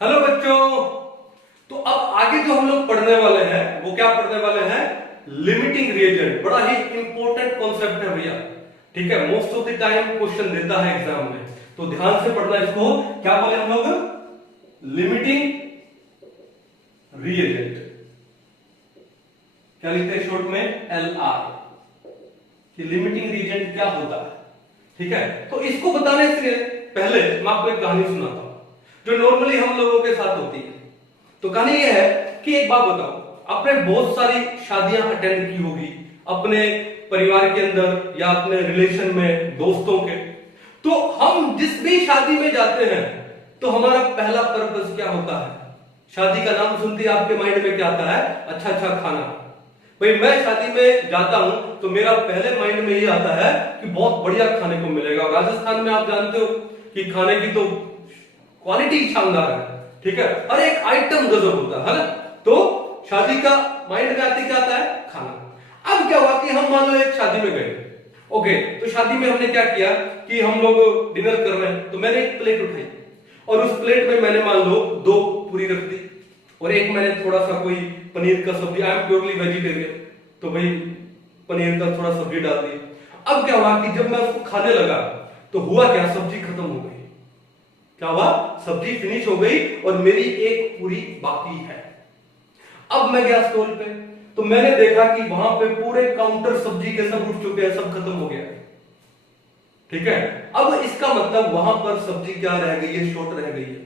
Hello बच्चों। तो अब आगे जो हम लोग पढ़ने वाले हैं वो क्या पढ़ने वाले हैं? Limiting reagent. बड़ा ही इंपॉर्टेंट कॉन्सेप्ट है भैया। ठीक है, most of the time question देता है एग्जाम में, तो ध्यान से पढ़ना इसको। क्या बोले हम लोग? Limiting reagent. क्या लिखते हैं शॉर्ट में? LR। कि लिमिटिंग रिएजेंट क्या होता है। ठीक है, तो इसको बताने से पहले मैं आपको एक कहानी सुनाता हूं जो नॉर्मली हम लोगों के साथ होती है। तो कहानी यह है कि एक बात बताओ, आपने बहुत सारी शादियां अटेंड की होगी अपने परिवार के अंदर या अपने रिलेशन में, दोस्तों के। तो हम जिस भी शादी में जाते हैं तो हमारा पहला पर्पस क्या होता है? शादी का नाम सुनते ही आपके माइंड में क्या आता है? अच्छा अच्छा खाना। भाई मैं शादी में जाता हूं तो मेरा पहले माइंड में ये आता है कि बहुत बढ़िया खाने को मिलेगा। और राजस्थान में आप जानते हो कि खाने की तो क्वालिटी शानदार है। ठीक है, हर एक आइटम गजब होता है ना। तो शादी का माइंड में आते क्या आता है? खाना। अब क्या हुआ कि हम मान लो एक शादी में गए। ओके, तो शादी में हमने क्या किया कि हम लोग डिनर कर रहे हैं, तो मैंने एक प्लेट उठाई और उस प्लेट में मैंने मान लो 2 पूरी रख दी और एक मैंने थोड़ा सा कोई पनीर का सब्जी, आई एम प्योरली वेजिटेरियन, तो भाई पनीर का थोड़ा सब्जी डाल दी। अब क्या हुआ कि जब मैं उसको खाने लगा तो हुआ क्या? सब्जी खत्म हो गई। क्या हुआ? सब्जी फिनिश हो गई और मेरी एक पूरी बाकी है। अब मैं गया स्टॉल पे तो मैंने देखा कि वहां पे पूरे काउंटर सब्जी के सब उठ चुके हैं, सब खत्म हो गया। ठीक है, अब इसका मतलब वहां पर सब्जी क्या रह गई है? शॉर्ट रह गई है।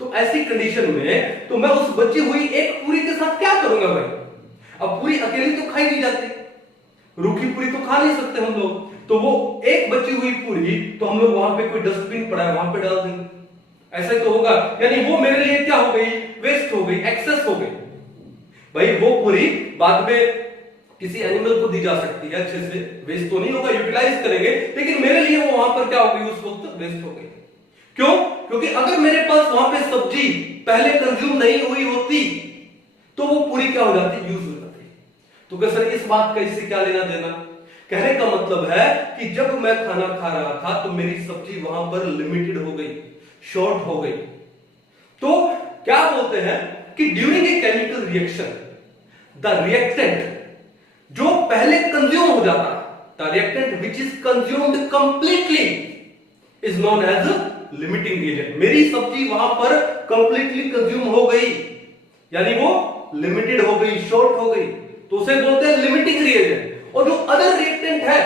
तो ऐसी कंडीशन में तो मैं उस बची हुई एक पूरी के साथ क्या करूंगा भाई? अब पूरी अकेली तो खाई नहीं जाती, रूखी पूरी तो खा नहीं सकते हम लोग। तो वो एक बची हुई पूरी तो हम लोग वहां पे कोई डस्टबिन पड़ा है वहां पे डाल देंगे। ऐसा तो होगा, यानी वो मेरे लिए क्या हो गई? वेस्ट हो गई, एक्सेस हो गई। भाई वो पूरी बाद में किसी एनिमल को दी जा सकती है, अच्छे से वेस्ट तो नहीं होगा, यूटिलाइज करेंगे, लेकिन मेरे लिए वो वहां पर क्या हो गई? उस वक्त वेस्ट हो गई। क्यों? क्योंकि अगर मेरे पास वहां पे सब्जी पहले कंज्यूम नहीं हुई होती तो वो पूरी क्या हो जाती? यूज हो जाती। तो क्या सर इस बात का इससे क्या लेना देना? कहने का मतलब है कि जब मैं खाना खा रहा था तो मेरी सब्जी वहां पर लिमिटेड हो गई, शॉर्ट हो गई। तो क्या बोलते हैं कि during a chemical reaction the reactant जो पहले कंज्यूम हो जाता है, the reactant which is consumed completely is known as limiting reagent. मेरी सब्जी वहां पर कंप्लीटली कंज्यूम हो गई, यानी वो लिमिटेड हो गई, शॉर्ट हो गई, तो उसे बोलते हैं लिमिटिंग रिएजेंट। और जो अदर रिएक्टेंट है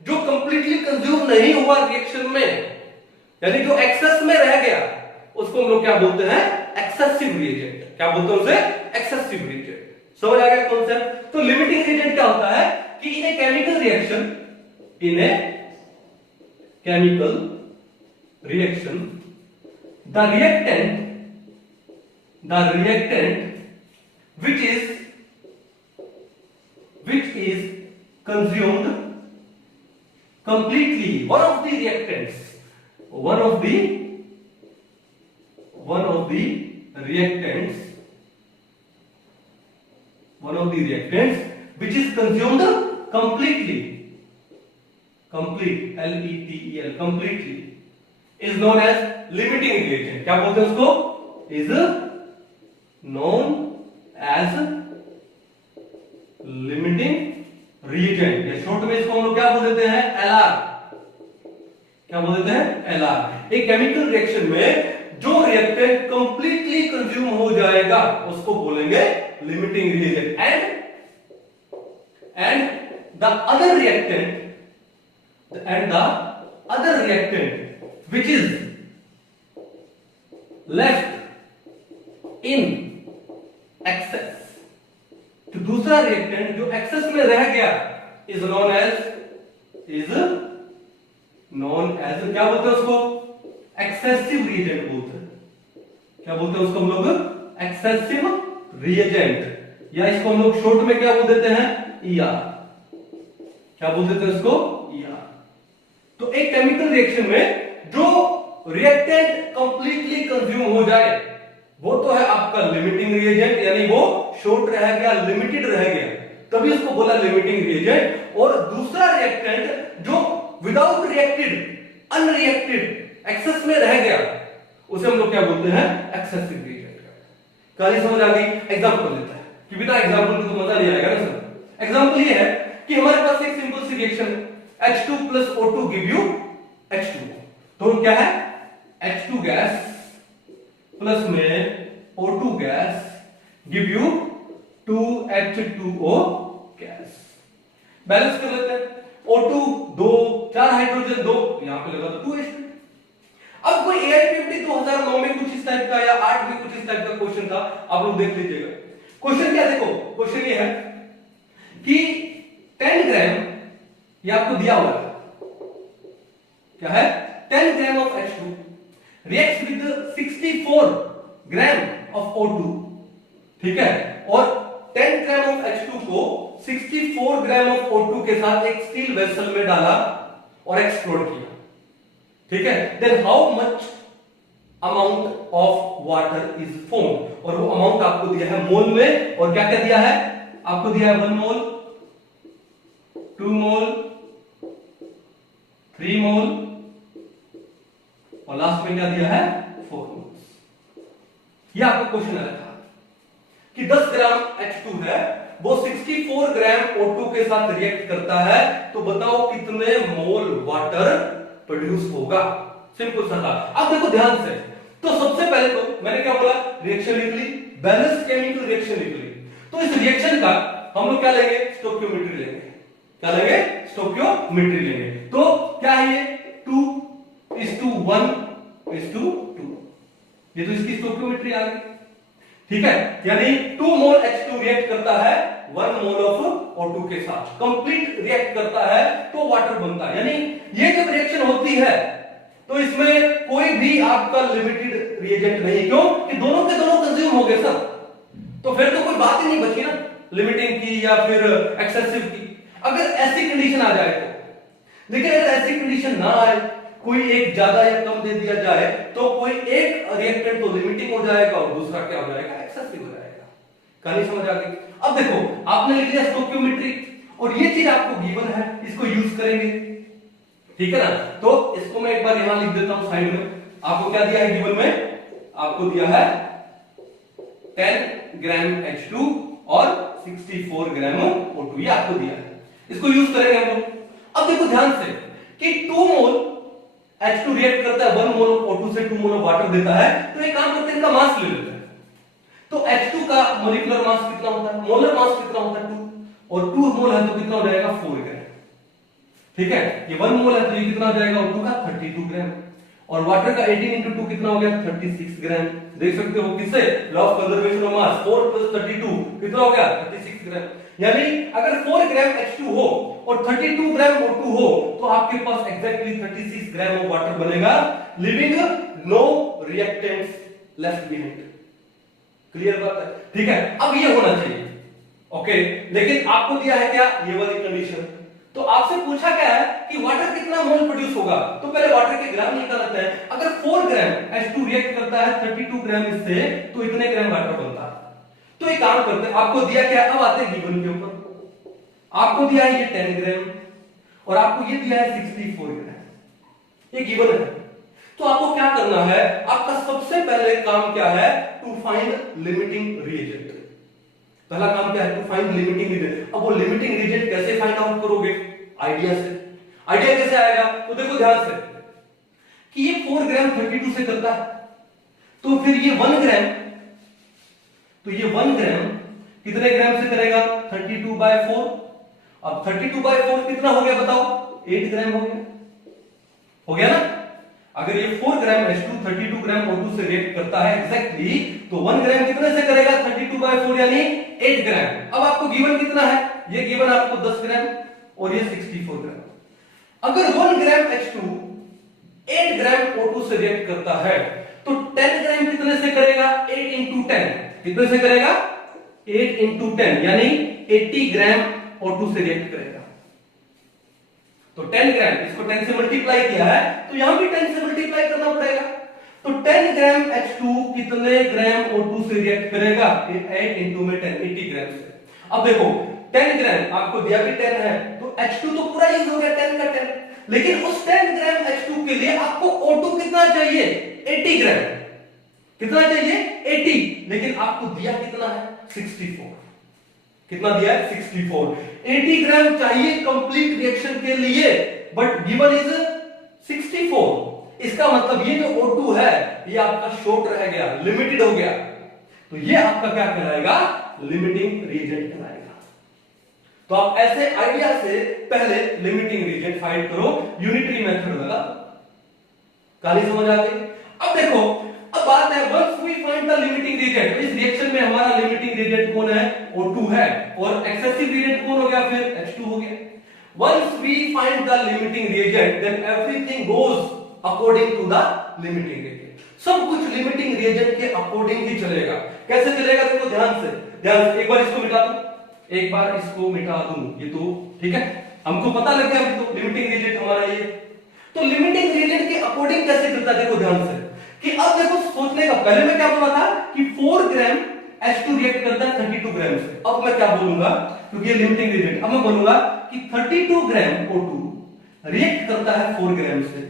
जो कंप्लीटली कंज्यूम नहीं हुआ रिएक्शन में, यानी जो एक्सेस में रह गया, उसको हम लोग क्या बोलते हैं? Excessive reagent. क्या बोलते हैं उसे? Excessive reagent. समझ आ गया कॉन्सेप्ट? तो लिमिटिंग रिएजेंट क्या होता है कि in a chemical reaction, in a chemical reaction the reactant which is consumed completely, one of the reactants which is consumed completely, completely is known as limiting reagent। क्या बोलते हैं उसको? is known as limiting reagent, या short में इसको हम लोग क्या बोल देते हैं? LR। क्या बोल देते हैं? LR। एक केमिकल रिएक्शन में जो रिएक्टेंट कंप्लीटली कंज्यूम हो जाएगा उसको बोलेंगे limiting reagent. And the other reactant which is left in excess, तो दूसरा रिएक्टेंट जो एक्सेस में रह गया is known as क्या बोलते हैं उसको? एक्सेसिव रिएजेंट बोलते हैं। क्या बोलते हैं उसको हम लोग? एक्सेसिव रिएजेंट, या इसको हम लोग शॉर्ट में क्या बोल देते हैं? ER। क्या बोल देते हैं इसको? ER। तो एक केमिकल रिएक्शन में जो रिएक्टेंट कंप्लीटली कंज्यूम हो जाए वो तो है आपका लिमिटिंग रिएजेंट, यानी वो शॉर्ट रह गया, लिमिटेड रह गया, तभी उसको बोला लिमिटिंग रिएजेंट। और दूसरा रिएक्टेंट जो विदाउट रिएक्टेड, अनरिएक्टेड, एक्सेस में रह गया, उसे हम लोग क्या बोलते हैं, एक्सेसिव रिएजेंट। कहानी समझ आ गई? एग्जांपल लेते हैं कि बिना एग्जांपल के तो मजा नहीं आएगा ना सर। एग्जांपल ये है कि हमारे पास एक सिंपल सी रिएक्शन है, H2 plus O2 give you H2। तो क्या है, H2 गैस प्लस में O2 gas give you 2H2O gas. Balance कर लेते हैं, O2 2, 4 हाइड्रोजन 2, यहां पे लगा तो 2H2। अब कोई AIPFT 2009 में कुछ इस टाइप का या 8 में कुछ इस टाइप का क्वेश्चन था, आप लोग देख लीजिएगा। क्वेश्चन क्या, देखो क्वेश्चन ये है कि 10 ग्राम ये आपको दिया हुआ है, क्या है, 10 gram of H2 reacts with 64 gram of O2, ठीक है, और 10 ग्राम ऑफ H2 को 64 ग्राम ऑफ O2 के साथ एक स्टील वेसल में डाला और एक्सप्लोड किया, ठीक है। Then how much amount of water is formed, और वो अमाउंट आपको दिया है मोल में, और क्या क्या दिया है आपको, दिया है 1 मोल, 2 मोल, 3 मोल, और लास्ट में क्या दिया है 4 मोल। ये आपको क्वेश्चन आया था कि 10 ग्राम H2 है, वो 64 ग्राम O2 के साथ रिएक्ट करता है, तो बताओ कितने मोल वाटर प्रोड्यूस होगा। सिंपल सा था। अब देखो ध्यान से, तो सबसे पहले तो मैंने क्या बोला, रिएक्शन लिख ली, बैलेंस केमिकल रिएक्शन लिख ली। तो इस रिएक्शन का हम लोग क्या लेंगे, स्टोइकियोमेट्री लेंगे। क्या लेंगे, स्टोइकियोमेट्री लेंगे। तो क्या है ये 2:1:2, ये तो इसकी स्टोइकियोमेट्री आ गई, ठीक है। यानी 2 मोल H2 रिएक्ट करता है 1 मोल ऑफ O2 के साथ, कंप्लीट रिएक्ट करता है तो वाटर बनता है। यानी ये जब रिएक्शन होती है तो इसमें कोई भी आपका लिमिटेड रिएजेंट नहीं, क्यों कि दोनों के दोनों कंज्यूम हो गए सर, तो फिर तो कोई बात ही नहीं बची ना लिमिटिंग की या फिर एक्सेसिव की। अगर ऐसी कंडीशन आ जाए तो, लेकिन अगर ऐसी कंडीशन ना आए, कोई एक ज्यादा या कम दे दिया जाए, तो कोई एक रिएक्टेंट तो लिमिटिंग हो जाएगा और दूसरा क्या हो जाएगा, एक्सेसिव हो जाएगा। कहानी समझ आ गई? अब देखो आपने लिख दिया स्टोइकियोमेट्री, और ये चीज आपको गिवन है, इसको यूज करेंगे, ठीक है ना। तो इसको मैं एक बार यहां लिख देता हूं साइड में। आपको क्या दिया है गिवन में, आपको दिया है 10 ग्राम H2 और 64 ग्राम O2, ये आपको दिया है, इसको यूज करेंगे हम लोग। अब देखो ध्यान से कि 2 मोल H2 रिएक्ट करता है 1 मोल ऑफ O2 से 2 मोल ऑफ वाटर देता है, तो एक काम करते हैं, इनका मास ले लेते हैं। तो H2 का मॉलिक्यूलर मास कितना होता है, मोलर मास कितना होता है 2, और 2 मोल है तो कितना हो जाएगा 4 ग्राम, ठीक है। ये 1 मोल है तो ये कितना हो जाएगा O2 का 32 ग्राम, और वाटर का 18 into 2 कितना हो गया 36 ग्राम। देख सकते हो किससे, law of conservation of mass, 4 + 32 कितना हो गया 36 ग्राम। यानी अगर 4 ग्राम H2 हो और 32 ग्राम O2 हो, तो आपके पास एग्जैक्टली 36 ग्राम ऑफ वाटर बनेगा, leaving no reactants left behind. Clear बात है, ठीक है। अब ये होना चाहिए, ओके। लेकिन आपको दिया है क्या, ये वाली कंडीशन। तो आपसे पूछा क्या है कि वाटर कितना मोल प्रोड्यूस होगा, तो पहले वाटर के ग्राम निकालते हैं। अगर 4 ग्राम H2 रिएक्ट करता है 32 ग्राम इससे, तो इतने ग्राम वाटर बनता है। तो एक काम करते हैं, आपको दिया क्या है, अब आते हैं गिवन के ऊपर। आपको दिया है ये 10 ग्राम और आपको ये दिया है 64 ग्राम, ये गिवन है। तो आपको क्या करना है, आपका सबसे पहले काम क्या है, टू फाइंड लिमिटिंग रिएजेंट। पहला काम क्या है, टू फाइंड लिमिटिंग रिएजेंट। अब वो लिमिटिंग रिएजेंट कैसे फाइंड आउट करोगे, आइडिया से। आइडिया कैसे आएगा, तो देखो ध्यान से कि ये 4 ग्राम 32 से करता है, तो फिर ये 1 ग्राम, तो ये 1 ग्राम कितने ग्राम से करेगा 32/4। अब 32/4 कितना हो गया बताओ, 8 ग्राम हो गया ना। अगर ये 4 ग्राम H2 32 ग्राम O2 से रिएक्ट करता है एग्जैक्टली, तो 1 ग्राम कितने से करेगा 32/4 यानी 8 ग्राम। अब आपको गिवन कितना है, ये गिवन आपको 10 ग्राम और ये 64 ग्राम। अगर 1 ग्राम H2 8 ग्राम O2 से रिएक्ट करता है, तो 10 ग्राम कितने से करेगा, 8 into 10 कितने से करेगा, 8 into 10 यानी 80 ग्राम O2 से रिएक्ट करेगा। तो 10 ग्राम, इसको 10 से मल्टीप्लाई किया है तो यहां भी 10 से मल्टीप्लाई करना पड़ेगा। तो 10 ग्राम H2 कितने ग्राम O2 से रिएक्ट करेगा, 8 into में 10 80 ग्राम से। अब देखो 10 ग्राम आपको दिया भी 10 है, तो H2 तो पूरा यूज हो गया 10 का 10, लेकिन उस 10 ग्राम H2 के लिए आपको O2 कितना चाहिए, 80 ग्राम। कितना चाहिए? 80, लेकिन आपको दिया कितना है? 64। कितना दिया है? 64। 80 ग्राम चाहिए कंप्लीट रिएक्शन के लिए, बट गिवन इज 64। इसका मतलब ये जो O2 है ये आपका शॉर्ट रह गया, लिमिटेड हो गया, तो ये आपका क्या कहलाएगा? लिमिटिंग रीजन कहलाएगा। तो आप ऐसे आइडिया से पहले लिमिटिंग रीजन फाइंड करो, यूनिटरी मेथड लगा। कहानी समझ आ गई? अब देखो, अब बात है once we find the limiting reagent, तो इस रिएक्शन में हमारा लिमिटिंग रीजन कौन है? O2 है, और एक्सेसिव रीजन कौन हो गया? फिर H2 हो गया। Once we find the limiting reagent then everything goes according to the limiting reagent. सब कुछ लिमिटिंग रीजन के अकॉर्डिंग ही चलेगा। कैसे चलेगा? देखो ध्यान से एक बार इसको मिटा दूं, एक बार इसको मिटा दूं, ये तो ठीक है, हमको पता लग गया अभी तो लिमिटिंग रीजन हमारा ये। तो लिमिटिंग रीजन के अकॉर्डिंग कैसे करता है? देखो ध्यान से कि अब देखो सोचने का, पहले मैं क्या बोला था कि 4 ग्राम H2 रिएक्ट करता है 32 ग्राम से। अब मैं क्या बोलूंगा, क्योंकि ये लिमिटिंग रीजन, अब मैं बोलूंगा कि 32 ग्राम O2 रिएक्ट करता है 4 ग्राम से,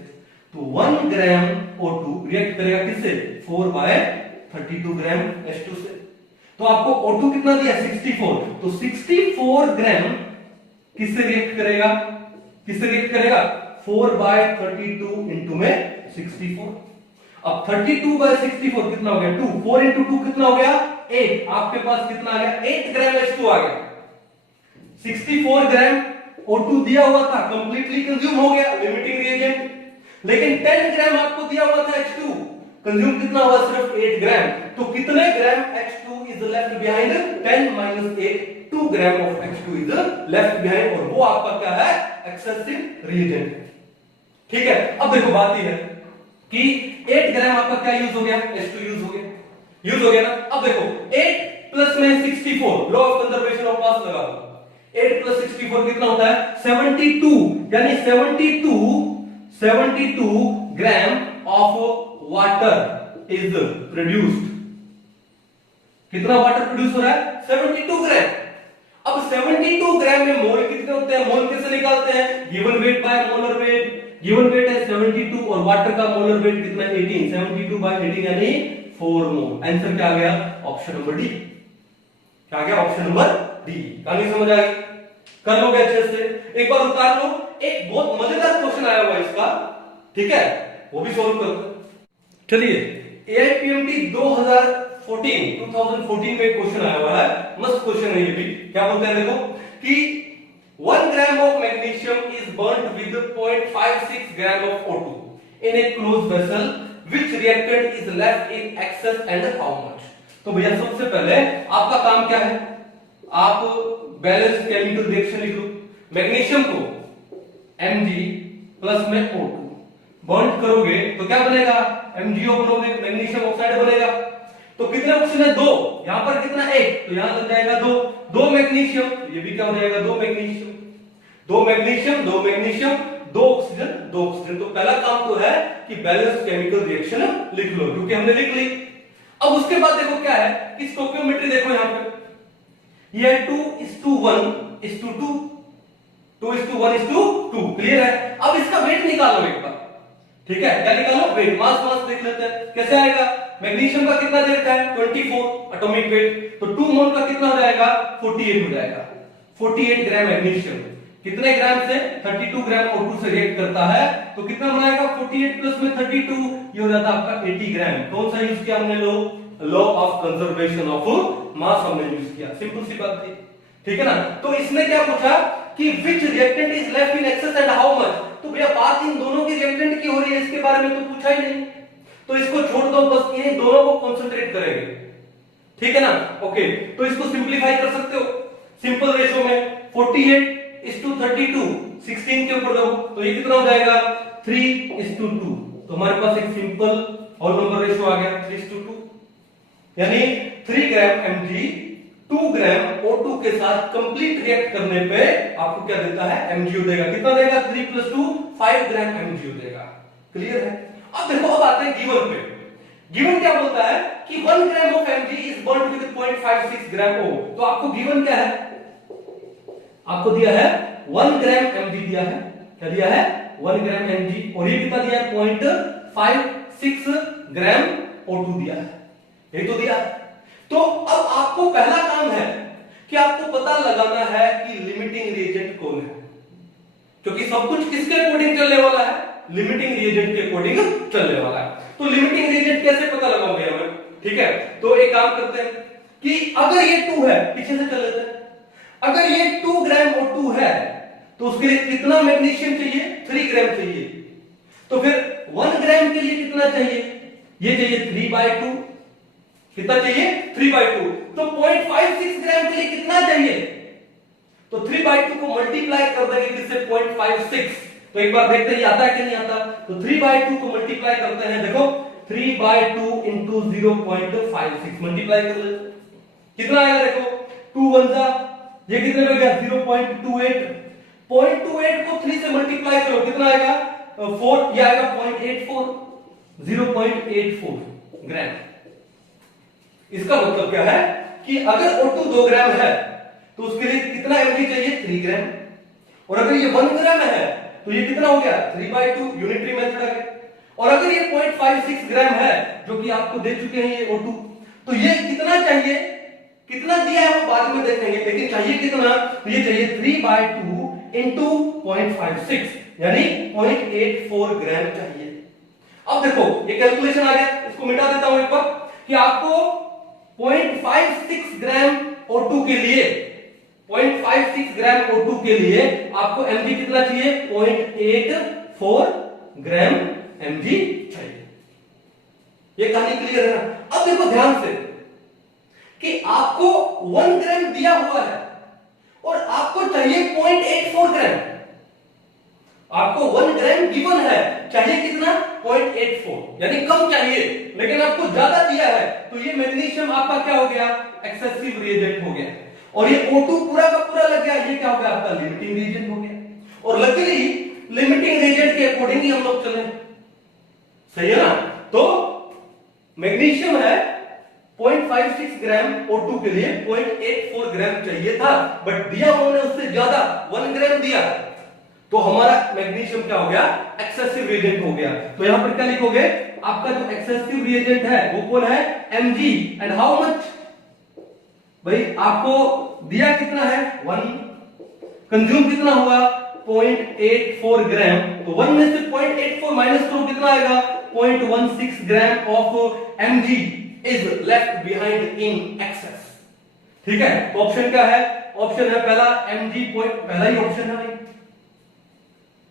तो 1 ग्राम O2 रिएक्ट करेगा किससे? 4/32 ग्राम H2 से। तो आपको O2 कितना दिया? 64। तो 64 ग्राम किससे रिएक्ट करेगा? किससे रिएक्ट करेगा? 4/32 इंटू में 64। अब 32/64 कितना हो गया? 2। 4 इंटू 2 कितना हो गया? 8। आपके पास कितना आ गया? 8 ग्राम H2 आ गया। 64 ग्राम O2 दिया हुआ था, कंप्लीटली कंज्यूम हो गया, लिमिटिंग रिएजेंट। लेकिन 10 ग्राम आपको दिया हुआ था H2, कंज्यूम कितना हुआ? सिर्फ 8 ग्राम। तो कितने ग्राम H2 is left behind? 10 minus 8, 2 gram of H2 is left behind, और वो आपका क्या है? Excessive reagent. ठीक है, अब देखो बात ये है कि 8 ग्राम आपका क्या यूज हो गया? H2 यूज हो गया ना। अब देखो 8 प्लस में 64, law of conservation of mass लगा दो। 8 प्लस 64 कितना होता है? 72, यानी 72 ग्राम ऑफ वाटर इज प्रोड्यूस्ड। कितना वाटर प्रोड्यूस हो रहा है? 72 ग्राम। अब 72 ग्राम में मोल कितने होते हैं? मोल कैसे निकालते हैं? Given weight by molar wait. Given weight है 72 और वाटर का मोलर वेट कितना है? 18। 72/18 यानी 4 मोल। आंसर क्या आ गया? Option number D. क्या आ गया? Option number D. कहानी समझ आ गई? कर लोगे अच्छे से? एक बार उतार लो। एक बहुत मजेदार क्वेश्चन आया हुआ इसका, ठीक है, वो भी सॉल्व करते हैं। चलिए, AIPMT 2014 में क्वेश्चन आया हुआ है, मस्त क्वेश्चन है ये भी। क्या बोलते हैं देखो कि 1 gram of magnesium is burnt with 0.56 gram of O2 in a closed vessel. Which reactant is left in excess and how much? तो भैया सबसे पहले आपका काम क्या है? आप बैलेंस केमिकल रिएक्शन लिख लो। मैग्नीशियम को Mg प्लस में O2 बॉन्ड करोगे तो क्या बनेगा? MgO बनोगे, मैग्नीशियम ऑक्साइड बनेगा। तो कितने ऑक्सीजन है? 2। यहां पर कितना? 1, तो यहां लग जाएगा 2 मैग्नीशियम, ये भी क्या हो जाएगा? 2 magnesium, 2 magnesium, 2 magnesium, 2 oxygen, 2 oxygen. तो पहला काम तो है कि बैलेंस केमिकल रिएक्शन लिख लो, क्योंकि हमने लिख ली। अब उसके बाद देखो क्या है कि स्टोइकियोमेट्री देखो यहां पे, ये 2:1:2, 2:1:2, क्लियर है। अब इसका वेट निकालो एक बार, ठीक है? क्या निकालो? वेट। मास देख लेते हैं कैसे आएगा। मैग्नीशियम का कितना देता है? 24 एटॉमिक वेट, तो 2 मोल का कितना हो जाएगा? 48 हो जाएगा। 48 ग्राम मैग्नीशियम कितने ग्राम से? 32 ग्राम O2 से रिएक्ट करता है, तो कितना बनाएगा? 48 प्लस में 32, ये हो जाता है आपका 80 ग्राम। कौन सा यूज किया हमने? Law of conservation of mass हमने यूज किया। सिंपल सी बात थी, ठीक है ना। तो इसने क्या पूछा कि which reactant is left in excess and how much. तो भैया बात इन दोनों की रिएक्टेंट की हो रही है, इसके बारे में तो पूछा ही नहीं, तो इसको छोड़ दो, बस इन दोनों को कंसंट्रेट करेंगे, ठीक है ना। ओके, तो इसको सिंपलीफाई कर सकते हो सिंपल रेशो में। 48:32, 16 के ऊपर दो, तो ये कितना हो जाएगा? 3:2। तो हमारे पास एक सिंपल होल नंबर रेशो आ गया 3:2, यानी 3 ग्राम Mg 2 ग्राम O2 के साथ कंप्लीट रिएक्ट करने पे आपको क्या देता है? MgO देगा। कितना देगा? 3 + 2 5 ग्राम MgO देगा। क्लियर है? अब देखो, अब आते हैं गिवन पे। गिवन क्या बोलता है कि 1 gram of Mg is burned with 0.56 gram O। तो आपको गिवन क्या है? आपको दिया है 1 ग्राम Mg दिया है। क्या दिया है? 1 ग्राम Mg, और ये कितना दिया है? 0.56 ग्राम O2 दिया है, यही तो दिया है। तो अब आपको पहला काम है कि आपको पता लगाना है कि लिमिटिंग रिएजेंट कौन है, क्योंकि सब कुछ किसके अकॉर्डिंग चलने वाला है, लिमिटिंग रिएजेंट के अकॉर्डिंग चलने वाला है। तो लिमिटिंग रिएजेंट कैसे पता लगाऊंगे हमें, ठीक है। तो एक काम करते हैं कि अगर ये 2 है, पीछे से चल लेते हैं, अगर ये 2 ग्राम O2 है तो उसके लिए कितना मैग्नीशियम चाहिए, 3 ग्राम चाहिए। तो फिर 1 ग्राम के लिए कितना चाहिए, ये चाहिए 3/2, कितना चाहिए 3/2। तो 0.56 ग्राम के लिए कितना चाहिए, तो 3/2 को मल्टीप्लाई कर देंगे किससे, 0.56। तो एक बार देखते हैं ये आता है कि नहीं आता। तो 3/2 को मल्टीप्लाई करते हैं, देखो 3/2 into 0.56 मल्टीप्लाई कर लेते, कितना आएगा, देखो 2 1 जा, ये कितने में गया 0.28, 0.28 को 3 से मल्टीप्लाई करो, कितना आएगा 4, ये आएगा 0.84, 0.84 ग्राम। इसका मतलब क्या है कि अगर O2 2 ग्राम है तो उसके लिए कितना mg चाहिए, 3 ग्राम। और अगर ये 1 ग्राम है तो ये कितना हो गया 3/2, यूनिटरी मेथड आ गया। और अगर ये 0.56 ग्राम है जो कि आपको दे चुके हैं ये O2, तो ये कितना चाहिए, कितना दिया है वो बाद में देखेंगे, लेकिन चाहिए कितना, तो ये चाहिए 3/2 into 0.56 यानी 0.84 ग्राम चाहिए। अब देखो ये कैलकुलेशन आ गया, इसको मिटा देता हूं एक बार, कि आपको 0.56 ग्राम O2 के लिए, 0.56 ग्राम O2 के लिए आपको mg कितना चाहिए, 0.84 ग्राम mg चाहिए। ये कहानी क्लियर है ना। अब देखो ध्यान से कि आपको 1 ग्राम दिया हुआ है और आपको चाहिए 0.84 ग्राम, आपको 1 ग्राम गिवन है, चाहिए कितना 0.84 यानी कम चाहिए, लेकिन आपको ज्यादा दिया है। तो ये मैग्नीशियम आपका क्या हो गया, एक्सेसिव रिएजेंट हो गया। और ये O2 पूरा का पूरा लग गया, ये क्या हो गया आपका लिमिटिंग रिएजेंट हो गया। और लकीली लिमिटिंग रिएजेंट के अकॉर्डिंग ही हम लोग चले, सही है ना। तो मैग्नीशियम है 0.56 ग्राम, O2 के लिए 0.84 ग्राम चाहिए था, बट दिया उन्होंने उससे ज्यादा 1 ग्राम दिया, तो हमारा मैग्नीशियम क्या हो गया, एक्सेसिव रिएजेंट हो गया। तो यहां पर क्या लिखोगे, आपका जो एक्सेसिव रिएजेंट है वो कौन है, mg, एंड हाउ मच, भाई आपको दिया कितना है 1, कंज्यूम कितना हुआ 0.84 ग्राम, तो 1 में से 0.84 माइनस करो, कितना आएगा 0.16 gram of mg is left behind in excess. ठीक है, तो ऑप्शन क्या है, ऑप्शन है पहला mg, पहला ही ऑप्शन है भाई,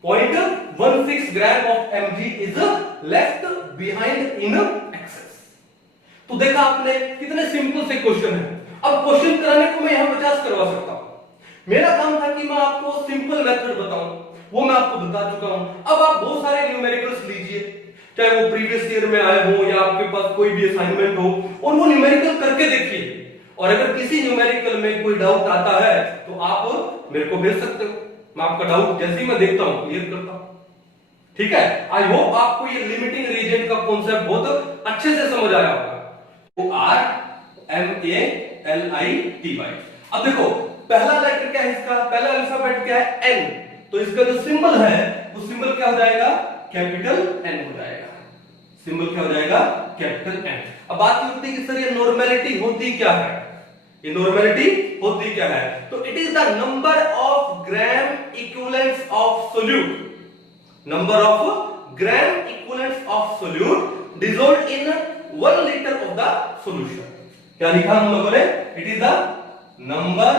0.16 gram of mg is left behind in excess. तो देखा आपने कितने सिंपल से क्वेश्चन है। अब क्वेश्चन कराने को मैं यहां 50 करवा सकता हूं, मेरा काम था कि मैं आपको सिंपल मेथड बताऊं, वो मैं आपको बता चुका हूं। अब आप बहुत सारे न्यूमेरिकल्स लीजिए, चाहे वो प्रीवियस ईयर में आए हो या आपके पास कोई भी असाइनमेंट हो, और वो न्यूमेरिकल करके देखिए। और अगर किसी न्यूमेरिकल में कोई डाउट आता है तो आप मेरे को भेज सकते हो, मैं आपका डाउट जैसे ही मैं देखता हूं क्लियर करता हूं। ठीक है, आई होप आपको ये लिमिटिंग रिएजेंट का कॉन्सेप्ट बहुत अच्छे से समझ आया होगा। वो RMALITY। अब देखो पहला लेटर क्या है इसका, पहला अल्फाबेट क्या है N, तो इसका जो सिंबल है वो सिंबल क्या हो जाएगा, कैपिटल N हो जाएगा। सिंबल क्या हो जाएगा, कैपिटल N। अब बात होती है कि सर ये नॉर्मेलिटी होती क्या है, ये नॉर्मेलिटी होती क्या है, तो it is the number of gram equivalents of solute, number of gram equivalents of solute dissolved in 1 litre of the solution. क्या लिखा हम लोगों ने, it is the number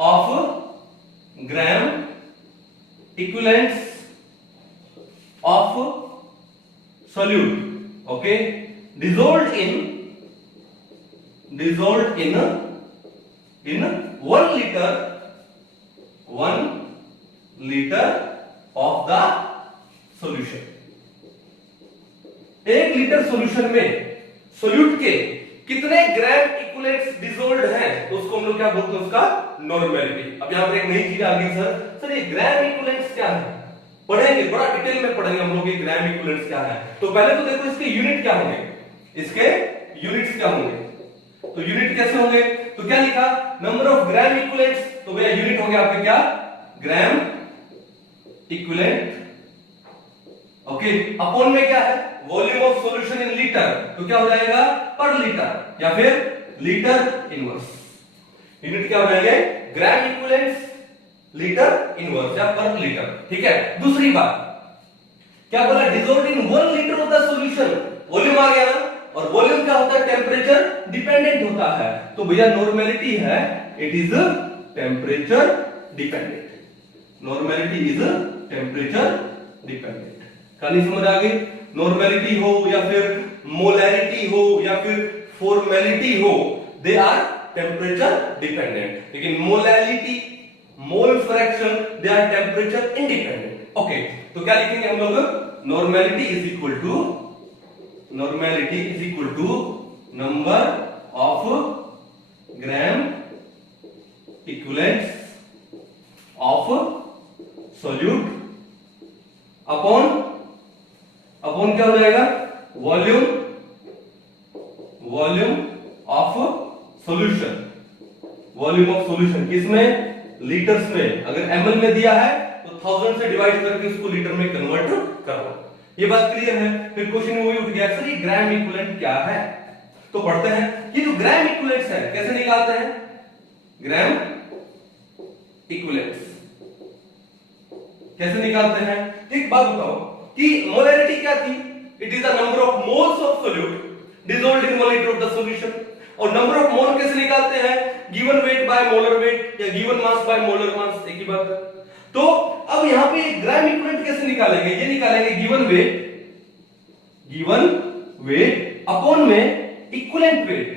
of gram equivalents of solute, okay, dissolved in 1 liter of the solution। 1 litre solution में solute के कितने ग्राम equivalents dissolved हैं, तो उसको हम लोग क्या बोलते हैं, उसका नॉर्मेलिटी। अब यहां पर एक नई चीज आ गई, सर ये ग्राम इक्विवेलेंट्स क्या है, पढ़ेंगे बड़ा डिटेल में पढ़ेंगे हम लोग ये ग्राम इक्विवेलेंट्स क्या है। तो पहले तो देखो इसके यूनिट क्या होंगे, इसके यूनिट्स क्या होंगे, तो यूनिट कैसे होंगे, तो क्या लिखा, नंबर ऑफ ग्राम इक्विवेलेंट्स, तो भैया यूनिट हो गया आपके क्या, ग्राम इक्विवेलेंट ओके, अपॉन में क्या है, volume of solution in litre, तो क्या हो जाएगा पर लीटर या फिर लीटर इनवर्स। यूनिट क्या हो जाएंगे, ग्राम इक्विवेलेंट लीटर इनवर्स या पर लीटर। ठीक है, दूसरी बात क्या बोला, dissolve in 1 litre of the solution, volume आ गया ना, और वॉल्यूम क्या होता है, टेम्परेचर डिपेंडेंट होता है, तो भैया नॉर्मेलिटी है, it is temperature dependent, normality is temperature dependent. कहानी समझ आ गई, नॉर्मेलिटी हो या फिर मोलैरिटी हो या फिर फॉर्मेलिटी हो, दे आर टेम्परेचर डिपेंडेंट, लेकिन molality, mole fraction, they are temperature independent. Okay, तो क्या लिखेंगे हम लोग, normality is equal to, normality is equal to number of gram equivalents of solute upon क्या हो जाएगा, volume, volume of solution, volume of solution किसमें, लीटर्स में, अगर ml में दिया है तो 1000 से डिवाइड करके उसको लीटर में कन्वर्ट करो। ये बात क्लियर है। फिर क्वेश्चन वही उठ गया, सर ये ग्राम इक्विवेलेंट क्या है, तो पढ़ते हैं कि जो ग्राम इक्विवेलेंट्स है कैसे निकालते हैं, ग्राम इक्विवेलेंट्स कैसे निकालते हैं। एक बात बताओ कि मोलैरिटी क्या थी, it is the number of moles of solute dissolved in 1 litre of the solution, और नंबर ऑफ मोल कैसे निकालते हैं, given weight by molar weight या given mass by molar mass, एक ही बात है। तो अब यहां पे ग्राम इक्विवेलेंट कैसे निकालेंगे, ये निकालेंगे गिवन वेट अपॉन में इक्विवेलेंट वेट,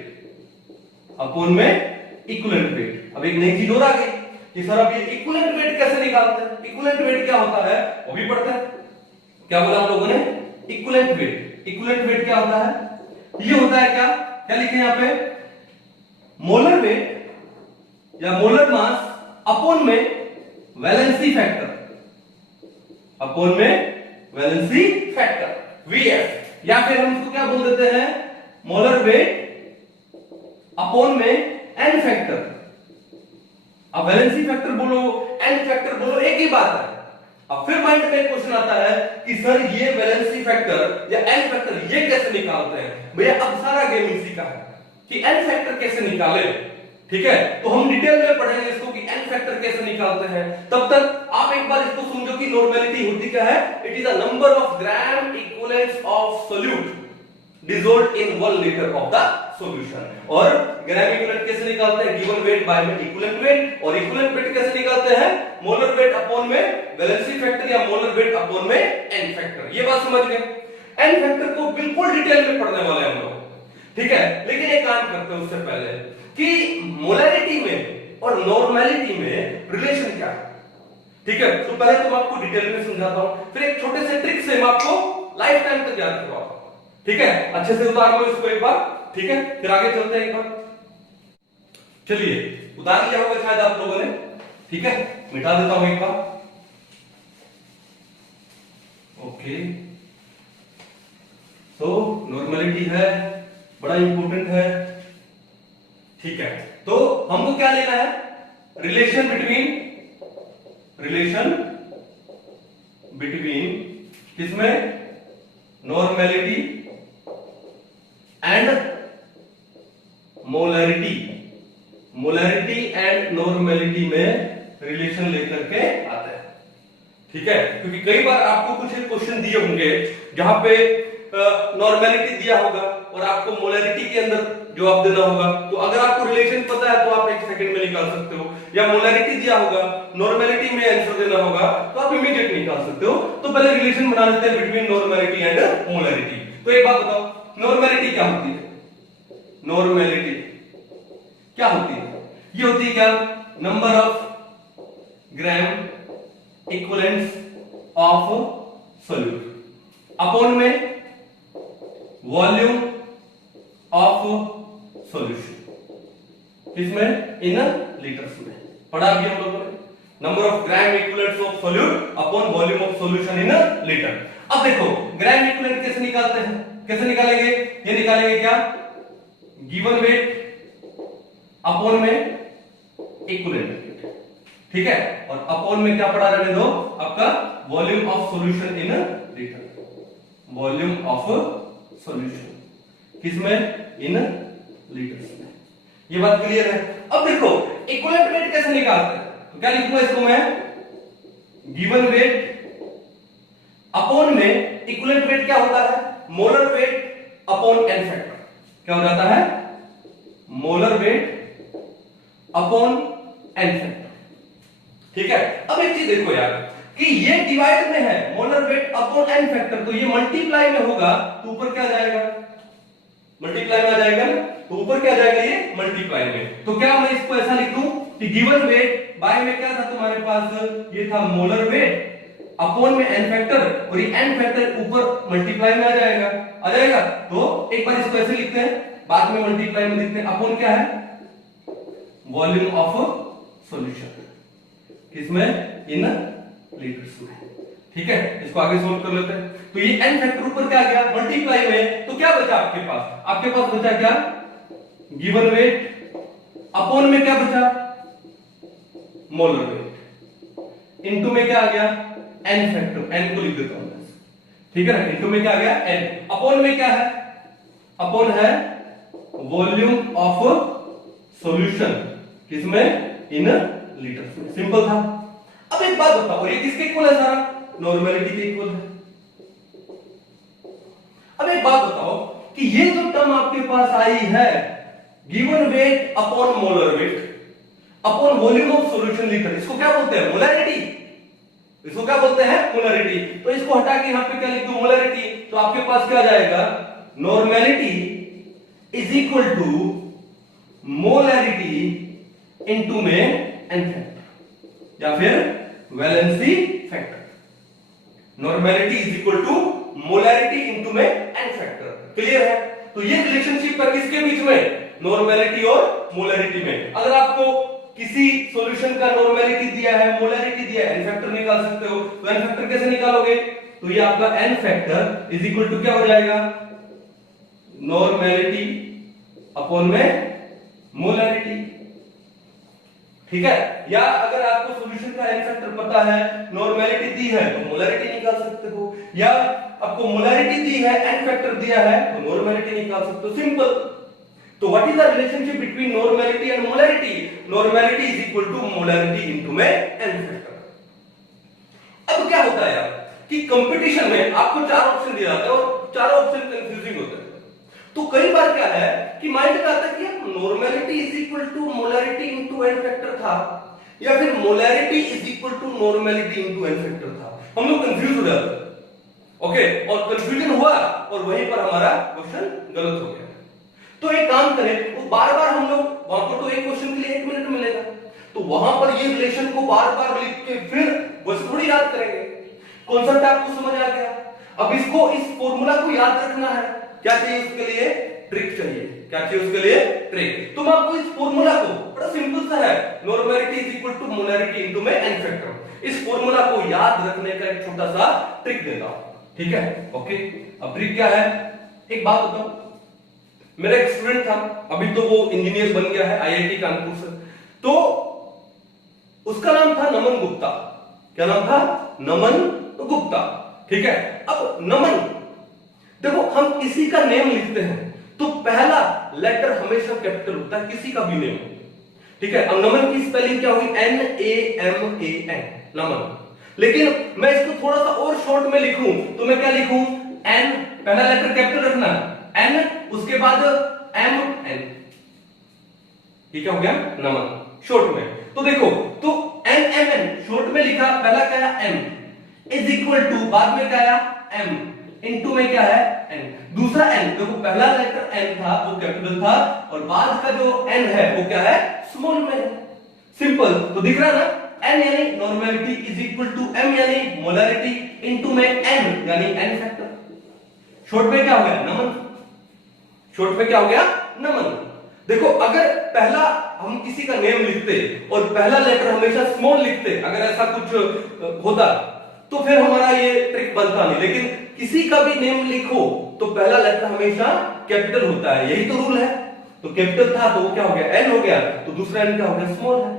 अपॉन में इक्विवेलेंट वेट। अब एक नई चीज और आ गई कि सर अब ये इक्विवेलेंट वेट कैसे निकालते हैं, इक्विवेलेंट वेट क्या होता है वो भी पढ़ते हैं। क्या बोला हम लोगों ने, इक्विवेलेंट वेट, इक्विवेलेंट वेट क्या होता है, ये होता है क्या, क्या लिखे यहां पे, मोलर वेट या मोलर मास अपॉन में वैलेंसी फैक्टर, अपॉन में वैलेंसी फैक्टर Vf, या फिर हम इसको क्या बोल देते हैं, मोलर वेट अपॉन में एन फैक्टर। अब वैलेंसी फैक्टर बोलो एन फैक्टर बोलो एक ही बात है। अब फिर माइंड में क्वेश्चन आता है कि सर ये वैलेंसी फैक्टर या एन फैक्टर ये कैसे निकालते हैं। भैया अब सारा गेम इसी का है कि एन फैक्टर कैसे निकाले, ठीक है, तो हम डिटेल में पढ़ेंगे इसको कि एन फैक्टर कैसे निकालते हैं। तब तक आप एक बार इसको समझो कि नॉर्मेलिटी होती क्या है, it is the number of gram equivalents of solute dissolved in 1 liter of the solution। और ग्राम इक्विवेलेंट कैसे निकालते हैं, गिवन वेट बाय में इक्विवेलेंट वेट, और इक्विवेलेंट वेट कैसे निकालते हैं, मोलर वेट अपॉन में वैलेंसी फैक्टर या मोलर वेट अपॉन में एन फैक्टर। ये बात समझ गए, एन फैक्टर को बिल्कुल डिटेल में पढ़ने वाले हम लोग, ठीक है। लेकिन एक काम करते हैं उससे पहले कि मोलैरिटी में और नॉर्मेलिटी में रिलेशन क्या है, ठीक है। तो पहले तो मैं आपको डिटेल में समझाता हूं, फिर एक छोटे से ट्रिक से मैं आपको लाइफ टाइम तक याद करवाता हूं, ठीक है। अच्छे से उतार लो इसको एक बार, ठीक है, फिर आगे चलते हैं एक बार। चलिए उतार लिया होगा शायद आप लोगों ने, ठीक है, मिटा देता हूं एक बार। ओके, तो नॉर्मेलिटी है, बड़ा इंपॉर्टेंट है, ठीक है। तो हमको क्या लेना है, रिलेशन बिटवीन किसमें, normality and molarity, molarity and normality में रिलेशन लेकर के आते हैं, ठीक है। क्योंकि कई बार आपको कुछ क्वेश्चन दिए होंगे जहां पे नॉर्मेलिटी दिया होगा और आपको मोलैरिटी के अंदर जवाब देना होगा, तो अगर आपको रिलेशन पता है तो आप एक सेकंड में निकाल सकते हो, या मोलैरिटी दिया होगा नॉर्मेलिटी में आंसर देना होगा तो आप इमीडिएट निकाल सकते हो। तो पहले रिलेशन बना लेते हैं बिटवीन नॉर्मेलिटी एंड मोलैरिटी। तो एक बात बताओ, नॉर्मेलिटी क्या होती है, नॉर्मेलिटी क्या होती है, ये होती है क्या, number of gram equivalents of solute upon में वॉल्यूम ऑफ सॉल्यूशन, इसमें इन लीटर्स में पढ़ा भी हम लोगों ने, number of gram equivalents of solute upon volume of solution in litre. अब देखो ग्राम इक्विवेलेंट कैसे निकालते हैं, कैसे निकालेंगे, ये निकालेंगे क्या, गिवन वेट अपॉन में इक्विवेलेंट वेट, ठीक है, और अपॉन में क्या पढ़ा रहने दो आपका, volume of solution in litre. Volume of solution, किसमें, इन लीटर्स में। ये बात क्लियर है। अब देखो इक्विवेलेंट वेट कैसे निकालते हैं, तो क्या लिखूंगा इसको मैं, गिवन वेट अपॉन में इक्विवेलेंट वेट क्या होता है, molar weight upon N factor, क्या हो जाता है, molar weight upon N factor. ठीक है। अब एक चीज देखो यार कि ये डिवाइड में है molar weight upon N factor, तो ये मल्टीप्लाई में होगा तो ऊपर क्या जाएगा, मल्टीप्लाई में आ जाएगा ना, तो ऊपर क्या जाएगा, ये मल्टीप्लाई में। तो क्या मैं इसको ऐसा लिख दूं कि गिवन वेट बाय में क्या था तुम्हारे पास, ये था मोलर वेट अपॉन में एन फैक्टर, और ये एन फैक्टर ऊपर मल्टीप्लाई में आ जाएगा। तो एक बार इसको ऐसे लिखते हैं, बाद में मल्टीप्लाई में लिखते हैं। अपॉन क्या है, वॉल्यूम ऑफ सॉल्यूशन, किसमें, इन लीटर्स में। ठीक है, इसको आगे सोल्व कर लेते हैं। तो ये एन फैक्टर ऊपर क्या आ गया, मल्टीप्लाई में, तो क्या बचा आपके पास, आपके पास बचा क्या, गिवन वेट अपॉन में क्या बचा, मोलर वेट, इनटू में क्या आ गया, एन फैक्टर, एन को लिख देता हूं। ठीक है ना, इनटू में क्या आ गया, एन, अपॉन में क्या है, अपॉन है वॉल्यूम ऑफ सॉल्यूशन, किसमें, इन लीटर्स में। सिंपल था। अब एक बात बताओ, ये किसके इक्वल है, सारा नॉर्मेलिटी के इक्वल है। अब एक बात बताओ कि ये जो टर्म आपके पास आई है, given weight upon molar weight upon volume of solution litre, इसको क्या बोलते हैं, मोलैरिटी। इसको क्या बोलते हैं, मोलैरिटी। तो इसको हटा के यहां पे क्या लिख दूं, मोलैरिटी। तो आपके पास क्या जाएगा, normality is equal to molarity into में एन फैक्टर, या फिर valency factor. Normality is equal to molarity into में एन फैक्टर। क्लियर है। तो ये रिलेशनशिप है किसके बीच में, नॉर्मेलिटी और मोलैरिटी में। अगर आपको किसी सॉल्यूशन का नॉर्मेलिटी दिया है, मोलैरिटी दिया है, एन फैक्टर निकाल सकते हो। तो एन फैक्टर कैसे निकालोगे, तो ये आपका N factor is equal to क्या हो जाएगा, नॉर्मेलिटी अपॉन में मोलैरिटी। ठीक है। या अगर आपको सॉल्यूशन का एन फैक्टर पता है, नॉर्मेलिटी दी है, तो मोलैरिटी निकाल सकते हो। या आपको मोलैरिटी दी है, एन फैक्टर दिया है, तो नॉर्मेलिटी निकाल सकते हो। सिंपल। तो what is the relationship between normality and molarity, normality is equal to molarity into में एन फैक्टर। अब क्या होता है यार कि कंपटीशन में आपको 4 ऑप्शन दिया जाता है और चारों ऑप्शन कंफ्यूजिंग होते हैं। तो कई बार क्या है कि माइंड में आता है कि normality is equal to molarity into N factor था, या फिर molarity is equal to normality into N factor था। हम लोग कंफ्यूज हो जाते हैं। ओके, और कंफ्यूजन हुआ और वहीं पर हमारा क्वेश्चन गलत हो गया। तो एक काम करें, वो बार बार हम लोग वहां पर, तो एक क्वेश्चन के लिए 1 मिनट मिलेगा, तो वहां पर ये रिलेशन को बार बार लिख के फिर बस थोड़ी याद करेंगे। कॉन्सेप्ट आपको समझ आ गया। अब इसको, इस फॉर्मूला को याद रखना है। क्या चाहिए उसके लिए, ट्रिक चाहिए। क्या चाहिए उसके लिए, ट्रिक। तो मैं आपको इस फॉर्मूला को, बड़ा सिंपल सा है, normality is equal to molarity into में एन फैक्टर, इस फॉर्मूला को याद रखने का एक छोटा सा ट्रिक देता हूं। ठीक है, ओके। अब ट्रिक क्या है, एक बात बताओ, मेरा एक स्टूडेंट था, अभी तो वो इंजीनियर बन गया है आईआईटी कानपुर से। तो उसका नाम था नमन गुप्ता। क्या नाम था, नमन गुप्ता। ठीक है। अब नमन, देखो हम किसी का नेम लिखते हैं तो पहला लेटर हमेशा कैपिटल होता है, किसी का भी नेम। ठीक है। अब नमन की स्पेलिंग क्या होगी, NAMAN, नमन। लेकिन मैं इसको थोड़ा सा और शॉर्ट में लिखूं तो मैं क्या लिखूं, N, पहला लेटर कैपिटल रखना, N, उसके बाद MN, ये क्या हो गया, नमन, शॉर्ट में। तो देखो, तो NMN शॉर्ट में लिखा, पहला क्या है M, इज इक्वल टू, बाद में क्या आया M, इनटू में क्या है N, दूसरा N। देखो पहला लेटर N था वो कैपिटल था, और बाद का जो N है वो क्या है, स्मॉल में है। सिंपल। तो दिख रहा ना, N यानी normality is equal to M यानी मोलैरिटी इनटू में N यानी N फैक्टर। शॉर्ट में क्या हो गया, नमन। शॉर्ट में क्या हो गया, नमन। देखो अगर पहला हम किसी का नेम लिखते और पहला लेटर हमेशा स्मॉल लिखते, अगर ऐसा कुछ होता तो फिर हमारा ये ट्रिक बनता नहीं। लेकिन किसी का भी नेम लिखो तो पहला लेटर हमेशा कैपिटल होता है, यही तो रूल है। तो कैपिटल था तो वो क्या हो गया, N हो गया, तो दूसरा N क्या हो गया, स्मॉल है,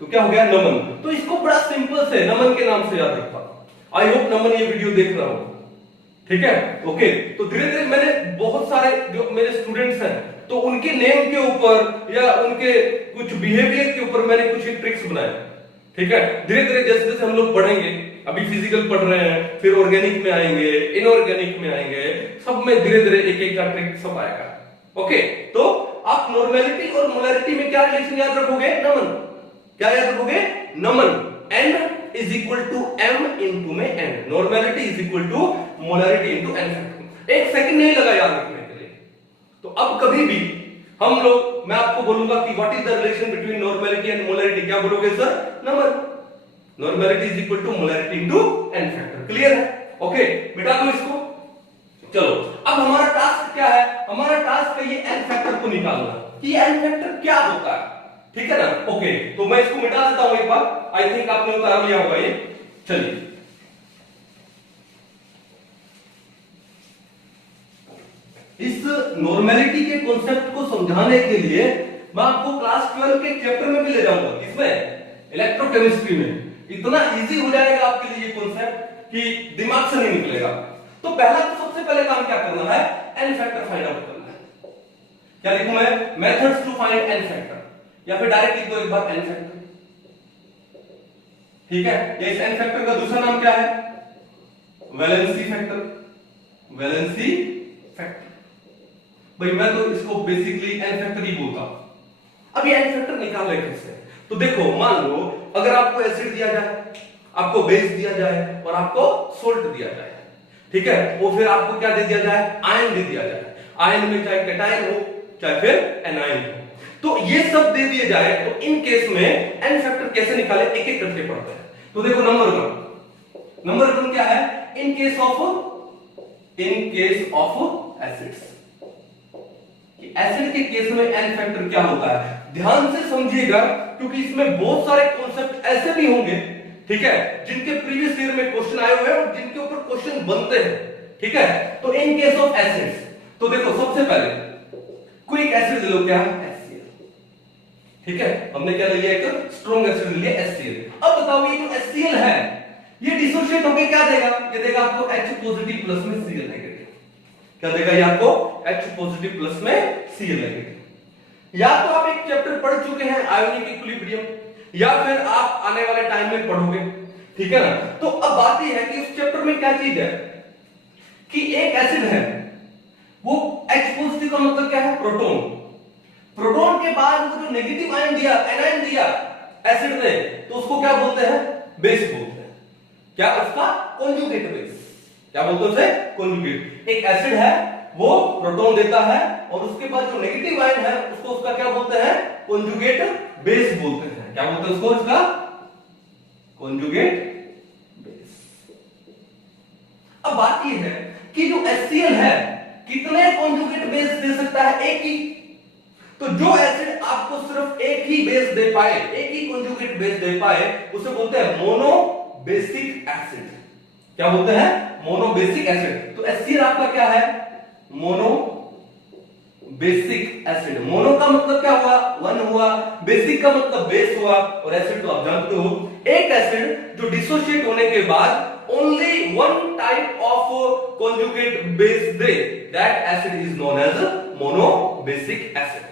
तो क्या हो गया, नमन। तो इसको बड़ा सिंपल से नमन के नाम से याद रखता। आई होप नमन ये वीडियो देख रहा हो। ठीक है, ओके। तो धीरे धीरे मैंने बहुत सारे जो मेरे स्टूडेंट्स हैं तो उनके नेम के ऊपर या उनके कुछ बिहेवियर के ऊपर मैंने कुछ ट्रिक्स बनाए, ठीक है। धीरे धीरे जैसे जैसे हम लोग पढ़ेंगे, अभी फिजिकल पढ़ रहे हैं, फिर ऑर्गेनिक में आएंगे, इनऑर्गेनिक में आएंगे, सब में धीरे धीरे एक एक का ट्रिक सब आएगा, ओके। तो आप नॉर्मेलिटी और मोलैरिटी में क्या रिलेशन याद रखोगे? नमन। क्या याद रखोगे? नमन। n is equal to m into में n, normality is equal to molarity into n factor. एक सेकंड नहीं लगा याद रखने के लिए। तो अब कभी भी हम लोग, मैं आपको बोलूंगा कि what is the relation between normality and molarity, क्या बोलोगे sir? Number. Normality is equal to molarity into n factor. Clear है? ओके, मिटा दो इसको। चलो, अब हमारा टास्क क्या है? हमारा टास्क है ये n फैक्टर को निकालना, कि n फैक्टर क्या होता है, ठीक है ना? ओके, तो मैं इसको मिटा देता हूं एक बार। आई थिंक आपने उतार लिया होगा ये। चलिए, इस नॉर्मेलिटी के कॉन्सेप्ट को समझाने के लिए मैं आपको क्लास 12 के चैप्टर में भी ले जाऊंगा। किसमें? इलेक्ट्रोकेमिस्ट्री में। इतना इजी हो जाएगा आपके लिए ये कॉन्सेप्ट कि दिमाग से नहीं निकलेगा। तो पहला तो सबसे पहले काम क्या करना है? n फैक्टर फाइंड आउट करना है। क्या लिखूं मैं? Methods to find n factor, या फिर डायरेक्ट लिख दो एक बार n फैक्टर, ठीक है। या इस n फैक्टर का दूसरा नाम क्या है? Valency factor. Valency factor. भाई मैं तो इसको बेसिकली n फैक्टर ही बोलता हूं। अब ये n फैक्टर निकाले कैसे? तो देखो, मान लो अगर आपको एसिड दिया जाए, आपको बेस दिया जाए और आपको सोल्ट दिया जाए, ठीक है, वो फिर आपको क्या दे दिया जाए? आयन दे दिया जाए। आयन में चाहे कैटायन हो चाहे फिर एनायन हो, तो ये सब दे दिए जाए, तो इन केस में n फैक्टर कैसे निकाले, एक एक करके पढ़ते हैं। तो देखो, नंबर वन क्या है? इन केस ऑफ एसिड्स, एसिड के केस में n फैक्टर क्या होता है? ध्यान से समझिएगा, क्योंकि इसमें बहुत सारे कॉन्सेप्ट ऐसे भी होंगे, ठीक है, जिनके प्रीवियस ईयर में क्वेश्चन आए हुए हैं और जिनके ऊपर क्वेश्चन बनते हैं, ठीक है। तो इन केस ऑफ एसिड्स, तो देखो सबसे पहले कोई एक एसिड ले लो, क्या? HCl, ठीक है। हमने क्या ले लिया? एक स्ट्रॉन्ग एसिड ले लिया, HCl। अब बताओ, ये जो HCl है ये डिसोसिएट होकर क्या देगा? ये देगा आपको H पॉजिटिव प्लस में Cl नेगेटिव। क्या देगा ये आपको? H पॉजिटिव प्लस में Cl नेगेटिव। या तो आप एक चैप्टर पढ़ चुके हैं आयोनिक इक्विलिब्रियम, या फिर आप आने वाले टाइम में पढ़ोगे, ठीक है ना। तो अब बात यह है कि उस चैप्टर में क्या चीज है कि एक एसिड है, वो H पॉजिटिव का मतलब क्या है? प्रोटॉन। प्रोटॉन के बाद वो जो नेगेटिव आयन दिया, एनायन दिया एसिड ने, तो उसको क्या बोलते हैं? बेस बोलते हैं। क्या? उसका कॉन्जुगेट बेस। क्या बोलते हैं उसे? कॉन्जुगेट। एक एसिड है, वो प्रोटॉन देता है और उसके बाद जो नेगेटिव आयन है उसको उसका क्या बोलते हैं? कॉन्जुगेट बेस बोलते हैं। क्या बोलते हैं उसको? इसका कॉन्जुगेट बेस। अब बात यह है कि जो HCl है कितने कॉन्जुगेट बेस दे सकता है? एक ही। तो जो एसिड आपको सिर्फ एक ही बेस दे पाए, एक ही कॉन्जुगेट बेस दे पाए, उसे बोलते हैं मोनो बेसिक एसिड। क्या बोलते हैं? Mono basic acid. तो HCl आपका क्या है? Mono basic acid. मोनो का मतलब क्या हुआ? वन हुआ। बेसिक का मतलब बेस हुआ। और एसिड तो आप जानते हो, एक एसिड जो डिसोसिएट होने के बाद only one type of conjugate base they, that acid is known as monobasic acid.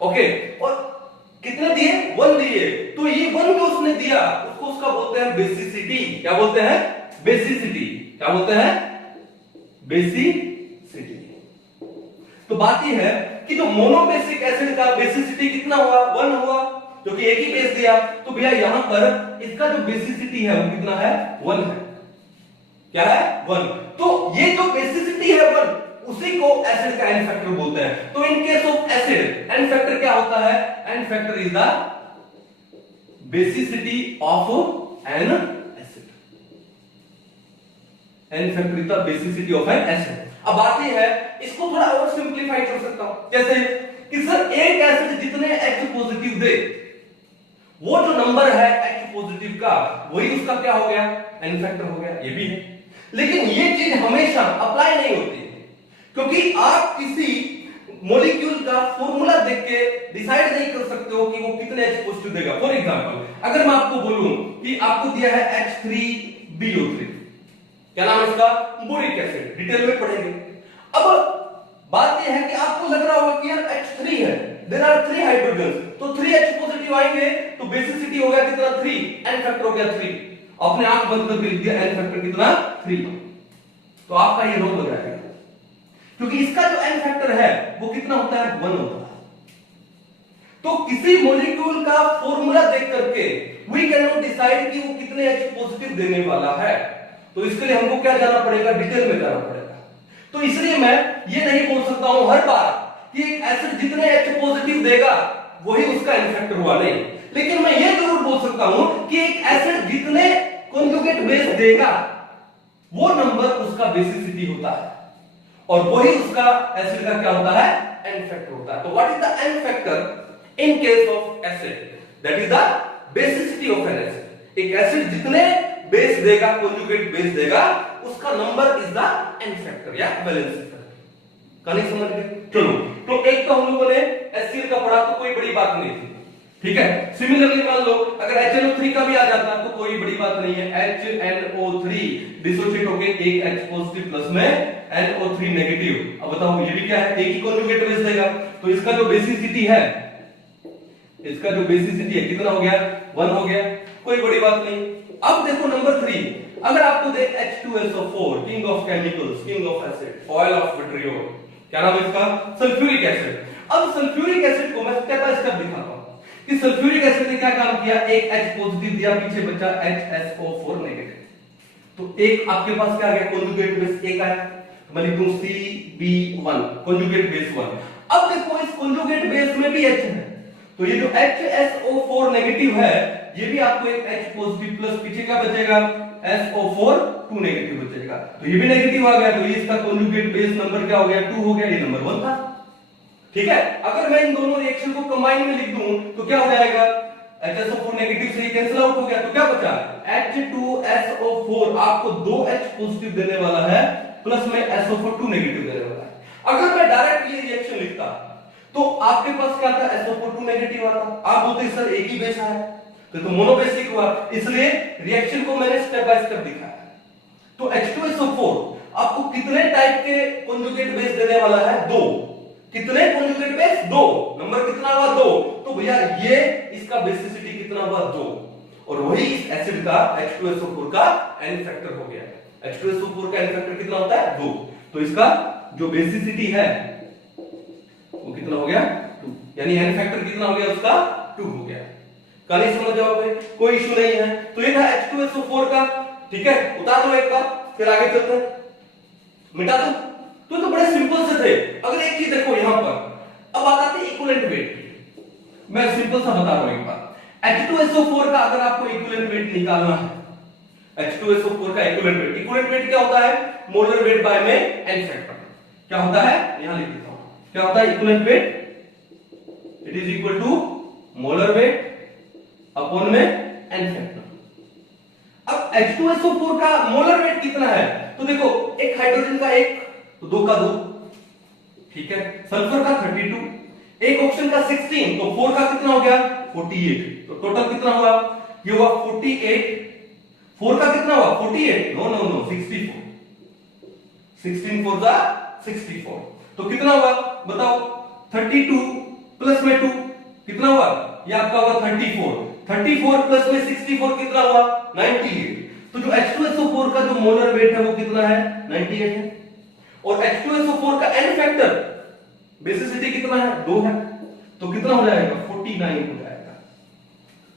Okay, और कितने दिए? 1 दिए। तो ये 1 जो उसने दिया उसको उसका बोलते हैं बेसिसिटी। क्या बोलते हैं? बेसिसिटी। क्या बोलते हैं? बेसिसिटी। तो बात ये है कि जो मोनोबेसिक एसिड का बेसिसिटी कितना हुआ? 1 हुआ, क्योंकि एक ही बेस दिया। तो भैया यहां पर इसका जो बेसिसिटी है वो कितना है? 1 है। क्या है? 1। तो ये जो बेसिसिटी है 1, उसी को एसिड का n फैक्टर बोलते हैं। तो इन case of acid n factor क्या होता है? n factor is the basicity of N acid. n factor is the basicity of N acid. अब बात ये है, इसको थोड़ा और सिंपलीफाई कर सकता हूं। कैसे? कि सर एक एसिड जितने H पॉजिटिव दे, वो जो नंबर है H पॉजिटिव का, वही उसका क्या हो गया? n फैक्टर हो गया। ये भी है, लेकिन ये चीज हमेशा अप्लाई नहीं होती है, क्योंकि आप किसी मॉलिक्यूल का फॉर्मूला देख के डिसाइड नहीं कर सकते हो कि वो कितने H पॉजिटिव देगा। फॉर एग्जांपल, अगर मैं आपको बोलूं कि आपको दिया है H3BO3, क्या नाम है इसका? Boric acid. डिटेल में पढ़ेंगे। अब बात यह है कि आपको लग रहा होगा कि यार H3 है, देयर आर 3 हाइड्रोजन, तो 3H पॉजिटिव आएंगे तो बेसिसिटी हो गया कितना? 3, n फैक्टर हो गया 3। अपने आंख बंद करके लिख दिया n फैक्टर कितना? 3। तो आपका ये रॉन्ग हो जाएगा, क्योंकि इसका जो n फैक्टर है वो कितना होता है? 1 होता है। तो किसी मॉलिक्यूल का फॉर्मूला देख करके वी कैन नॉट डिसाइड कि वो कितने H पॉजिटिव देने वाला है। तो इसके लिए हमको क्या जाना पड़ेगा? डिटेल में जाना पड़ेगा। तो इसलिए मैं ये नहीं बोल सकता हूं हर बार कि एक एसिड जितने H पॉजिटिव देगा वही उसका n फैक्टर हुआ, नहीं। लेकिन मैं ये जरूर बोल सकता हूं कि एक एसिड जितने कॉन्जुगेट बेस देगा वो नंबर उसका बेसिसिटी होता है, और वही उसका एसिड का क्या होता है? n फैक्टर होता है। तो what is the n factor in case of acid? That is the basicity of N acid. एक एसिड जितने बेस देगा, कॉन्जुगेट बेस देगा, उसका number is the n factor या वैलेंसी फैक्टर। कहानी समझ गए? चलो, तो एक तो हम लोगों ने HCl का पढ़ा, तो कोई बड़ी बात नहीं थी, ठीक है। सिमिलरली मान लो अगर HNO3 का भी आ जाता तो कोई बड़ी बात नहीं है। HNO3 डिसोसिएट होके एक H पॉजिटिव प्लस में NO3 नेगेटिव। अब बताओ ये भी क्या है? एक ही कॉन्जुगेट बेस देगा, तो इसका जो बेसिसिटी है, इसका जो बेसिसिटी है कितना हो गया? 1 हो गया, कोई बड़ी बात नहीं। अब देखो नंबर 3, अगर आपको दे H2SO4, king of chemicals, king of acid, oil of vitriol, क्या नाम है इसका? Sulphuric acid. अब सल्फ्यूरिक एसिड को मैं स्टेप बाय स्टेप दिखाता हूं कि सल्फ्यूरिक एसिड ने क्या काम किया। एक H पॉजिटिव दिया, पीछे बचा HSO4 नेगेटिव, तो एक आपके पास क्या आ गया? कॉन्जुगेट बेस एक आया, मैं लिख दूं CB1, कॉन्जुगेट बेस 1। अब देखो इस कॉन्जुगेट बेस में भी H है, तो ये जो HSO4 नेगेटिव है ये भी आपको एक H पॉजिटिव प्लस पीछे क्या बचेगा? SO4 2 नेगेटिव बचेगा, तो ये भी नेगेटिव आ गया, तो ये इसका कॉन्जुगेट बेस नंबर क्या हो गया? 2 हो गया, ये नंबर 1 था, ठीक है। अगर मैं इन दोनों रिएक्शन को कंबाइन में लिख दूं तो क्या हो जाएगा? HSO4 नेगेटिव से कैंसिल आउट हो गया, तो क्या बचा? H2SO4 आपको 2 H पॉजिटिव देने वाला है, प्लस में SO4 2 नेगेटिव देने वाला है। अगर मैं डायरेक्ट ये रिएक्शन लिखता तो आपके पास क्या था? SO4 2 नेगेटिव आता। आप बोलते सर एक ही बेस आया, तो मोनोबेसिक हुआ, इसलिए रिएक्शन को मैंने स्टेप बाय स्टेप दिखाया। तो H2SO4 आपको कितने टाइप के कॉन्जुगेट बेस देने वाला है? 2। कितने कॉन्जुगेट बेस? 2। नंबर कितना हुआ? 2। तो भैया ये इसका बेसिसिटी कितना हुआ? 2, और वही इस एसिड का H2SO4 का n फैक्टर हो गया। H2SO4 का n फैक्टर कितना होता है? 2। तो इसका जो बेसिसिटी है वो कितना हो गया? 2, यानी n फैक्टर कितना हो गया उसका? 2 हो गया। कहानी समझ जाओ भाई, कोई इशू नहीं है। तो ये था H2SO4 का, ठीक है। उतार लो एक बार, फिर आगे चलते हैं, मिटा दो। तो बड़े सिंपल से थे। अगर एक चीज देखो यहां पर, अब बात आती है इक्विवेलेंट वेट की। मैं सिंपल सा बता रहा हूं एक बार। H2SO4 का अगर आपको इक्विवेलेंट वेट निकालना है, H2SO4 का इक्विवेलेंट वेट क्या होता है? मोलर वेट बाय में n फैक्टर। क्या होता है? यहां लिख देता हूं, क्या होता है equivalent weight? It is equal to molar weight upon में n फैक्टर। अब H2SO4 का मोलर वेट कितना है? तो देखो एक हाइड्रोजन का 1, तो 2 का 2, ठीक है। सल्फर का 32, एक ऑक्सीजन का 16, तो 4 का कितना हो गया? 48। तो टोटल कितना हुआ? ये हुआ 48। 4 का कितना हुआ? 48, नो नो नो 64। 16 4 जा 64, तो कितना हुआ बताओ? 32 प्लस में 2 कितना हुआ? ये आपका हुआ 34। 34 प्लस में 64 कितना हुआ? 98। तो जो H2SO4 का जो मोलर वेट है वो कितना है? 98 है। और H2SO4 का n फैक्टर बेसिसिटी कितना है? 2 है, तो कितना हो जाएगा? 49 हो जाएगा।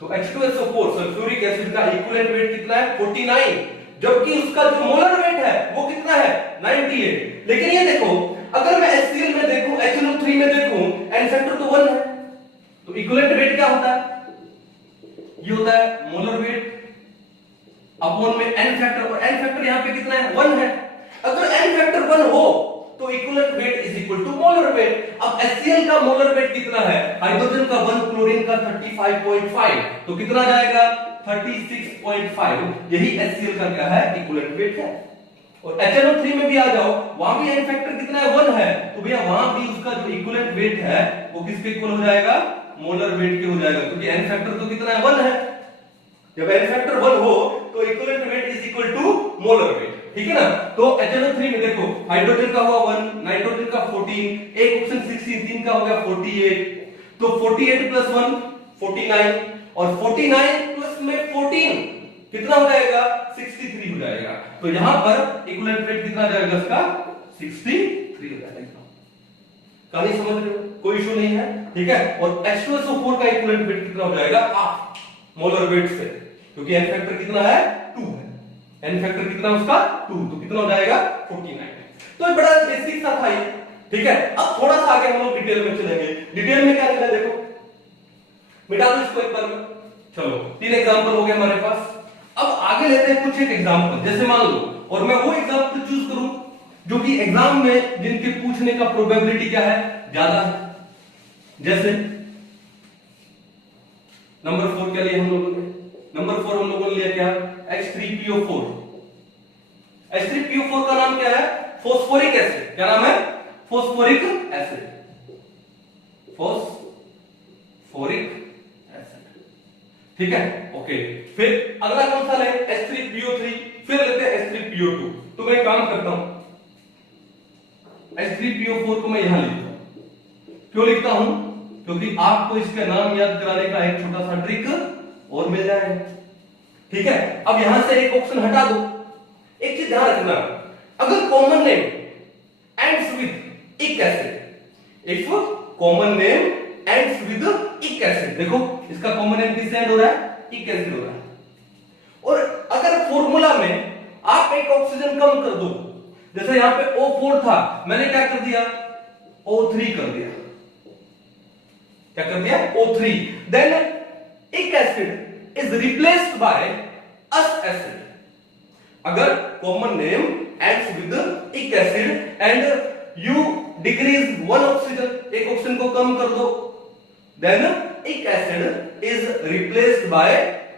तो H2SO4 सल्फ्यूरिक एसिड का इक्विवेलेंट वेट कितना है? 49, जबकि उसका जो मोलर वेट है वो कितना है? 98। लेकिन ये देखो, अगर मैं HCl में देखूं, HNO3 में देखूं, n फैक्टर तो 1 है, तो इक्विवेलेंट वेट क्या होता है? ये होता है मोलर वेट अपॉन में n फैक्टर, और n फैक्टर यहां पे कितना है? 1 है। अगर n फैक्टर 1 हो तो equivalent weight is equal to molar weight. अब HCl का मोलर वेट कितना है? हाइड्रोजन का 1, क्लोरीन का 35.5, तो कितना जाएगा? 36.5। यही HCl का क्या है? इक्विवेलेंट वेट है। और HNO3 में भी आ जाओ, वहां भी n फैक्टर कितना है? 1 है, तो भैया वहां भी उसका जो इक्विवेलेंट वेट है वो किसके इक्वल हो जाएगा? मोलर वेट के हो जाएगा, क्योंकि n फैक्टर तो कितना है? 1 है। जब n फैक्टर 1 हो तो equivalent weight is equal to molar weight. ठीक है ना। तो HNO3 में देखो हाइड्रोजन का हुआ 1, नाइट्रोजन का 14, एक ऑप्शन 16, 3 का हो गया 48, तो 48 प्लस 1 49, और 49 प्लस में 14 कितना हो जाएगा 63 हो जाएगा। तो यहां पर इक्विवेलेंट वेट कितना जाएगा इसका 63 हो जाएगा। कहानी समझ रहे हो, कोई इशू नहीं है, ठीक है। और H2SO4 का इक्विवेलेंट वेट कितना हो जाएगा हाफ मोलर वेट से, क्योंकि n फैक्टर कितना है 2 है, n फैक्टर कितना उसका 2, तो कितना हो जाएगा 49। तो ये बड़ा बेसिक सा था ये, ठीक है। अब थोड़ा सा आगे हम लोग डिटेल में चलेंगे। डिटेल में क्या लिखा है देखो, मिटा दो इसको एक बार में। चलो 3 एग्जांपल हो गए हमारे पास। अब आगे लेते हैं कुछ एक एग्जांपल, जैसे मान लो, और मैं वो एग्जांपल चूज करूं जो कि एग्जाम में जिनके पूछने का प्रोबेबिलिटी क्या है ज्यादा है। जैसे नंबर 4 क्या लिया हम लोगों ने, नंबर 4 हम लोगों ने लिया क्या H3PO4। H3PO4 का नाम क्या है फोस्फोरिक एसिड। क्या नाम है फोस्फोरिक एसिड, फोस्फोरिक एसिड, ठीक है। ओके, फिर अगला कौन सा ले H3PO3, फिर लेते हैं H3PO2। तो मैं काम करता हूं H3PO4 को मैं यहां लिखता हूं। क्यों लिखता हूं, क्योंकि आपको इसका नाम याद कराने का एक छोटा सा ट्रिक और मिल जाएगा, ठीक है। अब यहां से एक ऑप्शन हटा दो। एक चीज ध्यान रखना, अगर कॉमन नेम एंड्स विद इक acid, if common name ends with इक एसिड, देखो इसका कॉमन नेम किससे एंड हो रहा है इक एसिड हो रहा है। और अगर फॉर्मूला में आप एक ऑक्सीजन कम कर दो, जैसे यहां पे O4 था, मैंने क्या कर दिया O3 कर दिया, क्या कर दिया O3, देन इक acid is replaced by us acid. अगर कॉमन नेम एंड्स विद इक acid and you decrease one oxygen, एक ऑक्सीजन को कम कर दो, देन इक acid is replaced by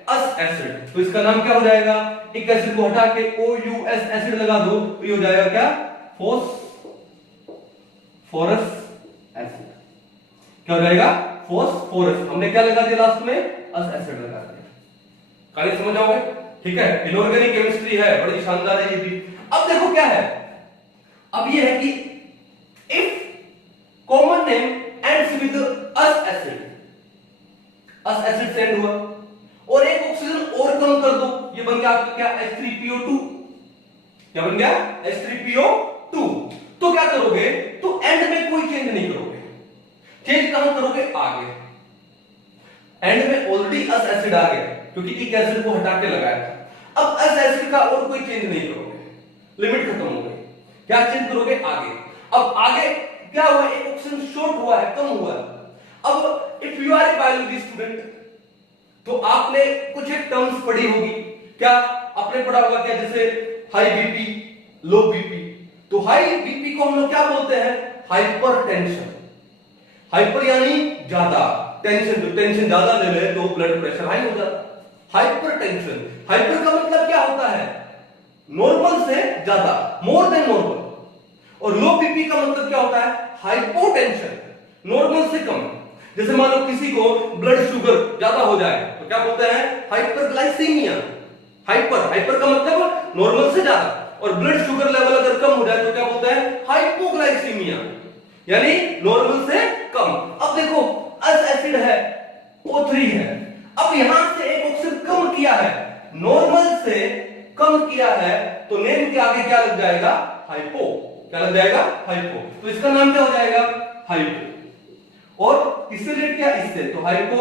us acid. तो इसका नाम क्या हो जाएगा, इक एसिड को हटा के OUS एसिड लगा दो, तो ये हो जाएगा क्या फोस्फोरस एसिड। क्या हो जाएगा फोस्फोरस। हमने क्या लगा दिया लास्ट में अस एसिड लगा दिया। कहानी समझ आओगे, ठीक है। इनऑर्गेनिक केमिस्ट्री है, बड़ी शानदार है ये भी। अब देखो क्या है, अब ये है कि if common name ends with us acid, us acid से एंड हुआ, और एक ऑक्सीजन और कम कर दो, ये बन गया आपका क्या H3PO2। क्या बन गया H3PO2। तो क्या करोगे, तो एंड में कोई चेंज नहीं करोगे, चेंज कहां करोगे आगे। एंड में ऑलरेडी अस एसिड आ गया, क्योंकि इक एसिड को हटा के लगाया था। अब अस एसिड का और कोई चेंज नहीं करोगे, लिमिट खत्म हो गई। क्या चेंज करोगे आगे। अब आगे क्या हुआ, एक ऑक्सीजन शॉर्ट हुआ है, कम हुआ है। अब if you are a biology student, तो आपने कुछ एक टर्म्स पढ़ी होगी। क्या आपने पढ़ा होगा क्या, जैसे हाई बीपी लो बीपी। तो हाई बीपी को हम लोग क्या बोलते हैं हाइपरटेंशन। हाइपर यानी ज्यादा, टेंशन, जो टेंशन ज्यादा ले ले तो ब्लड प्रेशर हाई हो जाता है, हाइपरटेंशन। हाइपर का मतलब क्या होता है नॉर्मल से ज्यादा, मोर देन नॉर्मल। और लो बीपी का मतलब क्या होता है हाइपोटेंशन, नॉर्मल से कम। जैसे मान लो किसी को ब्लड शुगर ज्यादा हो जाए तो क्या बोलते हैं हाइपरग्लाइसीमिया। हाइपर का मतलब नॉर्मल से ज्यादा, और ब्लड शुगर लेवल अगर कम हो जाए तो क्या बोलते हैं हाइपोग्लाइसीमिया, यानी नॉर्मल से कम। अब देखो अस एसिड है O3 है, अब यहां से एक ऑक्सीजन कम किया है, नॉर्मल से कम किया है, तो नेम के आगे क्या लग जाएगा हाइपो। क्या लग जाएगा हाइपो। तो इसका नाम क्या हो जाएगा हाइपो। और किससे रिलेट किया इससे, तो हाइपो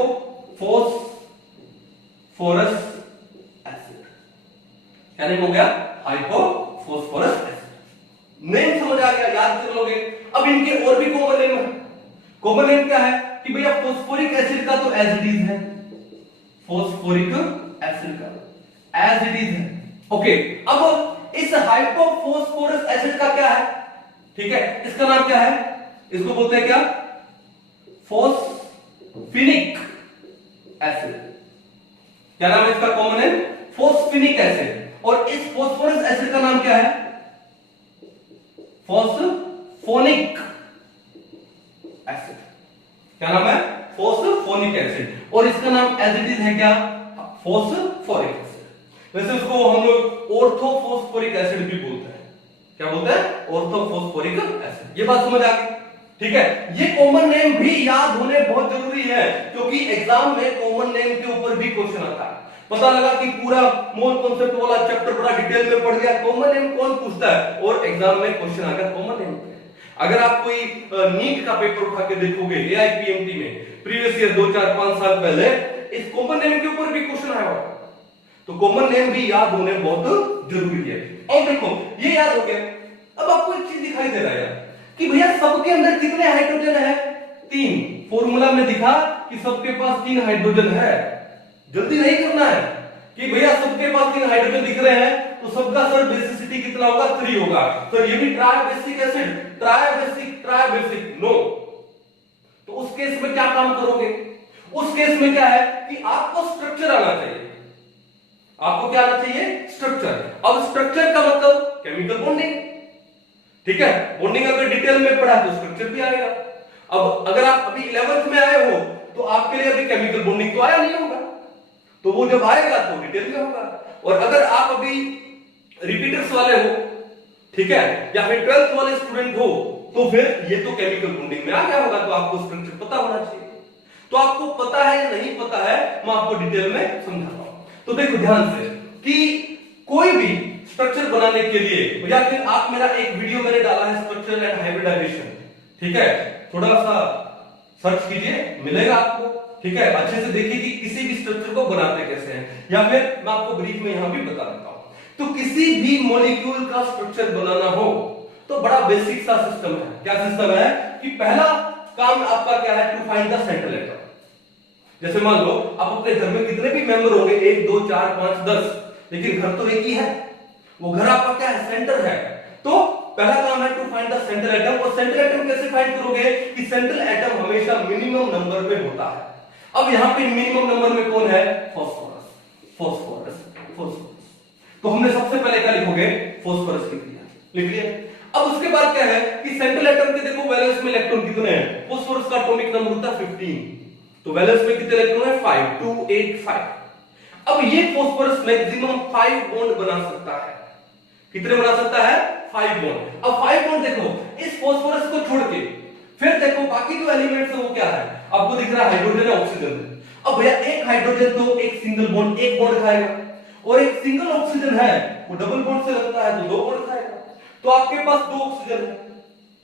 फोस्फोरस एसिड। क्या नेम हो गया हाइपो फोस्फोरस एसिड। नेम समझ आ गया, याद कर लोगे। अब इनके और भी कॉमन नेम है। कॉमन नेम क्या है कि भैया फोस्फोरिक एसिड का तो एज इट इज है, फोस्फोरिक एसिड का एज इट इज है। ओके, अब इस हाइपोफोस्फोरस एसिड का क्या है, ठीक है, इसका नाम क्या है, इसको बोलते हैं क्या फोस्फिनिक एसिड। क्या नाम है इसका कॉमन नेम फोस्फिनिक एसिड। और इस फोस्फोरस एसिड का नाम क्या है फोस्फोनिक एसिड। क्या नाम है फोस्फोनिक एसिड। और इसका नाम एज इट इज है क्या फोस्फोरिक एसिड। वैसे उसको हम लोग ऑर्थोफॉस्फोरिक एसिड भी बोलते हैं। क्या बोलते हैं? Orthophosphoric acid. ये बात समझ आ गई? ठीक है, ये कॉमन नेम भी याद होने बहुत जरूरी है, क्योंकि एग्जाम में कॉमन नेम के ऊपर भी क्वेश्चन आता है। पता लगा कि पूरा मोल कॉन्सेप्ट वाला चैप्टर बड़ा डिटेल में पढ़ गया, कॉमन नेम कौन पूछता है, और एग्जाम में क्वेश्चन आ गया कॉमन नेम पे। अगर आप कोई नीट का पेपर उठा के देखोगे एआईपीएमटी में प्रीवियस ईयर 2-4-5 साल पहले, इस कॉमन नेम के ऊपर भी क्वेश्चन आया होगा। तो कॉमन नेम भी याद होने बहुत जरूरी है। और देखो ये याद हो गया, अब आपको एक चीज दिखाई दे रहा है कि भैया सबके अंदर कितने हाइड्रोजन है? 3। फॉर्मूला में दिखा कि सबके पास 3 हाइड्रोजन है। जल्दी नहीं करना है कि भैया सबके पास 3 हाइड्रोजन दिख रहे हैं तो सबका सर बेसिसिटी कितना होगा? 3 होगा। तो ये भी ट्राइबेसिक एसिड, ट्राइबेसिक नो। तो उस केस में क्या काम करोगे? उस केस में क्या है कि आपको स्ट्रक्चर आना चाहिए। आपको क्या आना चाहिए? स्ट्रक्चर। अब स्ट्रक्चर का मतलब केमिकल बॉन्डिंग। ठीक है, बॉन्डिंग अगर डिटेल में पढ़ा तो स्ट्रक्चर भी आएगा। अब अगर आप अभी 11th में आए हो तो आपके लिए अभी केमिकल बॉन्डिंग तो आया नहीं होगा, तो वो जब आएगा तो डिटेल में होगा। और अगर आप अभी रिपीटर्स वाले हो, ठीक है, या फिर 12th वाले स्टूडेंट हो, तो फिर ये तो केमिकल बॉन्डिंग में आ गया होगा, तो आपको स्ट्रक्चर पता होना चाहिए। तो आपको पता है या नहीं पता है, मैं आपको डिटेल में समझाता हूं। तो देखो ध्यान से कि कोई भी स्ट्रक्चर बनाने के लिए, या फिर आप मेरा एक वीडियो मैंने डाला है स्ट्रक्चर एंड हाइब्रिडाइजेशन, ठीक है, थोड़ा सा सर्च कीजिए, मिलेगा आपको। ठीक है, अच्छे से देखिए कि किसी भी स्ट्रक्चर को बनाते कैसे हैं, या फिर मैं आपको ब्रीफ में यहां भी बता देता हूं। तो किसी भी मॉलिक्यूल का स्ट्रक्चर बनाना हो तो बड़ा बेसिक सा सिस्टम है। क्या सिस्टम है कि पहला काम आपका क्या है? To find the central atom. जैसे मान लो आप अपने घर में कितने भी मेंबर होंगे, 1 2 4 5 10, लेकिन घर तो एक ही है, वो घर आपका क्या है? सेंटर है। तो पहला काम है to find the central atom. और सेंट्रल एटम कैसे फाइंड करोगे कि सेंट्रल एटम हमेशा मिनिमम नंबर में होता है। अब यहां पे मिनिमम नंबर में कौन है? Phosphorus, phosphorus, phosphorus. तो हमने सबसे पहले क्या लिखोगे? फास्फोरस लिख दिया, लिख लिया। अब उसके बाद क्या है कि सेंट्रल एटम के देखो वैलेंस में इलेक्ट्रॉन कितने हैं? फास्फोरस का एटॉमिक नंबर होता है 15, तो वैलेंस में कितने इलेक्ट्रॉन है? 5, 2 8 5। अब ये फास्फोरस मैक्सिमम 5 बॉन्ड बना सकता है। कितने बना सकता है? 5 बॉन्ड। अब 5 बॉन्ड देखो, इस फास्फोरस को छोड़ के फिर देखो बाकी जो एलिमेंट्स है वो क्या है? आपको दिख रहा है हाइड्रोजन है, ऑक्सीजन है। अब भैया एक हाइड्रोजन तो एक सिंगल बॉन्ड, एक बॉन्ड खाएगा, और एक सिंगल ऑक्सीजन है वो डबल बॉन्ड से लगता है तो 2 बॉन्ड खाएगा। तो आपके पास 2 ऑक्सीजन है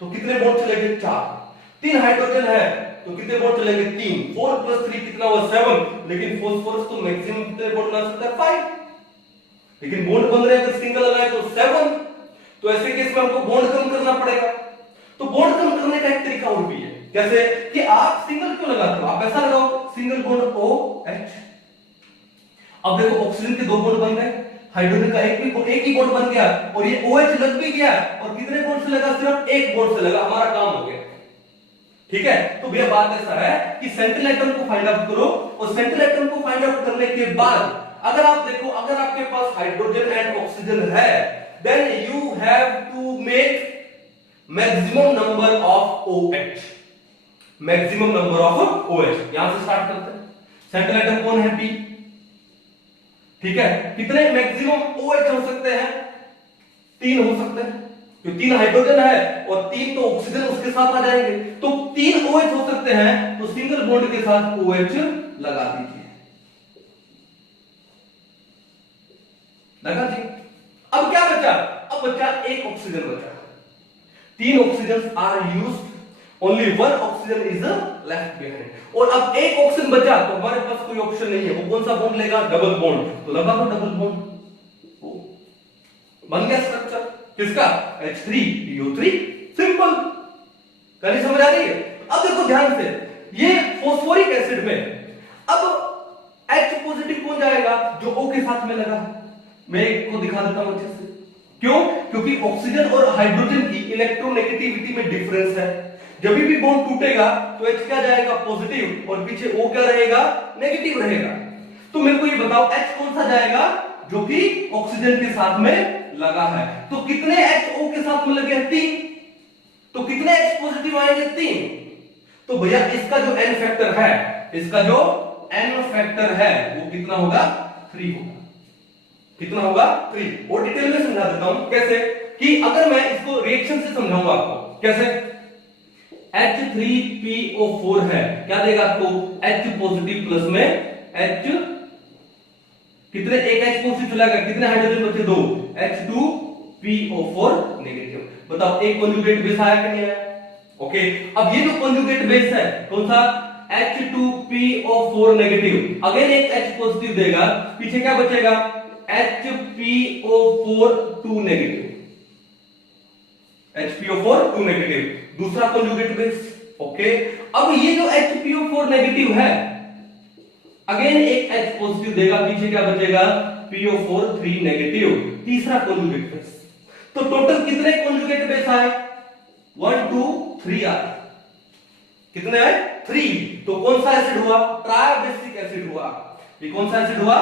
तो कितने बॉन्ड चलेंगे? 4। 3 हाइड्रोजन है तो कितने बॉन्ड चलेंगे? 3। 4 + 3 कितना हुआ? 7। लेकिन फास्फोरस तो मैक्सिमम कितने बॉन्ड बना सकता है? 5। लेकिन बॉन्ड बन रहे हैं तो सिंगल लगाए तो 7। तो ऐसे केस में हमको बॉन्ड कम करना पड़ेगा। तो बॉन्ड कम करने का एक तरीका और भी है। कैसे कि आप सिंगल क्यों लगाते हो? आप ऐसा लगाओ सिंगल बॉन्ड OH। अब देखो ऑक्सीजन के 2 बॉन्ड बन गए, हाइड्रोजन का एक ही बॉन्ड बन गया, और ये OH लग भी गया, और कितने बॉन्ड से लगा? सिर्फ एक बॉन्ड से लगा, हमारा काम हो गया। ठीक है, तो भैया बात ऐसा है कि सेंट्रल एटम को फाइंड आउट करो, और सेंट्रल एटम को फाइंड आउट करने के बाद अगर आप देखो, अगर आपके पास हाइड्रोजन एंड ऑक्सीजन है, then you have to make maximum number of OH। Maximum number of OH यहां से स्टार्ट करते हैं। सेंट्रल एटम कौन है? P। ठीक है, कितने मैक्सिमम OH हो सकते हैं? 3 हो सकते हैं, क्योंकि 3 हाइड्रोजन है और 3 तो ऑक्सीजन उसके साथ आ जाएंगे, तो 3 OH हो सकते हैं। तो सिंगल बॉन्ड के साथ OH लगा दीजिए, लगा दी। अब क्या बचा? अब बचा एक ऑक्सीजन बचा। 3 oxygen are used, only 1 oxygen is left behind. और अब एक ऑक्सीजन बचा तो हमारे पास कोई ऑप्शन नहीं है, वो कौन सा बॉन्ड लेगा? Double bond. तो लगा दो डबल बॉन्ड, बन गया स्ट्रक्चर किसका? H3PO3। सिंपल। कहानी समझ आ रही है? अब देखो ध्यान से, ये फास्फोरिक एसिड में अब H पॉजिटिव कौन जाएगा? जो O के साथ में लगा। मैं एक को दिखा देता हूं अच्छे से। क्यों? क्योंकि ऑक्सीजन और हाइड्रोजन की इलेक्ट्रोनेगेटिविटी में डिफरेंस है। जब भी बॉन्ड टूटेगा तो H क्या जाएगा? पॉजिटिव, और पीछे O क्या रहेगा? नेगेटिव रहेगा। तो मेरे को ये बताओ H कौन सा जाएगा? जो कि ऑक्सीजन के साथ में लगा है। तो कितने H O के साथ में लगे? 3। तो कितने H पॉजिटिव आएंगे? 3। तो भैया इसका जो N फैक्टर है, इसका जो N फैक्टर है वो कितना होगा? 3 होगा। कितना होगा 3। और डिटेल में समझा देता हूं कैसे, कि अगर मैं इसको रिएक्शन से समझाऊंगा आपको कैसे, H3PO4 है, क्या देगा आपको H पॉजिटिव प्लस में H, कितने एक H पॉजिटिव चला गया, कितने हाइड्रोजन बचे 2, H2PO4 नेगेटिव। बताओ एक कॉन्जुगेट बेस आया कि नहीं आया? ओके, अब ये जो कॉन्जुगेट बेस है कौन सा, H2PO4 नेगेटिव, अगेन एक H पॉजिटिव देगा, पीछे क्या बचेगा HPO4 2 नेगेटिव, HPO4 2 नेगेटिव, दूसरा कॉन्जुगेट बेस। ओके, अब ये जो HPO4 नेगेटिव है, अगेन एक H पॉजिटिव देगा, पीछे क्या बचेगा PO4 3 नेगेटिव, तीसरा कॉन्जुगेट बेस। तो टोटल कितने कॉन्जुगेट बेस आए, 1 2 3 आए, कितने आए 3। तो कौन सा एसिड हुआ, ट्रायाबेसिक एसिड हुआ। ये कौन सा एसिड हुआ,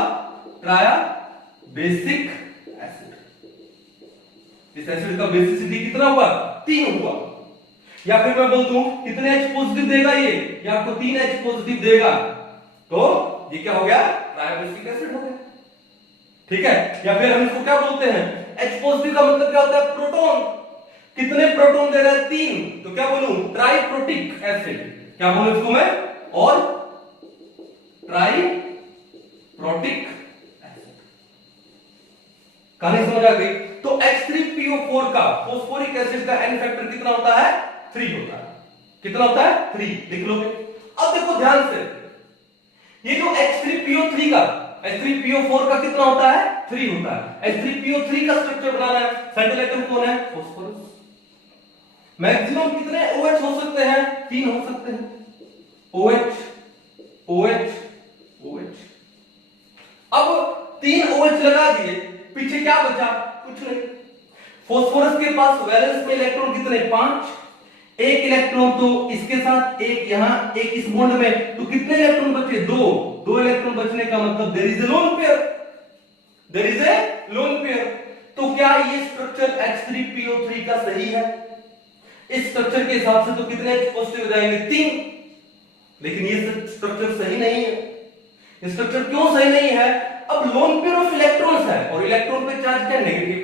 ट्रायाबेसिक एसिड। इस एसिड का बेसिसिटी कितना हुआ, 3 हुआ। या फिर मैं बोल दूं कितने H पॉजिटिव देगा ये आपको 3 H पॉजिटिव देगा, तो ये क्या हो गया, ट्रायाबेसिक एसिड हो गया। ठीक है, या फिर हम इसको क्या बोलते हैं, H पॉजिटिव का मतलब क्या होता है, प्रोटॉन। कितने प्रोटॉन दे रहा है, 3, तो क्या बोलूं, ट्राइप्रोटिक एसिड। क्या बोलूं इसको मैं, और ट्राइप्रोटिक एसिड। कहानी समझ आ गई? तो H3PO4 का, फॉस्फोरिक एसिड का N फैक्टर कितना होता है, 3 होता है। कितना होता है, 3, लिख लोगे। अब देखो ध्यान से, ये जो H3PO3 का, H3PO4 का कितना होता है, 3 होता है। H3PO3 का स्ट्रक्चर बनाना है, सेंट्रल एटम कौन है, फास्फोरस। मैक्सिमम कितने OH हो सकते हैं, 3 हो सकते हैं, OH OH OH। अब 3 OH लगा दिए, पीछे क्या बचा, कुछ नहीं। फास्फोरस के पास वैलेंस में इलेक्ट्रॉन कितने, 5, एक इलेक्ट्रॉन तो इसके साथ, एक यहां, एक इस बॉन्ड में, तो कितने इलेक्ट्रॉन बचे, 2 इलेक्ट्रॉन बचने का मतलब there is a lone pair, there is a lone pair. तो क्या ये स्ट्रक्चर H3PO3 का सही है? इस स्ट्रक्चर के हिसाब से तो कितने H पॉजिटिव हो जाएंगे, 3। लेकिन ये स्ट्रक्चर सही नहीं है। ये स्ट्रक्चर क्यों सही नहीं है, अब लोन पेयर ऑफ इलेक्ट्रॉन्स है और इलेक्ट्रॉन पे चार्ज क्या, नेगेटिव।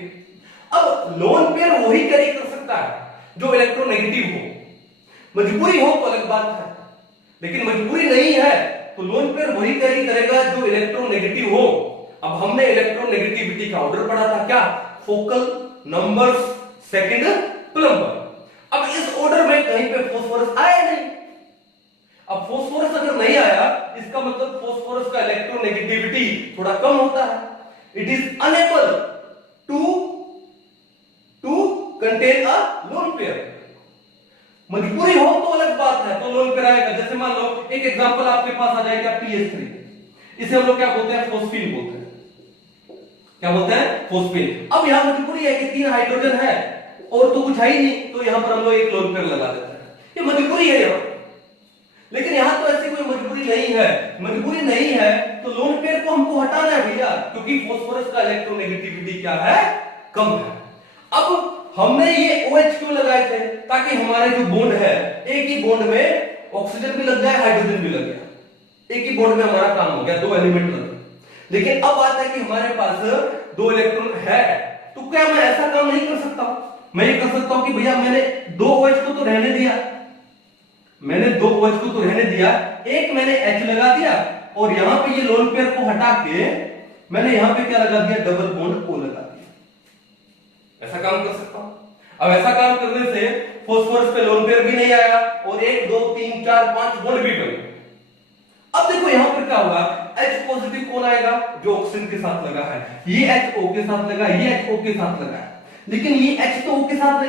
अब लोन पेयर वही कैरी कर सकता है जो इलेक्ट्रॉन नेगेटिव हो, मजबूरी हो तो अलग बात है, लेकिन मजबूरी नहीं है तो लोन पेयर वही कैरी करेगा जो इलेक्ट्रॉन नेगेटिव हो। अब हमने इलेक्ट्रॉन नेगेटिविटी का ऑर्डर पढ़ा था, क्या, फोकल, नंबर्स, सेकंड, प्लम्बर। अब इस ऑर्डर में कहीं पे फास्फोरस आया नहीं। अब फास्फोरस अगर नहीं आया, इसका मतलब फास्फोरस का इलेक्ट्रॉन नेगेटिविटी थोड़ा कम होता है। It is unable to contain a lone pair. मजबूरी हो तो अलग बात है, तो लोन पेयर आएगा। जैसे मान लो एक एग्जांपल आपके पास आ जाएगा PS3, इसे हम लोग क्या बोलते हैं, फोस्फीन बोलते हैं। क्या बोलते हैं, फोस्फीन। अब यहां मजबूरी है कि 3 हाइड्रोजन है और तो कुछ है ही नहीं, तो यहां पर हम लोग एक लोन पेयर लगा देते हैं। ये मजबूरी है यहां, लेकिन यहां तो ऐसी कोई मजबूरी नहीं है। मजबूरी नहीं है तो लोन पेयर को हमको हटाना है भैया, क्योंकि फास्फोरस का इलेक्ट्रोनेगेटिविटी क्या है, कम है। अब हमने ये OH क्यों लगाए थे, ताकि हमारे जो बॉन्ड है, एक ही बॉन्ड में ऑक्सीजन भी लग जाए, हाइड्रोजन भी लग गया, एक ही बॉन्ड में हमारा काम हो गया, 2 एलिमेंट लग गए। लेकिन अब बात है कि हमारे पास 2 इलेक्ट्रॉन है, तो क्या मैं ऐसा काम नहीं कर सकता? मैं ये कर सकता हूं कि भैया मैंने 2 OH को तो रहने दिया, मैंने 2 OH को तो रहने दिया, एक मैंने H लगा दिया और यहां पे ये लोन पेयर को हटा के मैंने यहां पे क्या लगा दिया, डबल बॉन्ड O लगा दिया। ऐसा काम कर सकता हूं। अब ऐसा काम करने से फास्फोरस पे लोन पेयर भी नहीं आएगा और 1 2 3 4 5 बॉन्ड भी बन गए। अब देखो यहां पर क्या होगा, H पॉजिटिव कौन आएगा, जो ऑक्सीजन के साथ लगा है, ये H O के साथ लगा, ये H O के साथ लगा है, लेकिन ये H तो O के साथ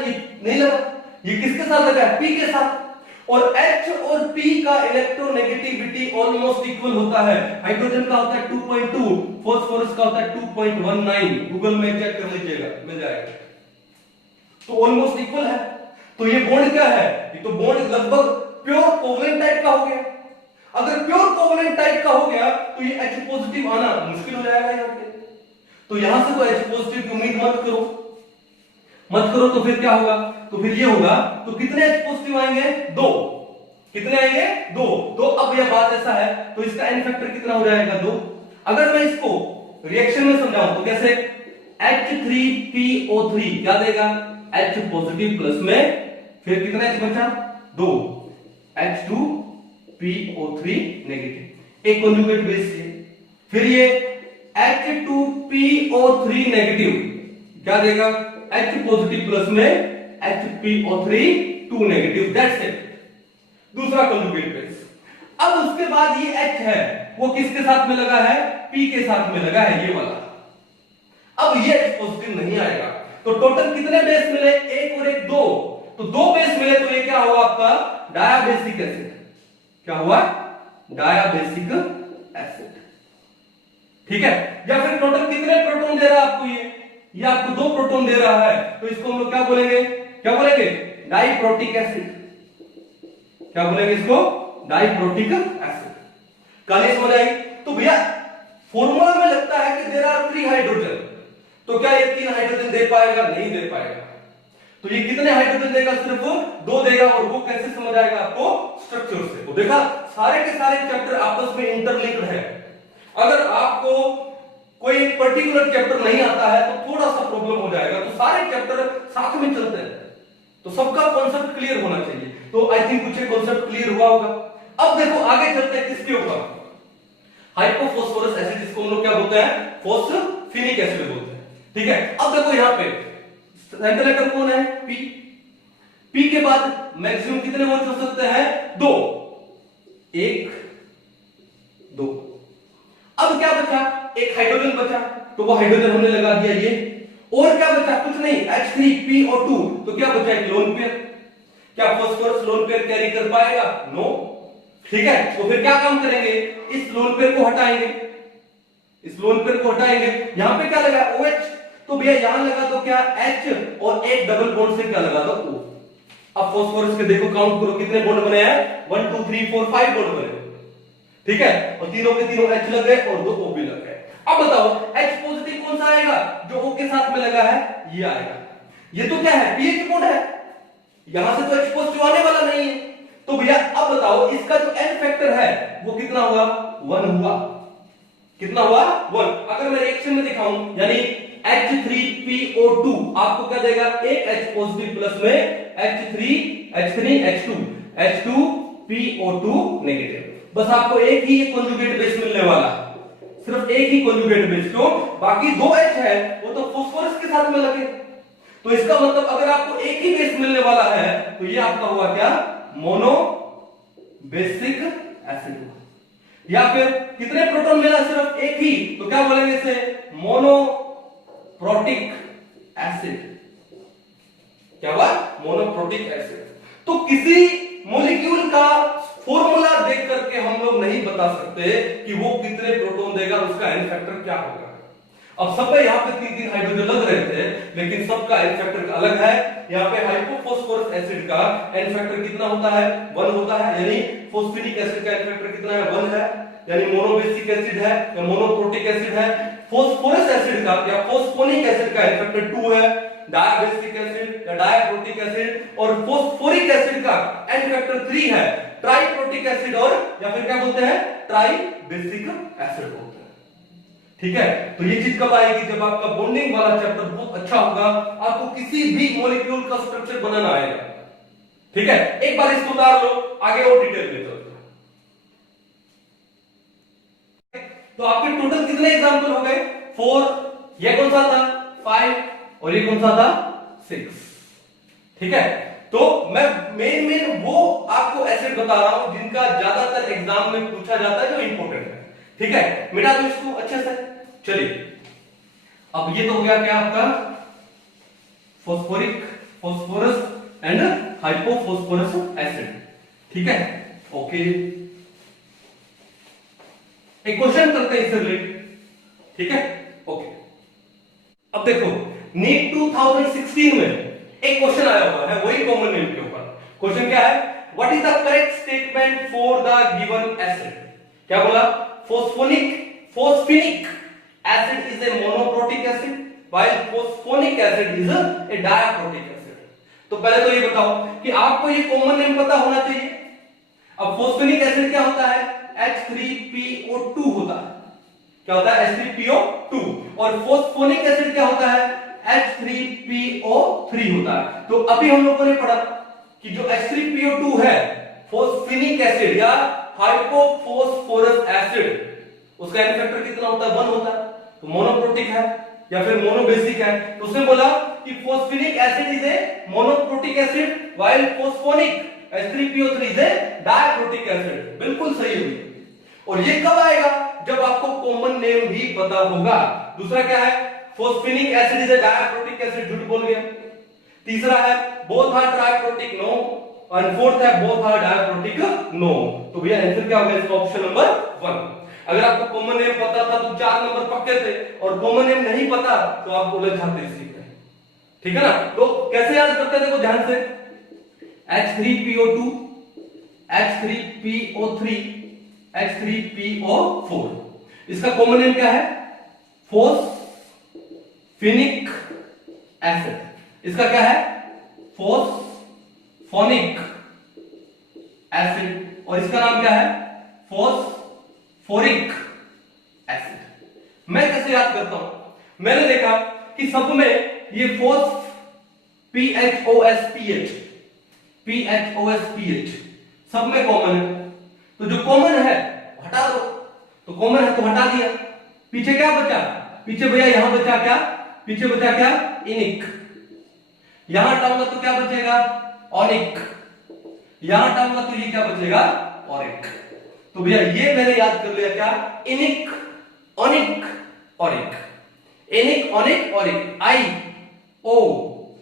नहीं लगा, ये किसके साथ लगा है, P के साथ। और H और P का इलेक्ट्रोनेगेटिविटी ऑलमोस्ट इक्वल होता है। हाइड्रोजन का होता है 2.2, फास्फोरस का होता है 2.19, गूगल में चेक कर लीजिएगा, मिल जाएगा। तो ऑलमोस्ट इक्वल है। तो ये बॉन्ड क्या है, ये तो बॉन्ड लगभग प्योर कोवलेंट टाइप का हो गया। अगर प्योर कोवलेंट टाइप का हो गया तो ये H पॉजिटिव आना मुश्किल हो जाएगा यहां पे। तो यहां से तो H पॉजिटिव की उम्मीद मत करो, तो फिर क्या होगा, तो फिर ये होगा, तो कितने H पॉजिटिव आएंगे, 2। कितने आएंगे, 2। तो अब यह बात ऐसा है, तो इसका N फैक्टर कितना हो जाएगा, 2। अगर मैं इसको रिएक्शन में समझाऊं तो कैसे, H3PO3 क्या देगा, H पॉजिटिव प्लस में, फिर कितना H बचा, 2, H2PO3 नेगेटिव, एक कॉन्जुगेट बेस है। फिर ये H2PO3 नेगेटिव क्या देगा, H पॉजिटिव प्लस में HPO3 2 नेगेटिव, दैट्स इट, दूसरा कॉन्जुगेट बेस। अब उसके बाद ये H है वो किसके साथ में लगा है, P के साथ में लगा है, ये वाला। अब ये H पॉजिटिव नहीं आएगा, तो टोटल कितने बेस मिले, एक और एक, दो, तो दो बेस मिले, तो ये क्या हुआ आपका डायाबेसिक एसिड, क्या हुआ, डायाबेसिक एसिड, ठीक है। या फिर टोटल कितने प्रोटॉन दे रहा है आपको, ये आपको 2 प्रोटॉन दे रहा है, तो इसको हम लोग क्या बोलेंगे, क्या बोलेंगे, डाइप्रोटिक एसिड, क्या बोलेंगे इसको, डाइप्रोटिक एसिड। कल समझ आई। तो भैया फॉर्मूला में लगता है कि देयर आर 3 हाइड्रोजन, तो क्या ये 3 हाइड्रोजन दे पाएगा, नहीं दे पाएगा। तो ये कितने हाइड्रोजन देगा, सिर्फ 2 देगा, और वो कैसे समझ आएगा आपको, स्ट्रक्चर से। तो देखा सारे के सारे चैप्टर आपस में इंटरलिंक्ड है। अगर आपको कोई पर्टिकुलर चैप्टर नहीं आता है तो थोड़ा सा प्रॉब्लम हो जाएगा, तो सारे चैप्टर साथ में चलते हैं, तो सबका कॉन्सेप्ट क्लियर होना चाहिए। तो आई थिंक कुछ कॉन्सेप्ट क्लियर हुआ होगा। अब देखो आगे चलते हैं किसके ऊपर, हाइपोफॉस्फोरस एसिड, जिसको हम लोग क्या बोलते हैं, फॉस्फोफिनिक एसिड बोलते हैं, ठीक है। अब देखो यहां पे सेंट्रल एटम कौन है, P, P के बाद मैक्सिमम कितने बॉन्ड हो सकते हैं, 2, 1, 2। अब क्या बचा, एक हाइड्रोजन बचा, तो वो हाइड्रोजन हमने लगा दिया ये, और क्या बचा, कुछ नहीं, H3PO2, तो क्या बचा, एक लोन पेयर। क्या फॉस्फोरस लोन पेयर कैरी कर पाएगा, नो, ठीक है। तो फिर क्या काम करेंगे, इस लोन पेयर को हटाएंगे, इस लोन पेयर को हटाएंगे। यहां पे क्या लगा, OH, तो भैया यहां लगा तो क्या H, और एक डबल बॉन्ड से क्या लगा, तो O। अब फॉस्फोरस के देखो काउंट करो कितने बॉन्ड बने हैं, 1 2 3 4 5 बॉन्ड बने, ठीक है, और तीनों के तीनों H लग गए और 2 O भी लग गए। अब बताओ H पॉजिटिव कौन सा आएगा, जो O के साथ में लगा है, ये आएगा। ये तो क्या है, pH बॉन्ड है, यहां से तो H पॉजिटिव आने वाला नहीं है। तो भैया अब बताओ इसका जो N फैक्टर है वो कितना हुआ, 1 हुआ, कितना हुआ, 1। अगर मैं रिएक्शन में दिखाऊं, यानी H3PO2 आपको क्या देगा, एक H पॉजिटिव प्लस में H2PO2 नेगेटिव। बस आपको एक ही कॉन्जुगेट बेस मिलने वाला, सिर्फ एक ही कॉन्जुगेट बेस, क्यों, बाकी 2 H है वो तो फास्फोरस के साथ में लगे। तो इसका मतलब अगर आपको एक ही बेस मिलने वाला है तो ये आपका हुआ क्या, मोनो बेसिक एसिड हुआ। या फिर कितने प्रोटॉन मिला, सिर्फ एक ही, तो क्या बोलेंगे इसे, मोनोप्रोटिक एसिड। क्या हुआ, मोनोप्रोटिक एसिड। तो किसी मॉलिक्यूल का फॉर्मूला देख करके हम लोग नहीं बता सकते कि वो कितने प्रोटॉन देगा, उसका एन फैक्टर क्या होगा। अब सब पे यहाँ पे 3 हाइड्रोजन लग रहे थे, लेकिन सबका एन फैक्टर अलग है। यहाँ पे हाइपोफॉस्फोरस एसिड का एन फैक्टर कितना होता है, 1 होता है, यानी फॉस्फेनिक एसिड का एन फैक्टर कितना है, 1 है, यानी मोनोबेसिक एसिड है या मोनोप्रोटिक एसिड है। फॉस्फोरस एसिड का या फॉस्फोनिक एसिड का एन फैक्टर 2 है, डायाबेसिक एसिड या डायाप्रोटिक एसिड और फॉस्फोरिक एसिड का एन फैक्टर 3 है, ट्राइप्रोटिक एसिड और या फिर क्या बोलते हैं, ट्राइबेसिक एसिड बोलते हैं, ठीक है। तो ये चीज कब आएगी, जब आपका बॉन्डिंग वाला चैप्टर बहुत अच्छा होगा, आपको किसी भी मॉलिक्यूल का स्ट्रक्चर बनाना आएगा, ठीक है। एक बार इसको उतार लो, आगे और डिटेल में चलते हैं। तो आपके टोटल कितने एग्जांपल हो गए, 4, ये कौन सा था, 5, और ये कौन सा था, 6, ठीक है। तो मैं मेन वो आपको एसिड बता रहा हूं जिनका ज्यादातर एग्जाम में पूछा जाता है, जो इंपॉर्टेंट है, ठीक है। मिटा दो इसको अच्छे से। चलिए अब ये तो हो गया क्या आपका फॉस्फोरस एंड हाइपोफॉस्फोरस एसिड, ठीक है, ओके। एक क्वेश्चन करते हैं इससे रिलेटेड, ठीक है, ओके। अब देखो नीट 2016 में एक क्वेश्चन आया हुआ है, वही कॉमन नेम के ऊपर। क्वेश्चन क्या है, what is the correct statement for the given acid. क्या बोला, phosphinic acid is a monoprotic acid while phosphonic acid is a diaprotic acid। तो पहले तो ये बताओ कि आपको ये कॉमन नेम पता होना चाहिए। अब phosphonic acid क्या होता है, H3PO2 होता है, क्या होता है H3PO2, और फोस्फोनिक एसिड क्या होता है H3PO3 होता है। तो अभी हम लोगों ने पढ़ा कि जो H3PO2 है फोस्फेनिक एसिड या हाइपोफॉस्फोरस एसिड, उसका एन फैक्टर कितना होता है 1 होता है, तो मोनोप्रोटिक है या फिर मोनोबेसिक है। तो उसने बोला कि phosphinic acid is a monoprotic acid while phosphonic H3PO3 is a diprotic acid. बिल्कुल सही हुई। और ये कब आएगा जब आपको कॉमन नेम भी पता होगा। दूसरा क्या है phosphinic acid is a diprotic acid, झूठ बोल गया। तीसरा है बोथ आर ट्राइप्रोटिक, नो। और फोर्थ है बोथ आर डायप्रोटिक, नो। तो भैया आंसर क्या होगा इसका ऑप्शन नंबर 1। अगर आपको कॉमन नेम पता था तो 4 नंबर पक्के थे, और कॉमन नेम नहीं पता तो आप उलझ जाते इसी में। ठीक है ना। तो कैसे याद करते हैं देखो ध्यान से, H3PO2, H3PO3, H3PO4, इसका कॉमन नेम क्या है फोस्फेनिक एसिड। इसका क्या है फोस्फोनिक एसिड, और इसका नाम क्या है फोस्फोरिक एसिड। मैं कैसे याद करता हूं, मैंने देखा कि सब में ये PHOS सब में कॉमन है, तो जो कॉमन है हटा दो। तो कॉमन है तो हटा दिया, पीछे क्या बचा, पीछे भैया यहां बचा क्या, पीछे बचा क्या इनिक। यहां हटाऊंगा तो क्या बचेगा ऑनिक, यहां हटाऊंगा तो ये क्या बचेगा ऑरिक। तो भैया ये मैंने याद कर लिया क्या इनिक ऑनिक ऑरिक, इनिक ऑनिक ऑरिक, आई ओ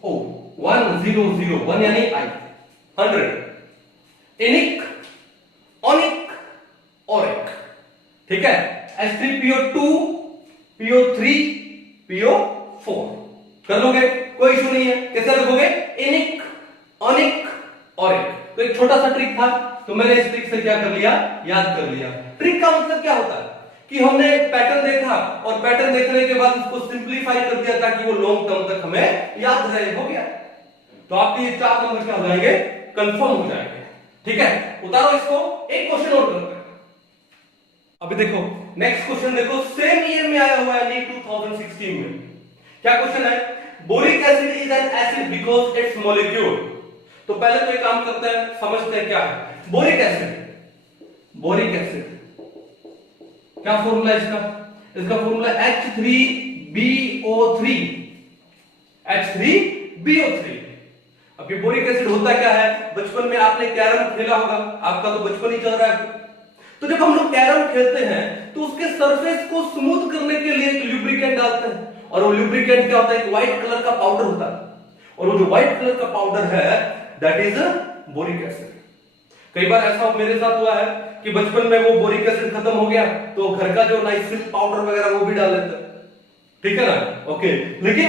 ओ 1001 यानी आई 100, इनिक ऑनिक ऑरिक। ठीक है। H3PO2 PO3 PO4 कर लोगे, कोई इशू नहीं है। कैसे लिखोगे इनिक ऑनिक ऑरिक। तो एक छोटा सा ट्रिक था, तो मैंने इस ट्रिक से क्या कर लिया याद कर लिया। ट्रिक का मतलब क्या होता है कि हमने एक पैटर्न देखा और पैटर्न देखने के बाद उसको सिंपलीफाई कर दिया ताकि वो लॉन्ग टर्म तक हमें याद रहे, हो गया। तो आपके ये 4 नंबर क्या हो जाएंगे कंफर्म हो जाएंगे। ठीक है, उतारो इसको, एक क्वेश्चन और करते हैं। अभी देखो नेक्स्ट क्वेश्चन देखो, सेम ईयर में आया हुआ है नीट 2016 में। क्या क्वेश्चन है, boric acid is an acid because it's molecule. तो पहले तो एक काम करते हैं, समझते हैं क्या है बोरिक एसिड। बोरिक एसिड क्या फॉर्मूला इसका, इसका फॉर्मूला H3BO3, H3BO3। अब ये बोरिक एसिड होता क्या है, बचपन में आपने कैरम खेला होगा, आपका तो बचपन ही चल रहा है। तो जब हम लोग कैरम खेलते हैं तो उसके सरफेस को स्मूथ करने के लिए एक ल्यूब्रिकेंट डालते हैं, और वो ल्यूब्रिकेंट क्या होता है, एक व्हाइट कलर का पाउडर होता है, और वो जो व्हाइट कलर का पाउडर है दैट इज बोरिक एसिड। कई बार ऐसा मेरे साथ हुआ है कि बचपन में वो बोरिक एसिड खत्म हो गया तो घर का जो नाइसिल पाउडर वगैरह वो भी डाल लेते हैं। ठीक है ना, ओके। लेकिन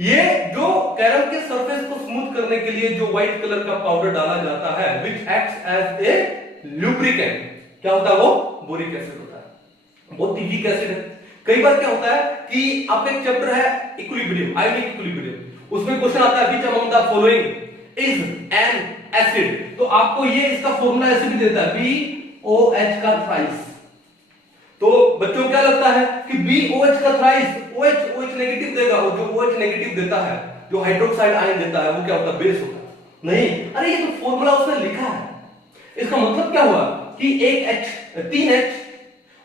ये जो कैरम के सरफेस को स्मूथ करने के लिए जो व्हाइट कलर का पाउडर डाला जाता है which acts as a lubricant, क्या होता है वो बोरिक एसिड होता है, बहुत ही वीक एसिड है। कई बार क्या होता है कि आपका एक चैप्टर है इक्विलिब्रियम, आयोनिक इक्विलिब्रियम, उसमें क्वेश्चन आता है which among the following is an acid. तो आपको ये इसका फॉर्मूला ऐसे भी देता है BOH का थ्राइस। तो बच्चों को क्या लगता है कि BOH का थ्राइस, OH नेगेटिव देगा, और जो OH नेगेटिव देता है, जो हाइड्रोक्साइड आयन देता है, वो क्या होता है बेस होता है। नहीं, अरे ये तो फॉर्मूला उसने लिखा है। इसका मतलब क्या हुआ कि एक H 3H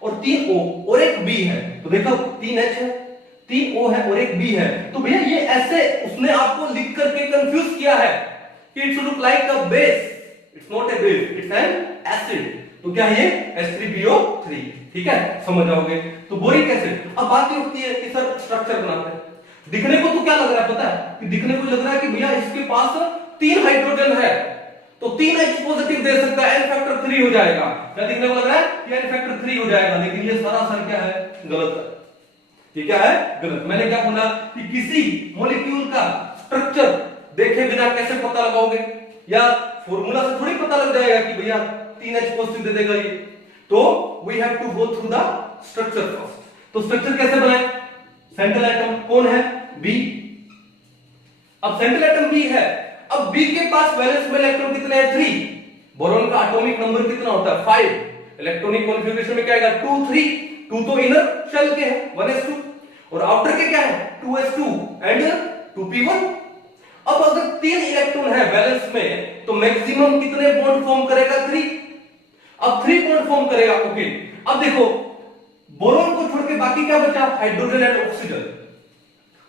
और 3O और एक B है। तो देखो 3H है, 3O है और एक B है। तो भैया ये ऐसे उसने आपको लिख करके कंफ्यूज किया है कि it's look like a base, it's not a base, it's an acid. तो क्या है ये H3BO3। ठीक है, समझ जाओगे। तो बोरिक एसिड, अब बात ये उठती है कि सर स्ट्रक्चर बनाते हैं, दिखने को तो क्या लग रहा है पता है कि दिखने को लग रहा है कि भैया इसके पास 3 हाइड्रोजन है तो 3H पॉजिटिव दे सकता है, N फैक्टर 3 हो जाएगा। क्या दिखने को लग रहा है कि N फैक्टर 3 हो जाएगा, लेकिन ये सरासर क्या है गलत है। ये क्या है गलत। मैंने क्या बोला कि किसी मॉलिक्यूल का स्ट्रक्चर देखे बिना कैसे पता लगाओगे, या फॉर्मूला से थोड़ी पता लग जाएगा कि भैया 3H पॉजिटिव दे देगा ये। तो we have to go through the structure first. तो स्ट्रक्चर कैसे बनाए, सेंट्रल एटम कौन है B। अब सेंट्रल एटम B है, अब B के पास वैलेंस में इलेक्ट्रॉन कितने हैं 3, बोरॉन का एटॉमिक नंबर कितना होता है 5, इलेक्ट्रॉनिक कॉन्फ़िगरेशन में क्या आएगा 2 3, 2 तो इनर शेल के हैं 1s2 और आउटर के क्या है 2s2 एंड 2p1। अब अगर 3 इलेक्ट्रॉन है वैलेंस में तो मैक्सिमम कितने बॉन्ड फॉर्म करेगा 3। अब 3 बॉन्ड फॉर्म करेगा ओके। अब देखो बोरोन को छोड़ के बाकी क्या बचा हाइड्रोजन एंड ऑक्सीजन,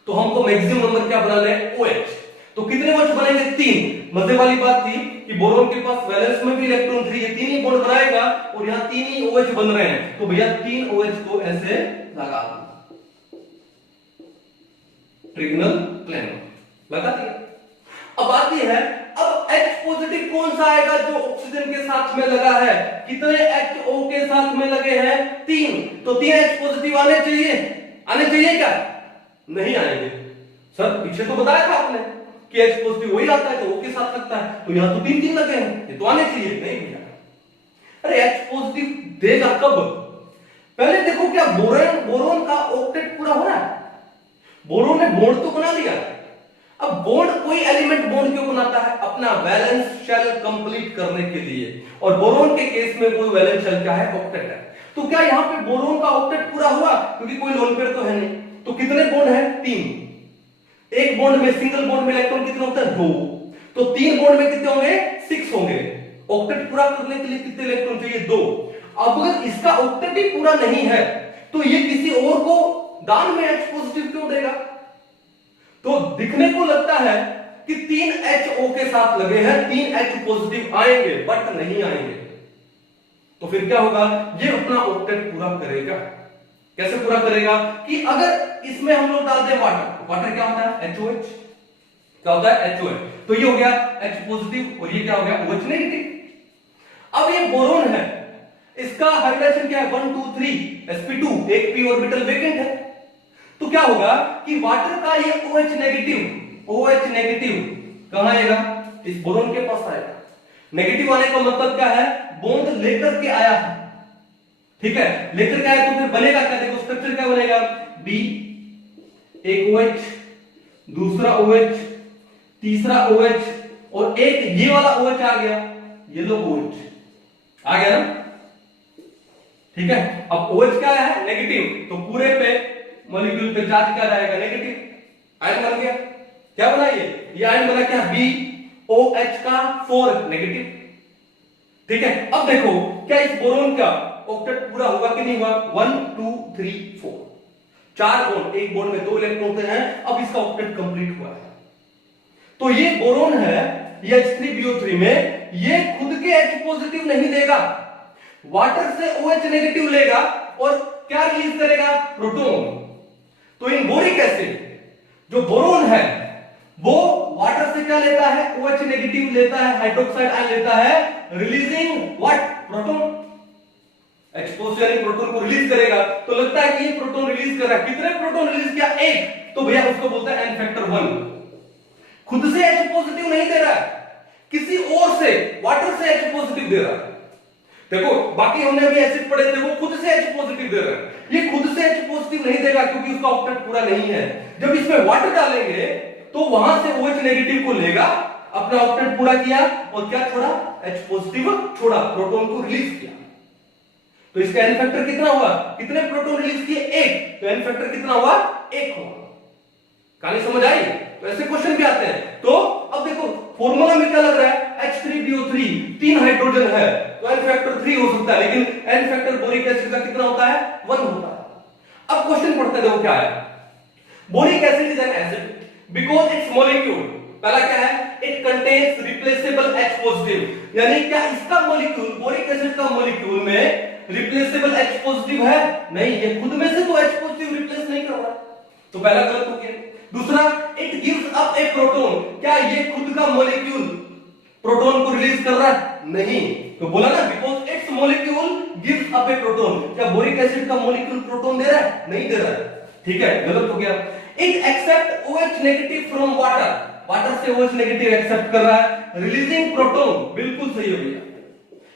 तो हमको मैक्सिमम नंबर क्या बनाना है OH। तो कितने OH बनेंगे 3। मजे वाली बात थी कि बोरोन के पास वैलेंस में भी इलेक्ट्रॉन 3 है, 3 ही बॉन्ड बनाएगा और यहां 3 ही OH बन रहे हैं, तो भैया 3 OH को ऐसे लगा दो ट्रिगोनल प्लेन लगा दिया। अब आती है अब H पॉजिटिव कौन सा आएगा जो ऑक्सीजन के साथ में लगा है, कितने HO के साथ में लगे हैं 3, तो 3 H पॉजिटिव आने चाहिए क्या नहीं आएंगे सर, पीछे तो बताया था आपने कि H पॉजिटिव वही आता है तो O के साथ लगता है, तो यहां तो 3 लगे हैं, ये तो आने चाहिए नहीं भैया। अरे H पॉजिटिव देगा कब, पहले देखो क्या बोरोन का ऑक्टेट पूरा हो रहा है, बोरोन ने बॉन्ड तो बना लिया। अब बॉन्ड कोई एलिमेंट बॉन्ड क्यों बनाता है अपना वैलेंस शेल कंप्लीट करने के लिए, और बोरोन के केस में वो वैलेंस शेल क्या है ऑक्टेट है। तो क्या यहां पे बोरोन का ऑक्टेट पूरा हुआ क्योंकि कोई लोन पेयर तो है नहीं, तो कितने बॉन्ड है 3। एक बॉन्ड में सिंगल बॉन्ड में इलेक्ट्रॉन कितने होते हैं 2, तो 3 बॉन्ड में कितने होंगे 6 होंगे। ऑक्टेट पूरा करने के लिए कितने इलेक्ट्रॉन चाहिए 2। अब अगर इसका ऑक्टेट ही पूरा नहीं है तो ये किसी और को दान में H पॉजिटिव क्यों देगा, तो दिखने को लगता है कि 3 HO के साथ लगे हैं 3 H पॉजिटिव आएंगे बट नहीं आएंगे, तो फिर क्या होगा ये अपना ऑक्टेट पूरा करेगा। कैसे पूरा करेगा कि अगर इसमें हम लोग डाल दें वाटर क्या होता है HOH, क्या होता है HOH, तो ये हो गया H पॉजिटिव और ये क्या हो गया OH नेगेटिव। अब ये बोरोन है, इसका हाइड्रोजन क्या है 1 2 3 sp2, एक p ऑर्बिटल वेकेंट है, तो क्या होगा कि वाटर का ये OH नेगेटिव कहां आएगा इस बोरोन के पास आएगा। नेगेटिव आने का मतलब क्या है बॉन्ड लेकर के आया है, ठीक है, लेकर के आया तो फिर बनेगा क्या, देखो स्ट्रक्चर क्या बनेगा B, एक OH, दूसरा OH, तीसरा OH और एक ये वाला OH आ गया, येलो OH आ गया ना, ठीक है। अब OH क्या है नेगेटिव, तो पूरे पे मॉलिक्यूल पे चार्ज क्या जाएगा नेगेटिव, आयन बन गया, क्या बना ये आयन बना क्या BOH का 4 नेगेटिव, ठीक है। अब देखो क्या इस बोरोन का ऑक्टेट पूरा हुआ कि नहीं हुआ 1 2 3 4, 4 बॉन्ड, एक बॉन्ड में 2 इलेक्ट्रॉन होते हैं, अब इसका ऑक्टेट कंप्लीट हुआ है। तो ये बोरोन है ये H3BO3 में ये खुद के H पॉजिटिव नहीं देगा, वाटर से OH नेगेटिव लेगा और क्या रिलीज करेगा प्रोटॉन। तो इन बोरिक एसिड जो बोरोन है वो वाटर से क्या लेता है OH नेगेटिव लेता है, हाइड्रोक्साइड आयन लेता है, रिलीजिंग व्हाट प्रोटॉन, एक्सपोज यानी प्रोटॉन को रिलीज करेगा। तो लगता है कि ये प्रोटॉन रिलीज कर रहा है, कितने प्रोटॉन रिलीज किया 1, तो भैया उसको बोलता है N फैक्टर 1। खुद से H पॉजिटिव नहीं दे रहा है, किसी और से वाटर से H पॉजिटिव दे रहा है। देखो बाकी हमने अभी एसिड पढ़े थे वो खुद से H पॉजिटिव दे रहा है, ये खुद से H पॉजिटिव नहीं देगा क्योंकि उसका ऑक्टेट पूरा नहीं है। जब इसमें वाटर डालेंगे तो वहां से OH नेगेटिव को लेगा, अपना ऑक्टेट पूरा किया और क्या छोड़ा H पॉजिटिव छोड़ा, प्रोटॉन को रिलीज किया। तो इसका N फैक्टर कितना हुआ, कितने प्रोटॉन रिलीज किए 1, तो N फैक्टर कितना हुआ 1 हुआ। कहानी समझ आई, तो ऐसे क्वेश्चन भी आते हैं। तो अब देखो फॉर्मूला में क्या लग रहा है H3BO3 3 हाइड्रोजन है तो N फैक्टर 3 हो सकता है, लेकिन N फैक्टर बोरिक एसिड का कितना होता है 1 होता है। अब क्वेश्चन पढ़ते हैं, देखो क्या है, boric acid is an acid because it's molecule, पहला क्या है it contains replaceable H positive, यानी क्या इसका मॉलिक्यूल बोरिक एसिड का मॉलिक्यूल में रिप्लेसेबल H पॉजिटिव है नहीं, ये खुद में से तो H पॉजिटिव रिप्लेस नहीं कर रहा, तो पहला गलत हो गया। दूसरा it gives up A proton, क्या ये खुद का मॉलिक्यूल प्रोटॉन को रिलीज कर रहा है नहीं, तो बोला ना because it's molecule gives up A proton, क्या बोरिक एसिड का मॉलिक्यूल प्रोटॉन दे रहा है नहीं दे रहा है, ठीक है गलत हो गया। It accept OH negative from water, water से OH नेगेटिव एक्सेप्ट कर रहा है, रिलीजिंग प्रोटॉन, बिल्कुल सही हो गया।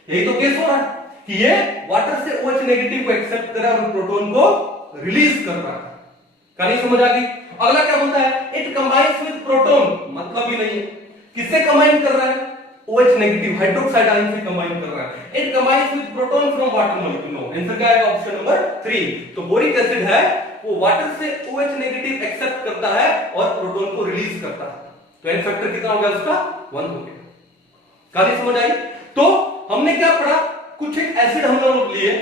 यही तो केस हो रहा है कि ये वाटर से OH नेगेटिव को एक्सेप्ट कर रहा है और प्रोटॉन को रिलीज कर रहा है। कहानी समझ आ गई। अगला क्या बोलता है इट कंबाइंस विद प्रोटॉन, मतलब ही नहीं है, किससे कंबाइन कर रहा है OH नेगेटिव हाइड्रोक्साइड आयन से कंबाइन कर रहा है। It combines with proton from water molecule. No, answer क्या आएगा? Option number 3। तो बोरिक एसिड है वो वाटर से OH नेगेटिव एक्सेप्ट करता है और प्रोटॉन को रिलीज करता है। तो एन फैक्टर कितना हो गया उसका? 1 हो गया। कहानी समझ आई? तो हमने क्या पढ़ा? कुछ एक एसिड हम लोग लिए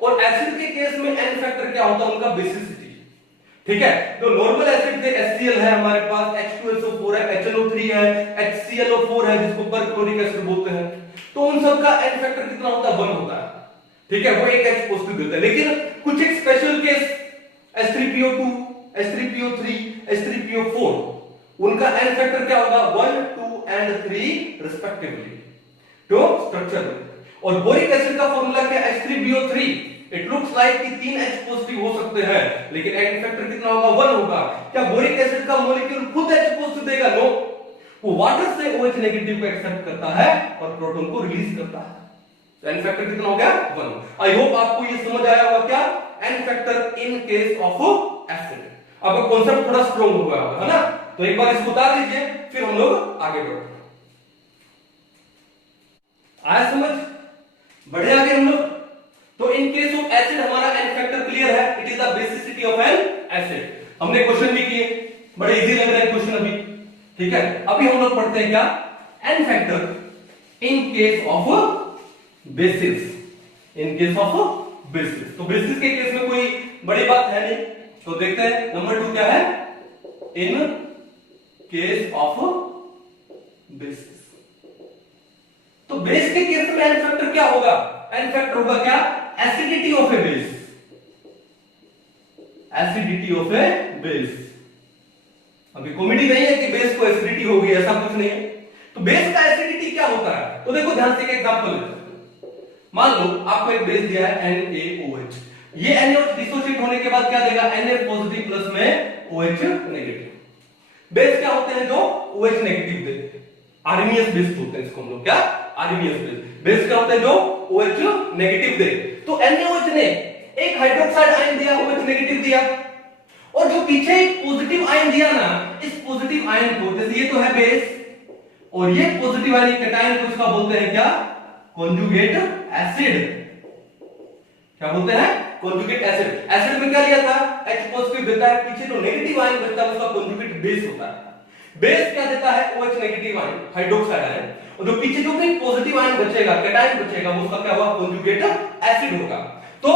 और एसिड के केस में एन फैक्टर क्या होता है? उनका बेसिसिटी। ठीक है, तो नॉर्मल एसिड थे HCl है हमारे पास, H2SO4 है, HNO3 है, HClO4 है जिसको परक्लोरिक एसिड बोलते हैं। तो उन सब का एन फैक्टर कितना होता है? 1 होता है। ठीक है, वो एक H पॉजिटिव देता है। लेकिन कुछ एक special case H3PO2, H3PO3, H3PO4 उनका एन फैक्टर क्या होगा? 1, 2 एंड 3 रिस्पेक्टिवली। तो स्ट्रक्चर में और बोरिक एसिड का फॉर्मूला क्या? H3BO3। इट लुक्स लाइक कि 3 H पॉजिटिव हो सकते हैं लेकिन एन फैक्टर कितना होगा? 1 होगा। क्या बोरिक एसिड का मॉलिक्यूल खुद H पॉजिटिव देगा? नो, वो वाटर से OH नेगेटिव को एक्सेप्ट करता है और प्रोटॉन को रिलीज करता है। तो एन फैक्टर कितना हो गया? 1। आई होप आपको ये समझ आया होगा क्या? N factor in case of acid. आपका कॉन्सेप्ट थोड़ा स्ट्रांग हो गया होगा, है ना? तो एक बार इसको बता दीजिए फिर हम लोग आगे बढ़ते हैं। आया समझ? बढ़े आगे हम लोग। तो इन केस ऑफ एसिड हमारा एन फैक्टर क्लियर है। It is the basicity of N acid. हमने क्वेश्चन भी किए, बड़े इजी लग रहे हैं क्वेश्चन अभी। ठीक है, अभी हम लोग पढ़ते हैं क्या? N factor in case of bases. In case of bases. तो बेसिस के केस में कोई बड़ी बात है नहीं, तो देखते हैं नंबर 2 क्या है? इन केस ऑफ बेसिस। तो बेस के केस में एन फैक्टर क्या होगा? एन फैक्टर होगा क्या? Acidity of a base. Acidity of a base. अभी कॉमेडी नहीं है कि बेस को एसिडिटी होगी, ऐसा कुछ नहीं है। तो बेस का एसिडिटी क्या होता है? तो देखो ध्यान से एक एग्जांपल लेते हैं। मान लो आपको एक बेस दिया है NaOH। ये NaOH डिसोसिएट होने के बाद क्या देगा? Na पॉजिटिव प्लस में OH नेगेटिव। बेस क्या होते हैं? जो OH नेगेटिव देते हैं, आर्मियस बेस होते हैं इसको हम लोग क्या? आर्मियस बेस। बेस क्या होते हैं? जो OH नेगेटिव दे। तो NaOH ने एक हाइड्रोक्साइड आयन दिया, OH नेगेटिव दिया, और जो पीछे एक पॉजिटिव आयन दिया ना, इस पॉजिटिव आयन को, जैसे ये तो है बेस और ये पॉजिटिव आयन कैटायन को इसका बोलते हैं क्या? Conjugate acid. क्या बोलते हैं? Conjugate acid. एसिड में क्या लिया था? H पॉजिटिव देता है, पीछे जो नेगेटिव आयन बचता है उसका कॉन्जुगेट बेस होता है। बेस क्या देता है? OH negative ion, hydroxide ion, और जो पीछे जो भी पॉजिटिव आयन बचेगा, कैटायन बचेगा, वो उसका क्या हुआ? कॉन्जुगेट एसिड होगा। तो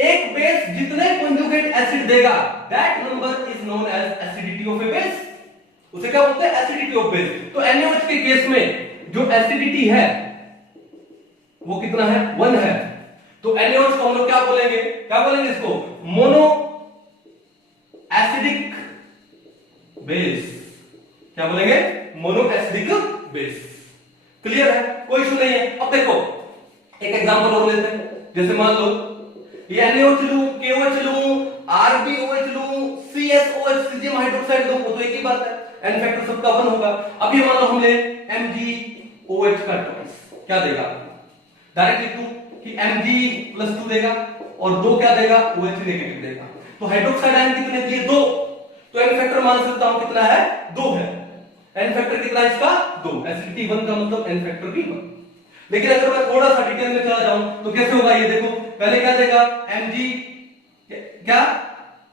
एक बेस जितने कॉन्जुगेट एसिड देगा, that number is known as acidity of a base. उसे क्या बोलते हैं? Acidity of base. तो NaOH के केस में जो एसिडिटी है वो कितना है? 1 है। तो NaOH को हम लोग क्या बोलेंगे? क्या बोलेंगे इसको? Mono acidic base. क्या बोलेंगे? Mono acidic base. क्लियर है? कोई इशू नहीं है। अब देखो एक एग्जांपल और लेते हैं। जैसे मान लो ये NaOH लूं, KOH लूं, RbOH लूं, CSOH सीजियम हाइड्रोक्साइड लूं, वो तो एक ही बात है। एन फैक्टर सबका 1 होगा। अब ये मान लो हम ले MgOH का ट्वाइस, क्या देगा? डायरेक्ट लिख दूं कि Mg+2 देगा और 2 क्या देगा? OH नेगेटिव देगा। तो हाइड्रोक्साइड आयन कितने दिए? 2। तो एन फैक्टर मान सकता हूं कितना है? 2 है। एन फैक्टर कितना है इसका? 2। एसिडिटी 1 का मतलब एन फैक्टर भी 1। लेकिन अगर मैं थोड़ा सा डिटेल में चला जाऊं तो कैसे होगा? ये देखो, पहले क्या देगा? Mg क्या?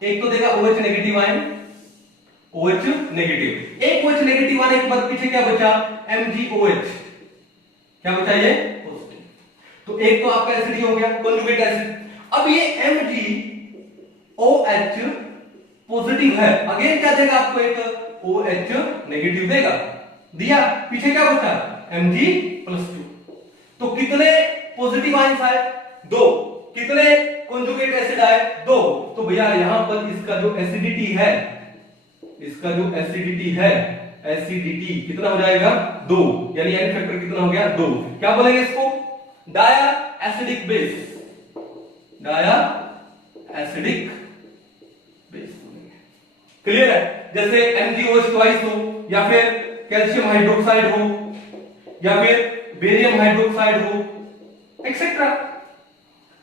एक तो देगा OH negative ion, OH negative, एक OH नेगेटिव आने के बाद पीछे क्या बचा? MgOH। क्या बचा? ये पॉजिटिव। तो एक तो आपका एसिड हो गया, कॉन्जुगेट एसिड। अब ये MgOH पॉजिटिव है, अगेन क्या देगा आपको? एक OH नेगेटिव देगा, दिया। पीछे क्या बचा? Mg+2। तो कितने पॉजिटिव आयंस आए? 2। कितने कॉन्जुगेट एसिड आए? 2। तो भैया यहां पर इसका जो एसिडिटी है, इसका जो एसिडिटी है, एसिडिटी कितना हो जाएगा? 2। यानी एन फैक्टर कितना हो गया? 2। क्या बोलेंगे इसको? Diacidic base. Diacidic base बोलेंगे। क्लियर है? जैसे MgOH ट्वाइस हो, या फिर कैल्शियम हाइड्रोक्साइड हो, या फिर बेरियम हाइड्रोक्साइड हो, एक्सेट्रा।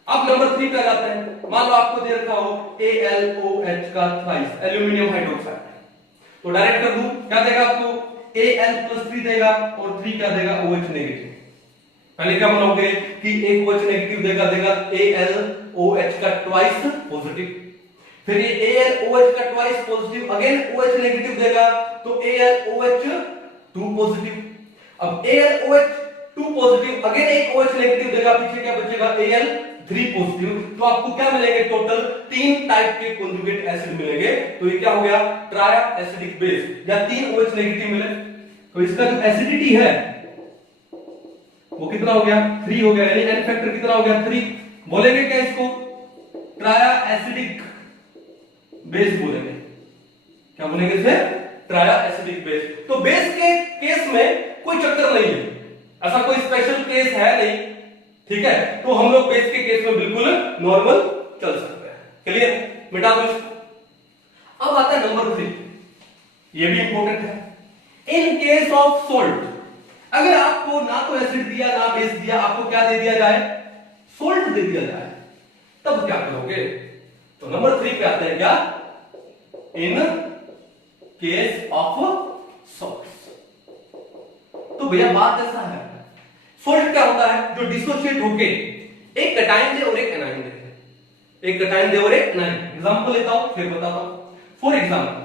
अब नंबर 3 पे आते हैं। मान लो आपको दे रखा हो AlOH का ट्वाइस, एल्यूमिनियम हाइड्रोक्साइड। तो डायरेक्ट कर दूं, क्या देगा आपको? Al+3 देगा और 3 क्या देगा OH नेगेटिव। पहले क्या बनाओगे कि एक OH नेगेटिव देगा AlOH का ट्वाइस पॉजिटिव, फिर ये AlOH का twice positive again OH negative देगा तो AlOH 2 पॉजिटिव। अब AlOH 2 पॉजिटिव अगेन एक OH नेगेटिव देगा, पीछे क्या बचेगा Al3 पॉजिटिव। तो आपको क्या मिलेंगे टोटल 3 टाइप के कॉन्जुगेट एसिड मिलेंगे। तो ये क्या हो गया ट्राया एसिडिक बेस या 3 OH नेगेटिव मिले। तो इसका जो एसिडिटी है वो कितना हो गया 3 हो गया, यानी एन फैक्टर कितना हो गया 3। बोलेंगे क्या इसको ट्राया एसिडिक बेस बोलेंगे। क्या बोलेंगे इसे ट्राया एसिडिक बेस। तो बेस के केस में कोई चक्कर नहीं है, ऐसा कोई स्पेशल केस है नहीं, ठीक है। तो हम लोग बेस के केस में बिल्कुल नॉर्मल चल सकते हैं। क्लियर, मिटा दो इसको। अब आता है नंबर 3, ये भी इंपॉर्टेंट है। इन केस ऑफ सोल्ट, अगर आपको ना तो एसिड दिया ना बेस दिया, आपको क्या दे दिया जाए सोल्ट दे दिया जाए, तब क्या करोगे। तो नंबर 3 पे आते हैं क्या इन केस ऑफ सॉल्ट्स। तो भैया बात ऐसा है, सोल्ट क्या होता है जो डिसोशिएट होके एक कैटायन दे और एक एनायन दे, एक कैटायन दे और एक एनायन। एग्जांपल लेता हूं फिर बताता हूं। फॉर एग्जांपल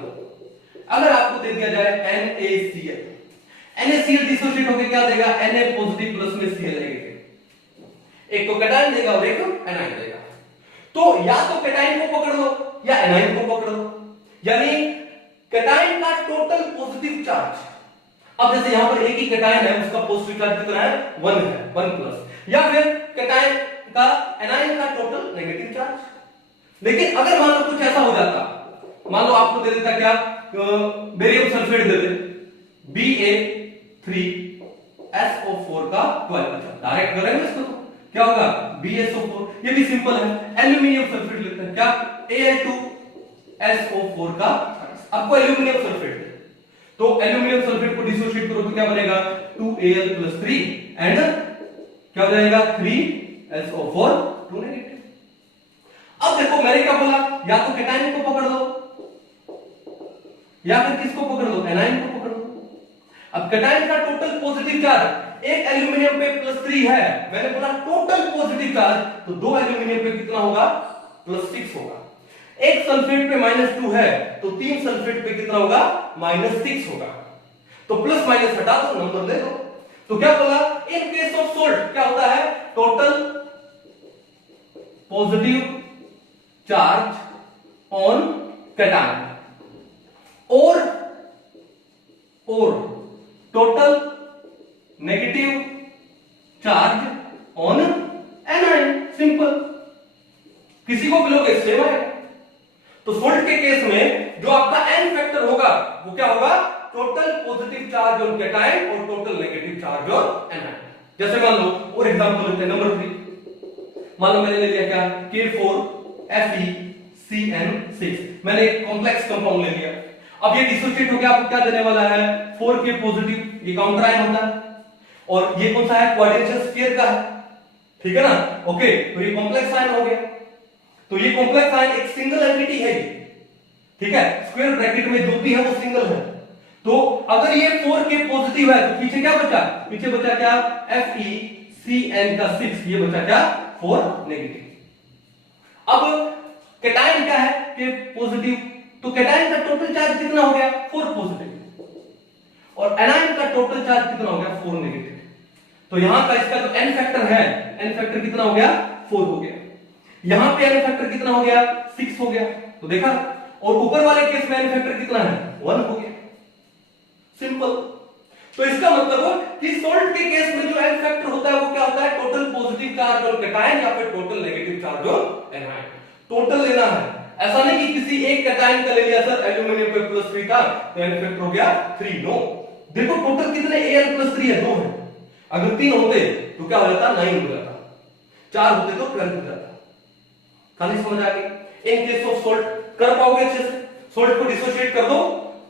अगर आपको दे दिया जाए NaCl, NaCl डिसोशिएट होके क्या देगा Na पॉजिटिव प्लस में Cl नेगेटिव। एक तो कैटायन देगा और एक एनायन देगा। तो या तो कैटायन को पकड़ लो या एनायन को पकड़ लो, यानी कैटायन का टोटल पॉजिटिव चार्ज। अब जैसे यहां पर एक ही कैटायन है, उसका पॉजिटिव चार्ज कितना है 1 है, 1 प्लस, या फिर कैटायन का एनायन का टोटल नेगेटिव चार्ज। लेकिन अगर मान लो कुछ ऐसा हो जाता, मान लो आपको दे देता क्या बेरियम सल्फेट दे दे Ba3SO4 का 12 डायरेक्ट करेंगे इसको तो क्या होगा BSO4। ये भी सिंपल है। एल्यूमिनियम सल्फेट लेते हैं क्या Al2SO4 का, आपको एल्यूमिनियम सल्फेट, तो एल्यूमिनियम सल्फेट को डिसोशिएट करो तो क्या बनेगा 2Al+3 एंड क्या हो जाएगा 3SO4 2 नेगेटिव। अब देखो मैंने क्या बोला, या तो कैटायन को पकड़ लो या फिर किसको पकड़ लो एनायन को पकड़ लो। अब कैटायन का टोटल पॉजिटिव चार्ज एक एल्यूमिनियम पे +3 है, मैंने बोला टोटल पॉजिटिव चार्ज, तो 2 एल्यूमिनियम पे कितना होगा +6 होगा। एक सल्फेट पे -2 है तो 3 सल्फेट पे कितना होगा -6 होगा। तो प्लस माइनस हटा दो नंबर ले लो। तो क्या बोला इन केस ऑफ सोल्ट क्या होता है total positive charge on cation और total negative charge on anion. Simple, किसी को मिलोगे सेम है। तो सोल्ट के केस में जो आपका एन फैक्टर होगा वो क्या होगा total positive charge on cation और total negative charge on anion. जैसे मान लो और एग्जांपल लेते हैं नंबर 3, मान लो मैंने ले लिया क्या K4FeCN6, मैंने एक कॉम्प्लेक्स कंपाउंड ले लिया। अब ये डिसोशिएट होकर आपको क्या देने वाला है 4K पॉजिटिव, ये काउंटर आयन होता है, और ये कौन सा है क्वाड्रेचर स्फीयर का है, ठीक है ना। ओके, तो ये कॉम्प्लेक्स आयन हो गया। तो ये कॉम्प्लेक्स आयन एक सिंगल एंटिटी है, ठीक है, स्क्वायर ब्रैकेट में जो भी है वो सिंगल है। तो अगर ये 4K पॉजिटिव है तो पीछे क्या बचा, पीछे बचा क्या FeCN6, ये बचा क्या 4 नेगेटिव। अब कैटायन क्या है कि पॉजिटिव, तो कैटायन का टोटल चार्ज कितना हो गया 4 पॉजिटिव, और एनायन का टोटल चार्ज कितना हो गया 4 नेगेटिव। तो यहां का इसका जो एन फैक्टर है, एन फैक्टर कितना हो गया 4 हो गया, यहां पे एन फैक्टर कितना हो गया 6 हो गया। तो देखा, और ऊपर वाले केस में एन फैक्टर कितना है 1 हो गया। सिंपल। तो इसका मतलब कि सोल्ट के केस में जो एन फैक्टर होता है वो क्या होता है total positive charge on cation या फिर total negative charge on anion. Total लेना है, ऐसा नहीं कि किसी एक कैटायन का ले लिया सर एल्यूमिनियम पे +3 था तो एन फैक्टर हो गया 3। नो, देखो टोटल कितने Al+3 है 2 है, अगर 3 होते तो क्या हो जाता 9 हो जाता, 4 होते तो 12 हो जाता। खाली समझ आ गई। इन केस ऑफ सोल्ट कर पाओगे अच्छे से, सोल्ट को डिसोशिएट कर दो,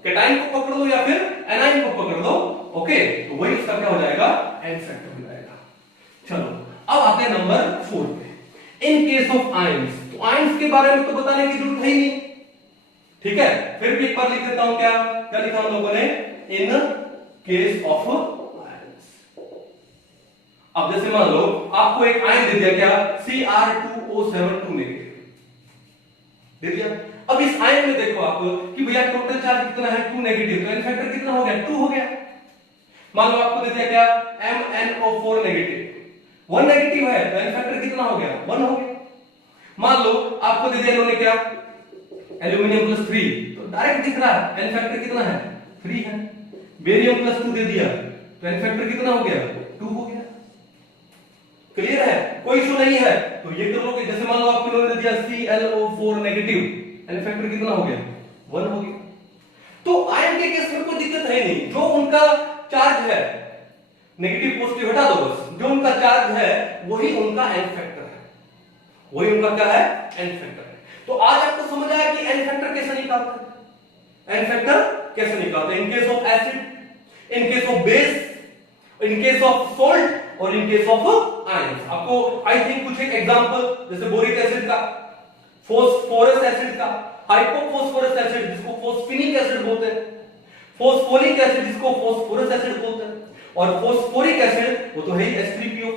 कैटायन को पकड़ लो या फिर एनायन को पकड़ लो, ओके, तो वही उसका क्या हो जाएगा एन फैक्टर हो जाएगा। चलो अब आते हैं नंबर 4 पे, इन केस ऑफ आयंस। तो आयंस के बारे में तो बताने की जरूरत है ही नहीं, ठीक है, फिर भी एक बार लिख देता हूं क्या क्या लिखा हम लोगों ने इन केस ऑफ आयंस। अब जैसे मान लो आपको एक आयन दे दिया क्या, Cr2O7 नेगेटिव दे दिया। अब इस आयन में देखो आप कि भैया टोटल चार्ज कितना है, 2 नेगेटिव, तो एन फैक्टर कितना हो गया, 2 हो गया। मान लो आपको दे दिया क्या, MnO4 नेगेटिव, 1 नेगेटिव है तो एन फैक्टर कितना हो गया, 1 हो गया। मान लो आपको दे दिया इन्होंने क्या, एल्यूमिनियम +3, तो डायरेक्ट दिख रहा है एन फैक्टर कितना है, 3 है। बेरियम +2 दे दिया तो एन फैक्टर कितना हो गया, 2 हो गया। क्लियर है, कोई इशू नहीं है। तो ये कर लो कि जैसे मान लो आपको इन्होंने दिया ClO4 नेगेटिव, एन फैक्टर कितना हो गया, 1 हो गया। तो आयन के केस में कोई दिक्कत है नहीं, जो उनका चार्ज है नेगेटिव पॉजिटिव हटा दो बस, जो उनका चार्ज है वही उनका एन फैक्टर है, वही उनका क्या है, एन फैक्टर है। तो आज आपको समझ आया कि एन फैक्टर कैसे निकालते हैं, एन फैक्टर कैसे निकालते हैं इन case of acid, in case of base, in case of salt और इन केस ऑफ आयंस। आपको आई थिंक कुछ एक एग्जांपल जैसे बोरिक एसिड का, फॉस्फोरस एसिड का, हाइपोफॉस्फोरस एसिड जिसको फॉस्फेनिक एसिड बोलते हैं, फॉस्फोनिक एसिड जिसको फॉस्फोरस एसिड बोलते हैं, और फॉस्फोरिक एसिड वो तो है ही H3PO।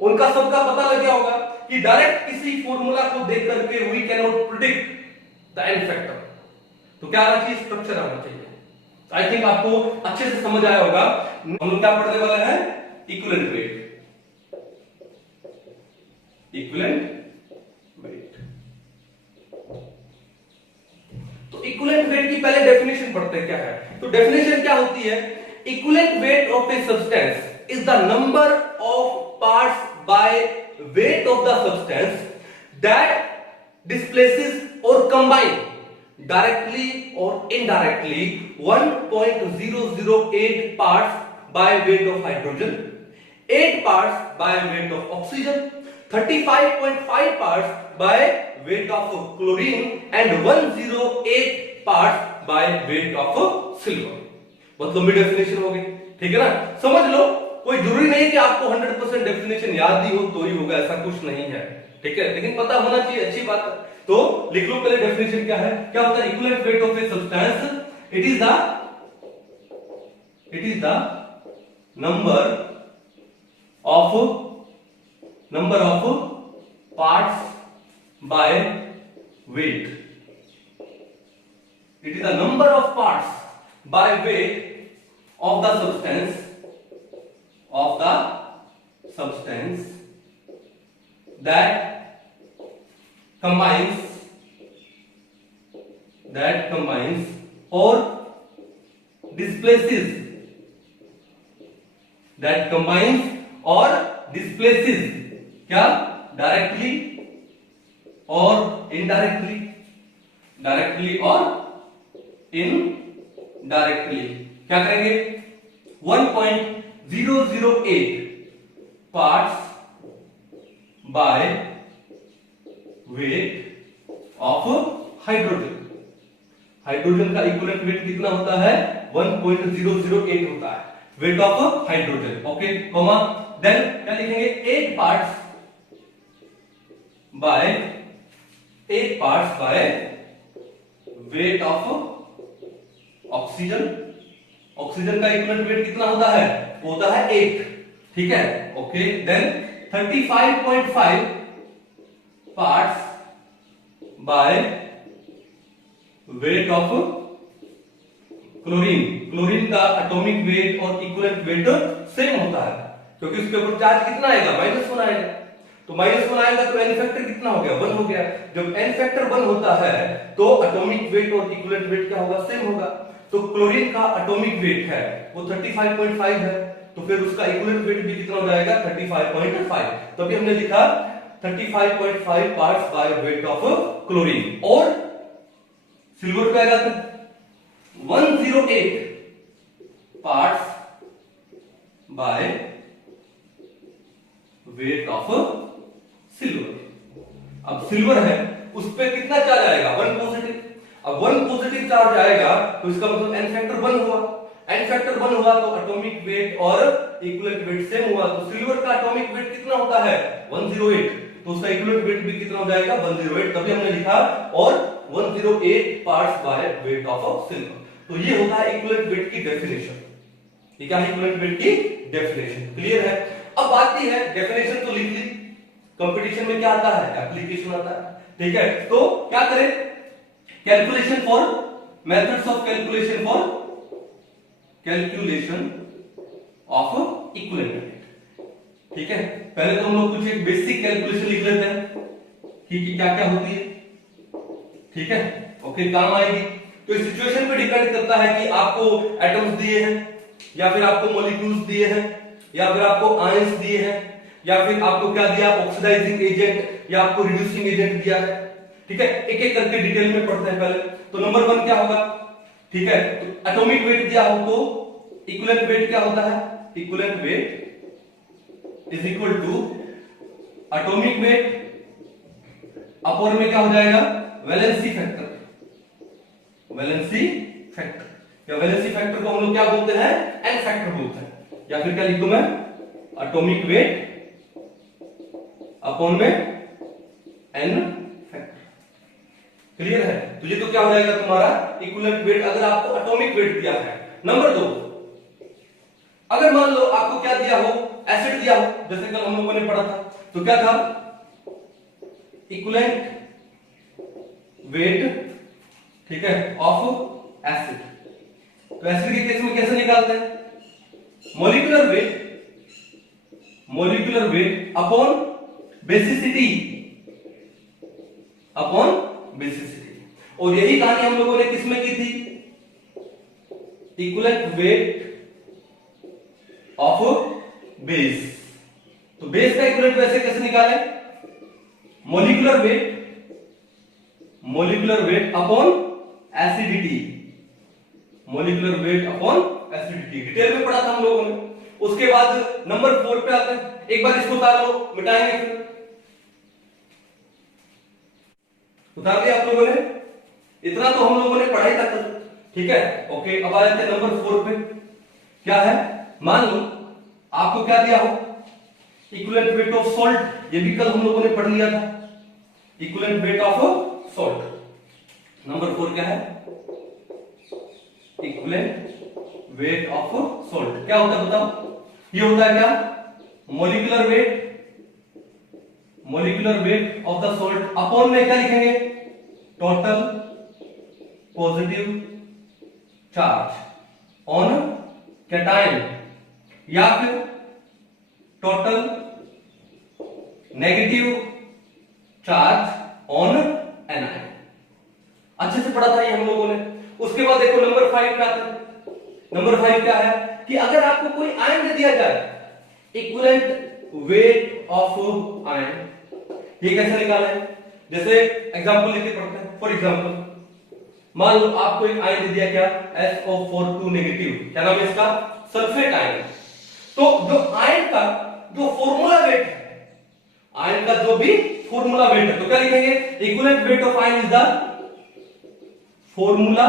उनका सबका पता लग गया होगा कि डायरेक्ट किसी फॉर्मूला को देख करके we cannot predict the N factor. तो क्या आना चाहिए, स्ट्रक्चर आना चाहिए। आई थिंक आपको अच्छे से समझ आया होगा। हम लोग क्या पढ़ने वाले हैं, इक्विवेलेंट वेट, इक्विवेलेंट वेट। तो इक्विवेलेंट वेट की पहले डेफिनेशन पढ़ते हैं क्या है। तो डेफिनेशन क्या होती है, equivalent weight of a substance is the number of parts by weight of the substance that displaces और combine directly or indirectly 1.008 parts by weight of hydrogen, 8 parts by weight of oxygen, 35.5 parts by weight of chlorine and 108 parts by weight of silver। बहुत लंबी definition हो गई, ठीक है ना। समझ लो, कोई जरूरी नहीं कि आपको 100% डेफिनेशन याद ही हो तो ही होगा, ऐसा कुछ नहीं है, ठीक है, लेकिन पता होना चाहिए, अच्छी बात है। तो लिख लो पहले डेफिनेशन क्या है, क्या होता है equivalent weight of a substance, it is the number of parts by wait, it is the number of parts by weight of the substance that combines or displaces, क्या, directly or indirectly, क्या करेंगे, 1.008 parts by weight of hydrogen. Hydrogen का equivalent weight कितना होता है, 1.008 होता है, weight of hydrogen. Okay, comma, then क्या लिखेंगे, 8 parts by weight of oxygen. Oxygen का इक्विवेलेंट वेट कितना होता है, वो होता है 8, ठीक है। Okay, then 35.5 parts by weight of chlorine. Chlorine का एटॉमिक वेट और इक्विवेलेंट वेट सेम होता है, क्योंकि उसके ऊपर चार्ज कितना आएगा, -1 आएगा। तो -1 आएगा तो एन फैक्टर कितना हो गया, 1 हो गया। जब एन फैक्टर 1 होता है तो एटॉमिक वेट और इक्विवेलेंट वेट क्या होगा, सेम होगा। तो क्लोरीन का एटॉमिक वेट है वो 35.5 है, तो फिर उसका इक्विवेलेंट वेट भी कितना हो जाएगा, 35.5। तभी हमने लिखा 35.5 parts by weight of chlorine. और सिल्वर पे आएगा तो 108 parts by weight of silver. अब सिल्वर है, उस पे कितना चार्ज आएगा, 1 पॉजिटिव। अब 1 पॉजिटिव चार्ज आएगा तो इसका मतलब एन फैक्टर 1 हुआ। एन फैक्टर 1 हुआ तो एटॉमिक वेट और इक्विवेलेंट वेट सेम हुआ। तो सिल्वर का एटॉमिक वेट कितना होता है, 108, तो उसका इक्विवेलेंट वेट भी कितना हो जाएगा, 108। तभी हमने लिखा और 108 parts by weight of silver. तो ये होता है इक्विवेलेंट वेट की डेफिनेशन। ये क्या है? इक्विवेलेंट वेट की डेफिनेशन। क्लियर है? अब आती है डेफिनेशन तो लिख ली, कंपटीशन में क्या आता है? एप्लीकेशन आता है। ठीक है, तो क्या करें? Calculation for methods of calculation for calculation of equivalent weight. ठीक है, पहले तो हम लोग कुछ एक बेसिक कैलकुलेशन लिख लेते हैं कि क्या क्या होती है। ठीक है, ओके, काम आएगी। तो इस सिचुएशन पे डिपेंड करता है कि आपको एटम्स दिए हैं, या फिर आपको मॉलिक्यूल्स दिए हैं, या फिर आपको आयंस दिए हैं, या फिर आपको क्या दिया? ऑक्सीडाइजिंग एजेंट या आपको रिड्यूसिंग एजेंट दिया है। ठीक है, एक एक करके डिटेल में पढ़ते हैं पहले। तो नंबर 1 क्या होगा? ठीक है, तो एटॉमिक वेट दिया हो तो इक्विवेलेंट वेट क्या होता है? Equivalent weight is equal to atomic weight upon में क्या हो जाएगा? Valency factor. वैलेंसी फैक्टर या वैलेंसी फैक्टर को हम लोग क्या बोलते हैं? एन फैक्टर बोलते हैं। या फिर क्या लिख दूं मैं? एटॉमिक वेट अपॉन में एन फैक्टर। क्लियर है? तो ये तो क्या हो जाएगा तुम्हारा इक्विवेलेंट वेट, अगर आपको एटॉमिक वेट दिया है। नंबर 2, अगर मान लो आपको क्या दिया हो? एसिड दिया हो, जैसे कल हम लोगों ने पढ़ा था, तो क्या था? इक्विवेलेंट वेट, ठीक है, ऑफ एसिड। तो एसिड के केस में कैसे निकालते हैं? Molecular weight upon basicity, upon basicity. और यही कहानी हम लोगों ने किसमें की थी? Equivalent weight of base. तो बेस का इक्विवेलेंट वैसे कैसे निकालें? Molecular weight upon acidity. Molecular weight upon acidity detail में पढ़ा था हम लोगों ने। उसके बाद नंबर 4 पे आते हैं। एक बार इसको उतार लो, मिटाएंगे फिर। उतार लिया आप लोगों ने? इतना तो हम लोगों ने पढ़ाई था कल। ठीक है, ओके। अब आ जाते हैं नंबर 4 पे। क्या है? मान लो आपको क्या दिया हो? Equivalent weight of salt. ये भी कल हम लोगों ने पढ़ लिया था। Equivalent weight of salt. Number 4 क्या है? Equivalent weight of salt. क्या होता है बताओ? ये होता है क्या? Molecular weight of the salt upon में क्या लिखेंगे? Total positive charge on cation, या फिर total negative charge on anion. अच्छे से पढ़ा था ये हम लोगों ने। उसके बाद देखो नंबर 5 पे आते हैं। नंबर 5 क्या है? कि अगर आपको कोई आयन दे दिया जाए, इक्विवेलेंट वेट ऑफ आयन, ये कैसे निकालें? जैसे एग्जांपल लेके पढ़ते हैं। फॉर एग्जांपल मान लो आपको एक आयन दे दिया क्या? SO4 negative. क्या नाम है इसका? Sulphate ion. तो जो आयन का जो फॉर्मूला वेट है, आयन का जो भी फॉर्मूला वेट है, तो क्या लिखेंगे? Equivalent weight of ion is the formula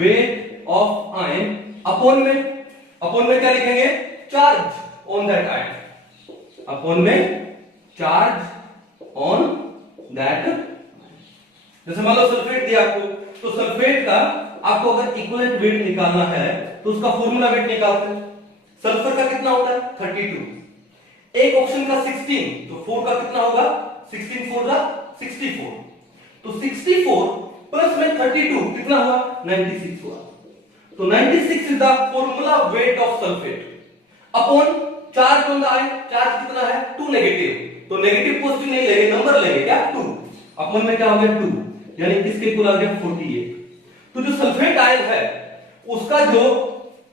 weight of ion upon में क्या लिखेंगे? Charge on that ion. Upon में चार्ज ऑन दैट। जैसे मान लो सल्फेट दिया आपको, तो सल्फेट का आपको अगर इक्विवेलेंट वेट निकालना है तो उसका फॉर्मूला वेट निकालते हैं। सल्फर का कितना होता है? 32। एक ऑप्शन का 16, तो 4 का कितना होगा? 16 4 का 64। तो 64 प्लस में 32 कितना हुआ? 96 हुआ। तो 96 is the formula weight of sulphate upon charge on the ion. Charge कितना है? 2 नेगेटिव। तो नेगेटिव पॉजिटिव नहीं लेंगे, नंबर लेंगे क्या? 2 अपॉन में क्या हो गया? 2, यानी किसके इक्वल आ गया? 48। तो जो सल्फेट आयन है उसका जो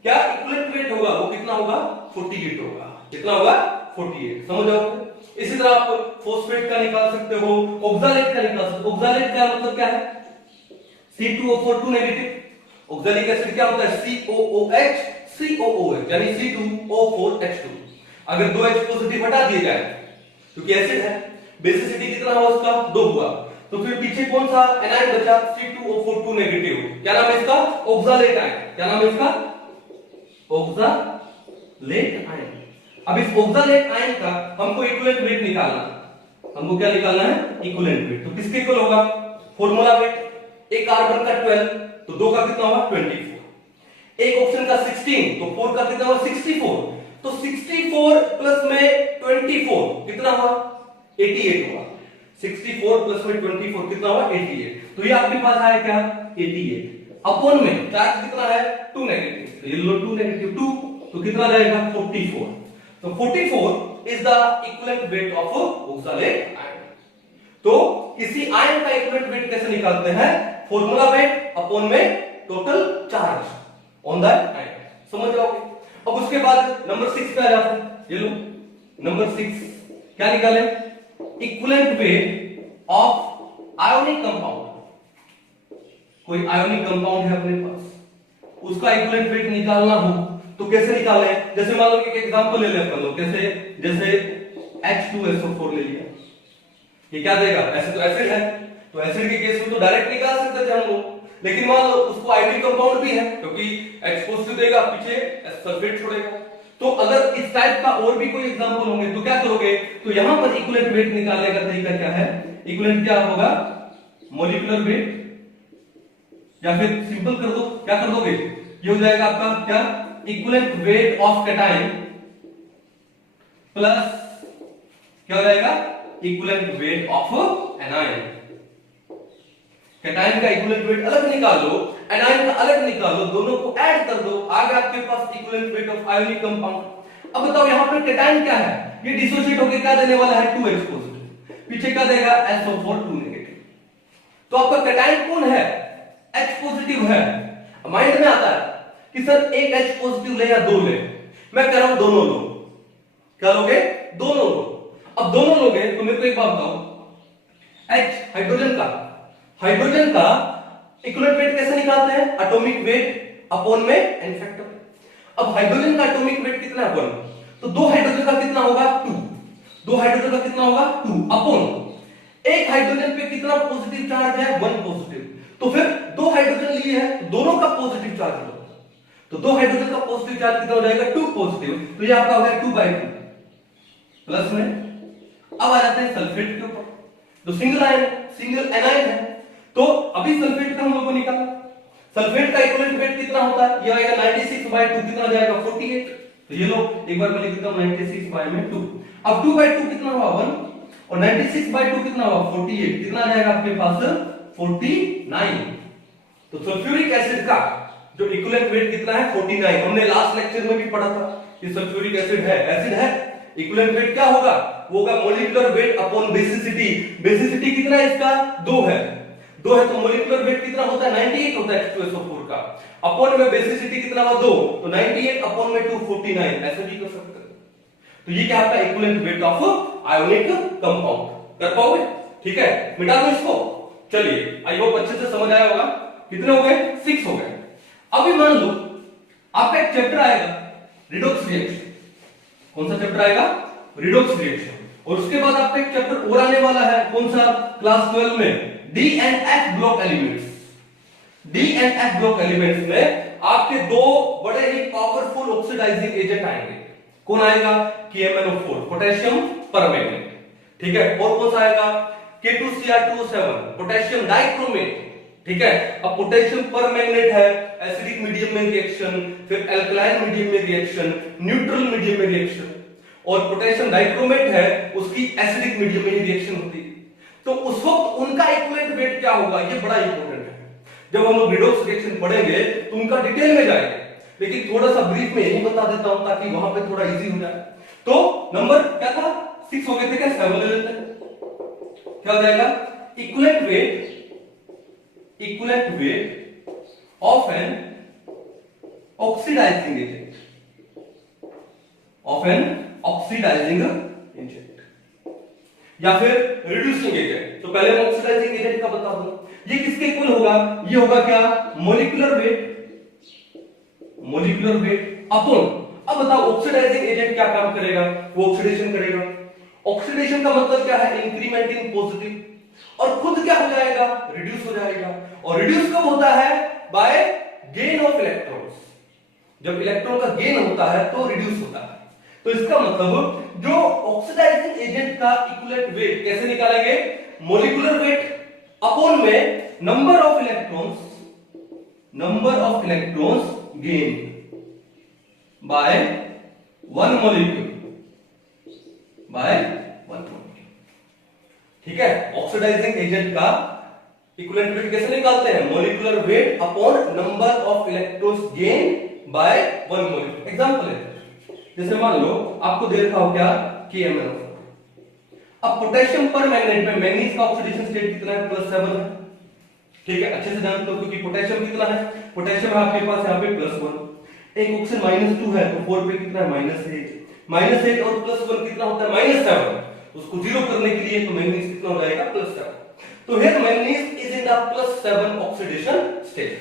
क्या इक्विवेलेंट वेट होगा वो कितना होगा? 48 होगा। कितना होगा? 48। समझ आओ? इसी तरह आप फॉस्फेट का निकाल सकते हो, ऑक्सैलेट का निकाल सकते हो। ऑक्सैलेट का मतलब क्या है? C2O4 negative. ऑक्सैलिक एसिड क्या होता है? COOH COOH, यानी C2O4H2। अगर 2 H पॉजिटिव हटा दिए जाए, क्योंकि एसिड है, बेसिसिटी कितना हुआ उसका? 2 हुआ। तो फिर पीछे कौन सा एनायन बचा? C2O4 negative. क्या नाम है इसका? Oxalate ion. क्या नाम है इसका? Oxalate ion. अब इस ऑक्सैलेट आयन का हमको इक्विवेलेंट वेट निकालना है। हमको क्या निकालना है? Equivalent wait. तो किसके इक्वल होगा? Formula wait. एक कार्बन का 12, तो 2 का कितना होगा? 24। एक ऑप्शन का 16, तो 4 का कितना हुआ 64, तो 64 प्लस में 24 कितना हुआ 88 हुआ, 64 प्लस में 24 कितना हुआ 88, तो ये आपके पास आया क्या 88 अपॉन में चार्ज कितना है 2 नेगेटिव, तो ये लो 2 नेगेटिव 2, तो कितना रहेगा 44, तो 44 is the equivalent weight of oxalate ion. तो इसी आयन का इक्विवेलेंट वेट कैसे निकालते हैं, फॉर्मूला वेट अपॉन में total charge on the ion, समझ जाओगे। अब उसके बाद नंबर 6 पे आ जाते हैं, ये लो नंबर 6 क्या निकाले, equivalent weight of ionic compound, कोई आयोनिक कंपाउंड है अपने पास, उसका इक्विवेलेंट वेट निकालना हो तो कैसे निकाले, जैसे मान लो कि एक एग्जांपल ले ले अपन लोग, जैसे H2SO4 ले लिया, ये क्या देगा, ऐसे तो एसिड है, तो एसिड के केस में तो डायरेक्ट निकाल सकते थे हम लोग, लेकिन मान लो उसको आयोनिक कंपाउंड भी है, क्योंकि H पॉजिटिव देगा पीछे सल्फेट छोड़ेगा, तो अगर इस टाइप का और भी कोई एग्जांपल होंगे तो क्या करोगे, तो यहां पर इक्विवेलेंट वेट निकालने का तरीका क्या है, इक्विवेलेंट क्या होगा मॉलिक्यूलर वेट, या फिर सिंपल कर दो, क्या कर दोगे, ये हो जाएगा आपका क्या equivalent weight of cation plus क्या हो जाएगा equivalent weight of anion. Cation का इक्विवेलेंट वेट अलग निकालो, एनायन का अलग निकालो, दोनों को ऐड कर दो, आ गया आपके पास equivalent weight of ionic compound. अब बताओ यहां पर कैटायन क्या है, ये डिसोसिएट होकर क्या देने वाला है 2H पॉजिटिव, पीछे क्या देगा SO4 2 नेगेटिव, तो आपका कैटायन कौन है H पॉजिटिव है। माइंड में आता है कि सर एक H पॉजिटिव ले या दो ले, मैं कह रहा हूं दोनों लो, क्या लोगे दोनों लो। अब दोनों लोगे तो मेरे को एक बात बताओ, H हाइड्रोजन का इक्विवेलेंट वेट कैसे निकालते हैं, एटॉमिक वेट अपॉन में n फैक्टर। अब हाइड्रोजन का एटॉमिक वेट कितना है 1, तो दो हाइड्रोजन का कितना होगा 2, दो हाइड्रोजन का कितना होगा 2 अपॉन एक हाइड्रोजन पे कितना पॉजिटिव चार्ज है 1 पॉजिटिव, तो फिर दो हाइड्रोजन लिए हैं तो दोनों का पॉजिटिव चार्ज लो, तो दो हाइड्रोजन का पॉजिटिव चार्ज कितना हो जाएगा 2 पॉजिटिव, तो ये आपका हो गया 2/2 प्लस में। अब आ जाते हैं सल्फेट के ऊपर, तो सिंगल एनायन है, तो अभी सल्फेट का हम लोगों को निकाला, सल्फेट का इक्विवेलेंट वेट कितना होता है, ये आएगा 96/2 कितना हो जाएगा 48, तो ये लो एक बार मैं लिख देता हूं 96/2, अब 2/2 कितना हुआ 1 और 96/2 कितना हुआ 48, कितना आ जाएगा आपके पास 49। तो सल्फ्यूरिक एसिड का जो इक्विवेलेंट वेट कितना है 49, हमने लास्ट लेक्चर में भी पढ़ा था कि सल्फ्यूरिक एसिड है, इक्विवेलेंट वेट क्या होगा, वो होगा molecular weight upon basicity, basicity कितना है इसका 2 है, तो मॉलिक्यूलर वेट कितना होता है 98 होता है H2SO4 का, अपॉन में बेसिसिटी कितना हुआ 2, तो 98 अपॉन में 2 49, ऐसे भी कर सकते हैं। तो ये क्या आपका equivalent weight of ionic compound, कर पाओगे, ठीक है, मिटा दो इसको। चलिए आई होप अच्छे से समझ आया होगा, कितने हो गए 6 हो गए। अभी मान लो आपका एक चैप्टर आएगा रिडॉक्स रिएक्शन, कौन सा चैप्टर आएगा रिडॉक्स रिएक्शन, और उसके बाद आपका एक चैप्टर और आने वाला है, कौन सा क्लास 12 में D and F block elements. D and F block elements में आपके दो बड़े ही पावरफुल ऑक्सीडाइजिंग एजेंट आएंगे, कौन आएगा KMnO4 पोटेशियम परमैंगनेट, ठीक है, और कौन सा आएगा K2Cr2O7 पोटेशियम डाइक्रोमेट, ठीक है। अब पोटेशियम परमैंगनेट है एसिडिक मीडियम में रिएक्शन, फिर अल्कलाइन मीडियम में रिएक्शन, न्यूट्रल मीडियम में रिएक्शन, और पोटेशियम डाइक्रोमेट है उसकी एसिडिक मीडियम में ही रिएक्शन होती है। तो उस वक्त उनका इक्विवेलेंट वेट क्या होगा, ये बड़ा इंपॉर्टेंट है, जब हम लोग रिडॉक्स रिएक्शन पढ़ेंगे तो उनका डिटेल में जाएंगे, लेकिन थोड़ा सा ब्रीफ में यही बता देता हूं ताकि वहां पे थोड़ा इजी हो जाए। तो नंबर क्या था 6 हो गए थे, क्या 7 ले लेते हैं, क्या हो जाएगा equivalent weight of an oxidizing agent, या फिर रिड्यूसिंग एजेंट। तो पहले मैं ऑक्सीडाइजिंग एजेंट का बता दूं, ये किसके इक्वल होगा, ये होगा क्या मॉलिक्यूलर वेट अपॉन, अब बताओ ऑक्सीडाइजिंग एजेंट क्या काम करेगा, वो ऑक्सीडेशन करेगा। ऑक्सीडेशन का मतलब क्या है इंक्रीमेंट इन पॉजिटिव, और खुद क्या हो जाएगा रिड्यूस हो जाएगा, और रिड्यूस कब होता है बाय गेन ऑफ इलेक्ट्रॉन्स, जब इलेक्ट्रॉन का गेन होता है तो रिड्यूस होता है। तो इसका मतलब जो ऑक्सीडाइजिंग एजेंट का इक्विवेलेंट वेट कैसे निकालेंगे, मॉलिक्यूलर वेट अपॉन में number of electrons gain by one molecule ठीक है। ऑक्सीडाइजिंग एजेंट का इक्विवेलेंट वेट कैसे निकालते हैं? Molecular weight upon number of electrons gain by one molecule. Example है, जैसे मान लो आपको दे रखा हो क्या KMnO। अब पोटेशियम पर मैग्नेट में मैंगनीज का ऑक्सीडेशन स्टेट कितना है? +7 है। ठीक है, अच्छे से जान लो, क्योंकि पोटेशियम कितना है? पोटेशियम है आपके पास यहाँ पे +1, एक ऑक्सीजन -2 है तो 4 पे कितना है? -8 और +1 कितना होता है? -7। उसको जीरो करने के लिए तो मैंगनीज कितना हो जाएगा? +7। तो here manganese is in the +7 oxidation state.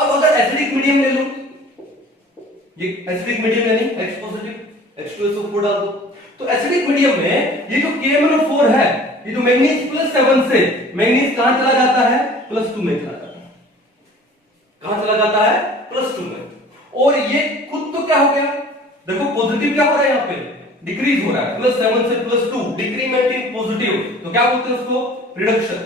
अब अगर एसिडिक मीडियम ले लो, ये एसिडिक मीडियम यानी H पॉजिटिव H2SO4 डाल दो, तो एसिडिक मीडियम में ये जो KMnO4 है, ये जो मैंगनीज +7 से मैंगनीज कहां चला जाता है? +2 में चला जाता है। कहां चला जाता है? +2 में। और ये खुद तो क्या हो गया? देखो पॉजिटिव क्या हो रहा है यहाँ पे? डिक्रीज हो रहा है, +7 से +2, डिक्रीमेंट इन पॉजिटिव, तो क्या बोलते हैं उसको? रिडक्शन।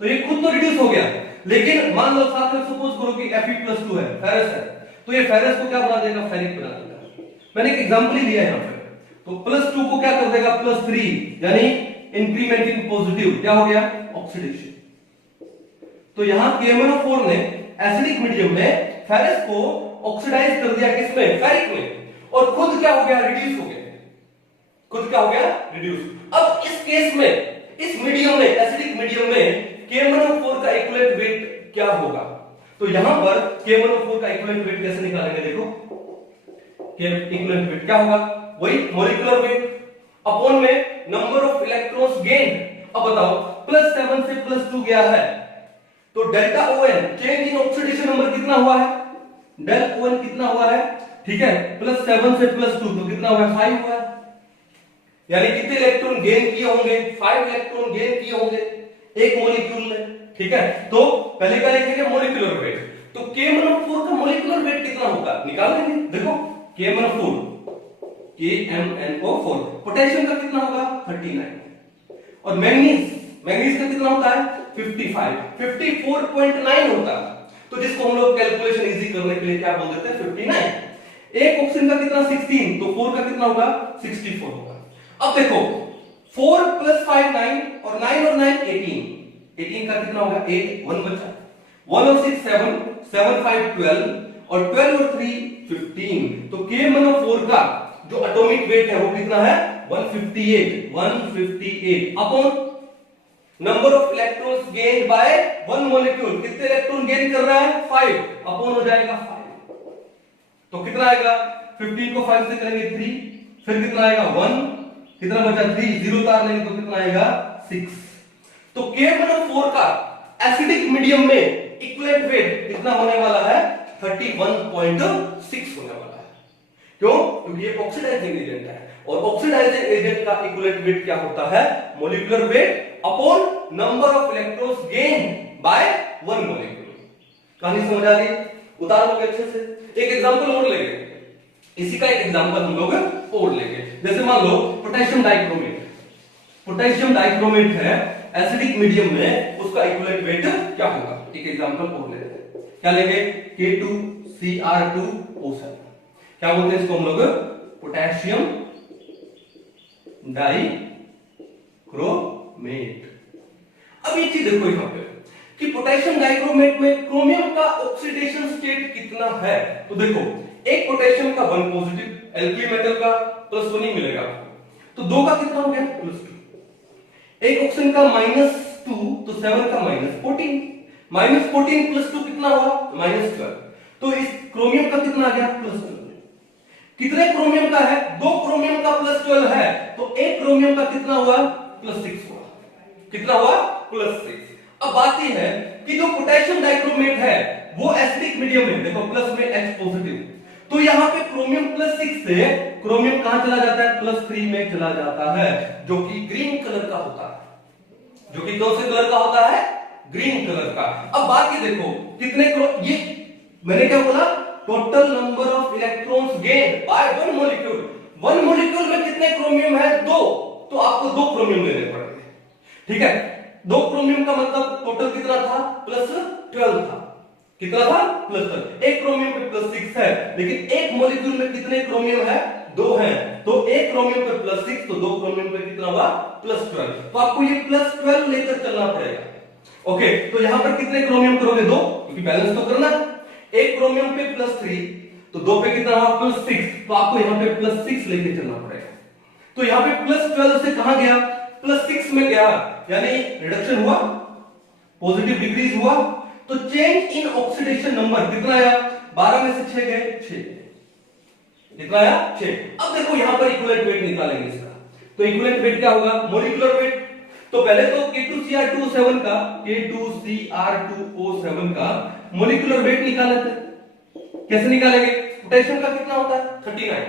तो ये खुद तो रिड्यूस हो गया, लेकिन मान लो साथ में सपोज करो कि Fe+2 है, फेरस है, तो ये फेरस को क्या बना देगा? फेरिक बना देगा। मैंने एक एग्जांपल ही लिया है यहाँ पे, तो +2 को क्या कर देगा? +3, यानी इंक्रीमेंट इन पॉजिटिव, क्या हो गया? ऑक्सीडेशन। तो यहां KMnO4 ने एसिडिक मीडियम में फेरस को ऑक्सीडाइज कर दिया, किसमें? फेरिक में, और खुद क्या हो गया? रिड्यूस हो गया। खुद क्या हो गया? रिड्यूस। अब इस केस में, इस मीडियम में, एसिडिक मीडियम में KMnO4 का इक्विवेलेंट वेट क्या होगा? तो यहां पर KMnO4 का इक्विवेलेंट वेट कैसे निकालेंगे? देखो, इक्विवेलेंट वेट क्या होगा? वही मॉलिक्यूलर वेट अपॉन में नंबर ऑफ इलेक्ट्रॉन्स गेन। अब बताओ, +7 से +2 गया है, तो delta ON change in oxidation number कितना हुआ है? डेल ON कितना हुआ है? ठीक है, +7 से +2 तो कितना हुआ? 5 हुआ है। यानी कितने इलेक्ट्रॉन गेन किए होंगे? 5 इलेक्ट्रॉन गेन किए होंगे एक मॉलिक्यूल ने। ठीक है, तो पहले क्या लिखेंगे? Molecular weight. तो KMnO4 का मॉलिक्यूलर वेट कितना होगा? निकाल लेंगे। देखो KMnO4 पोटेशियम का कितना होगा? 39, और मैंगनीज का कितना होता है? 54.9 होता है। तो जिसको हम लोग कैलकुलेशन इजी करने के लिए क्या बोल देते हैं? 59। एक ऑक्सीजन का कितना? 16, तो 4 का कितना होगा? 64 होगा। अब देखो 4 + 5 9, और 9 और 9 18 का कितना होगा? 8, 1 बचा, 1 और 6 7, 7 5 12, और 12 और 3 15। तो KMnO4 का जो एटॉमिक वेट है वो कितना है? 158 upon number of electrons gain by one molecule. कितने इलेक्ट्रॉन गेन कर रहा है? 5, अपॉन हो जाएगा 5, तो कितना आएगा? 15 को 5 से करेंगे 3, फिर कितना आएगा? 1, कितना बचा? 3, 0 उतार लेंगे तो कितना आएगा? 6। तो KMnO4 का एसिडिक मीडियम में इक्विवेलेंट वेट कितना होने वाला है? 31.6 होने वाला है। क्यों? क्योंकि ये ऑक्सीडाइजिंग एजेंट है, और ऑक्सीडाइजिंग एजेंट का इक्विवेलेंट वेट क्या होता है? Molecular weight upon number of electrons gain by one molecule. कहानी समझ आ रही है? उतार लोगे अच्छे से। एक एग्जांपल और लेंगे, इसी का एक एग्जांपल हम लोग और लेंगे। जैसे मान लो पोटेशियम डाइक्रोमेट है एसिडिक मीडियम में, उसका इक्विवेलेंट वेट क्या होगा? एक एग्जांपल और लेते हैं। क्या लेंगे? K2Cr2O7। क्या बोलते हैं इसको हम लोग? Potassium dichromate. अब ये चीज देखो यहाँ पे कि पोटेशियम डाइक्रोमेट में क्रोमियम का ऑक्सीडेशन स्टेट कितना है? तो देखो, एक पोटेशियम का 1 पॉजिटिव, एल्कीन मेटल का +1 ही मिलेगा, तो 2 का कितना हो गया? +2। एक ऑक्सीजन का -2, तो 7 का -14, -14 + 2 कितना हुआ? -12। तो इस क्रोमियम का कितना आ गया? +12। कितने क्रोमियम का है? 2 क्रोमियम का +12 है, तो एक क्रोमियम का कितना हुआ? +6 हुआ। कितना हुआ? +6। अब बात यह है कि जो पोटेशियम डाइक्रोमेट है वो एसिडिक मीडियम में, देखो प्लस में H पॉजिटिव, तो यहां पे क्रोमियम +6 से क्रोमियम कहां चला जाता है? +3 में चला जाता है, जो कि ग्रीन कलर का होता है। जो कि कौन से कलर का होता है? ग्रीन कलर का। अब बात ये देखो, कितने ये मैंने क्या बोला? Total number of electrons gain by one molecule. One molecule में कितने क्रोमियम है? 2, तो आपको 2 क्रोमियम लेने पड़ेंगे। ठीक है, 2 क्रोमियम का मतलब टोटल कितना था? +12 था। कितना था +12। एक क्रोमियम पे +6 है, लेकिन एक मॉलिक्यूल में कितने क्रोमियम है 2 हैं, तो एक क्रोमियम पे +6 तो 2 क्रोमियम पे कितना हुआ +12। तो आपको ये +12 लेकर चलना पड़ेगा। ओके, तो यहां पर कितने क्रोमियम करोगे 2, क्योंकि बैलेंस तो करना। एक क्रोमियम पे +3 तो 2 पे कितना हुआ +6, तो आपको यहां पे +6 लेके चलना पड़ेगा। तो यहां पे +12 से कहां गया +6 में गया, यानी रिडक्शन हुआ, पॉजिटिव डिक्रीज हुआ। तो चेंज इन ऑक्सीडेशन नंबर कितना आया 12 में से 6 गए 6, कितना आया 6। अब देखो यहां पर इक्विवेलेंट वेट निकालेंगे इसका, तो इक्विवेलेंट वेट क्या होगा मोलिकुलर वेट। तो पहले तो K2Cr2O7 का K2Cr2O7 का मोलिकुलर वेट निकाला था। कैसे निकालेंगे, पोटेशियम का कितना होता है 39,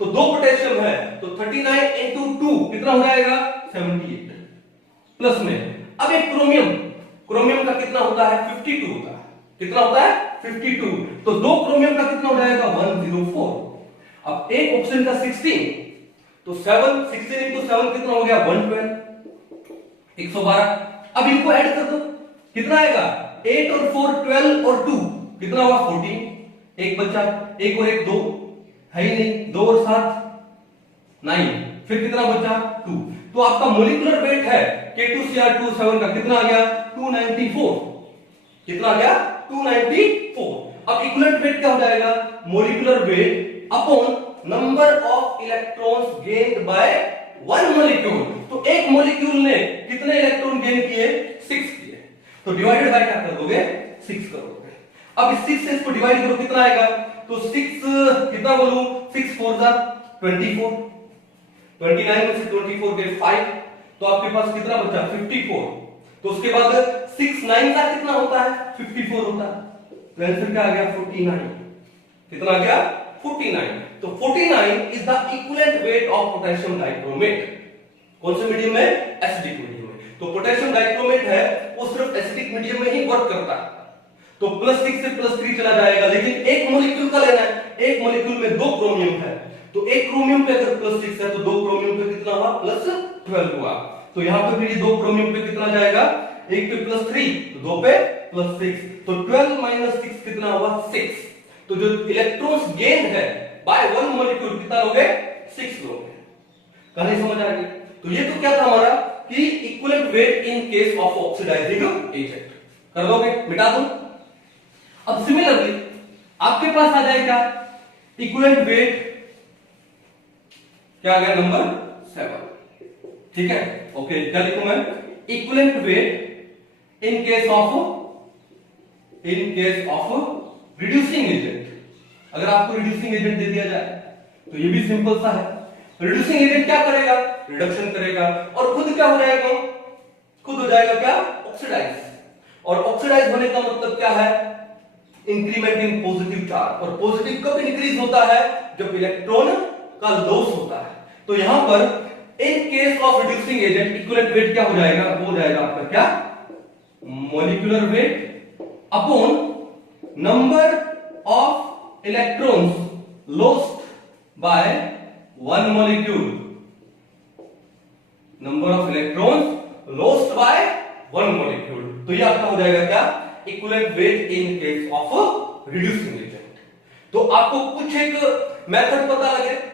तो 2 पोटेशियम है तो 39 into 2 कितना हो जाएगा 78 प्लस में। अब एक क्रोमियम, क्रोमियम का कितना होता है 52 होता है, कितना होता है 52, तो 2 क्रोमियम का कितना हो जाएगा 104। अब एक ऑप्शन का 16, तो 16 into 7 कितना हो गया 112, 112। अब इनको ऐड कर दो, कितना आएगा 8 और 4 12 और 2 कितना हुआ 14, एक बचा, एक और एक 2 है ही नहीं, 2 और 7 9, फिर कितना बचा 2। तो आपका मोलिकुलर वेट है K2Cr2O7 का कितना आ गया 294, कितना आ गया 294। अब इक्विवेलेंट वेट क्या हो जाएगा molecular weight upon number of electrons gained by one molecule. तो एक मॉलिक्यूल ने कितने इलेक्ट्रॉन गेन किए 6 किए, तो डिवाइडेड बाय क्या कर दोगे 6 करोगे। अब इस 6 से इसको डिवाइड करो कितना आएगा, तो 6 कितना बोलूं 6 4 जा 24, 29 में से 24 गए 5, तो आपके पास कितना बचा 54। तो उसके बाद 6 9 का कितना होता है 54 होता है, तो आंसर क्या आ गया 49, कितना आ गया 49। तो 49 is the equivalent weight of potassium dichromate. कौन से मीडियम में एसिडिक मीडियम में। तो पोटेशियम डाइक्रोमेट है वो सिर्फ एसिडिक मीडियम में ही वर्क करता है, तो +6 से +3 चला जाएगा, लेकिन एक मॉलिक्यूल का लेना है, एक मॉलिक्यूल में 2 क्रोमियम है, तो एक क्रोमियम पे अगर +6 है तो 2 क्रोमियम पे कितना हुआ +12 हुआ। तो यहां पे भी 2 क्रोमियम पे कितना जाएगा, एक पे +3 तो 2 पे +6, तो 12 - 6 कितना हुआ 6। तो जो इलेक्ट्रॉन्स गेन है बाय वन मॉलिक्यूल कितना लोगे 6 लोगे। कहानी समझ आ गई। तो ये तो क्या था हमारा कि equivalent weight in case of oxidizing agent, कर दोगे मिटा दो। अब सिमिलरली आपके पास आ जाएगा इक्विवेलेंट वेट क्या आ गया नंबर 7, ठीक है। ओके, क्या लिखूं मैं equivalent weight in case of reducing agent. अगर आपको रिड्यूसिंग एजेंट दे दिया जाए तो ये भी सिंपल सा है, रिड्यूसिंग एजेंट क्या करेगा रिडक्शन करेगा, और खुद क्या हो जाएगा, खुद हो जाएगा क्या ऑक्सीडाइज। और ऑक्सीडाइज होने का मतलब क्या है इंक्रीमेंट इन पॉजिटिव चार्ज, और पॉजिटिव कब इंक्रीज होता है जब इलेक्ट्रॉन का लॉस होता है। तो यहां पर इन case of reducing agent equivalent weight क्या हो जाएगा, वो हो जाएगा आपका क्या molecular weight upon number of electrons lost by one molecule, number of electrons lost by one molecule. तो ये आपका हो जाएगा क्या equivalent weight in case of reducing agent. तो आपको कुछ एक मेथड पता लगे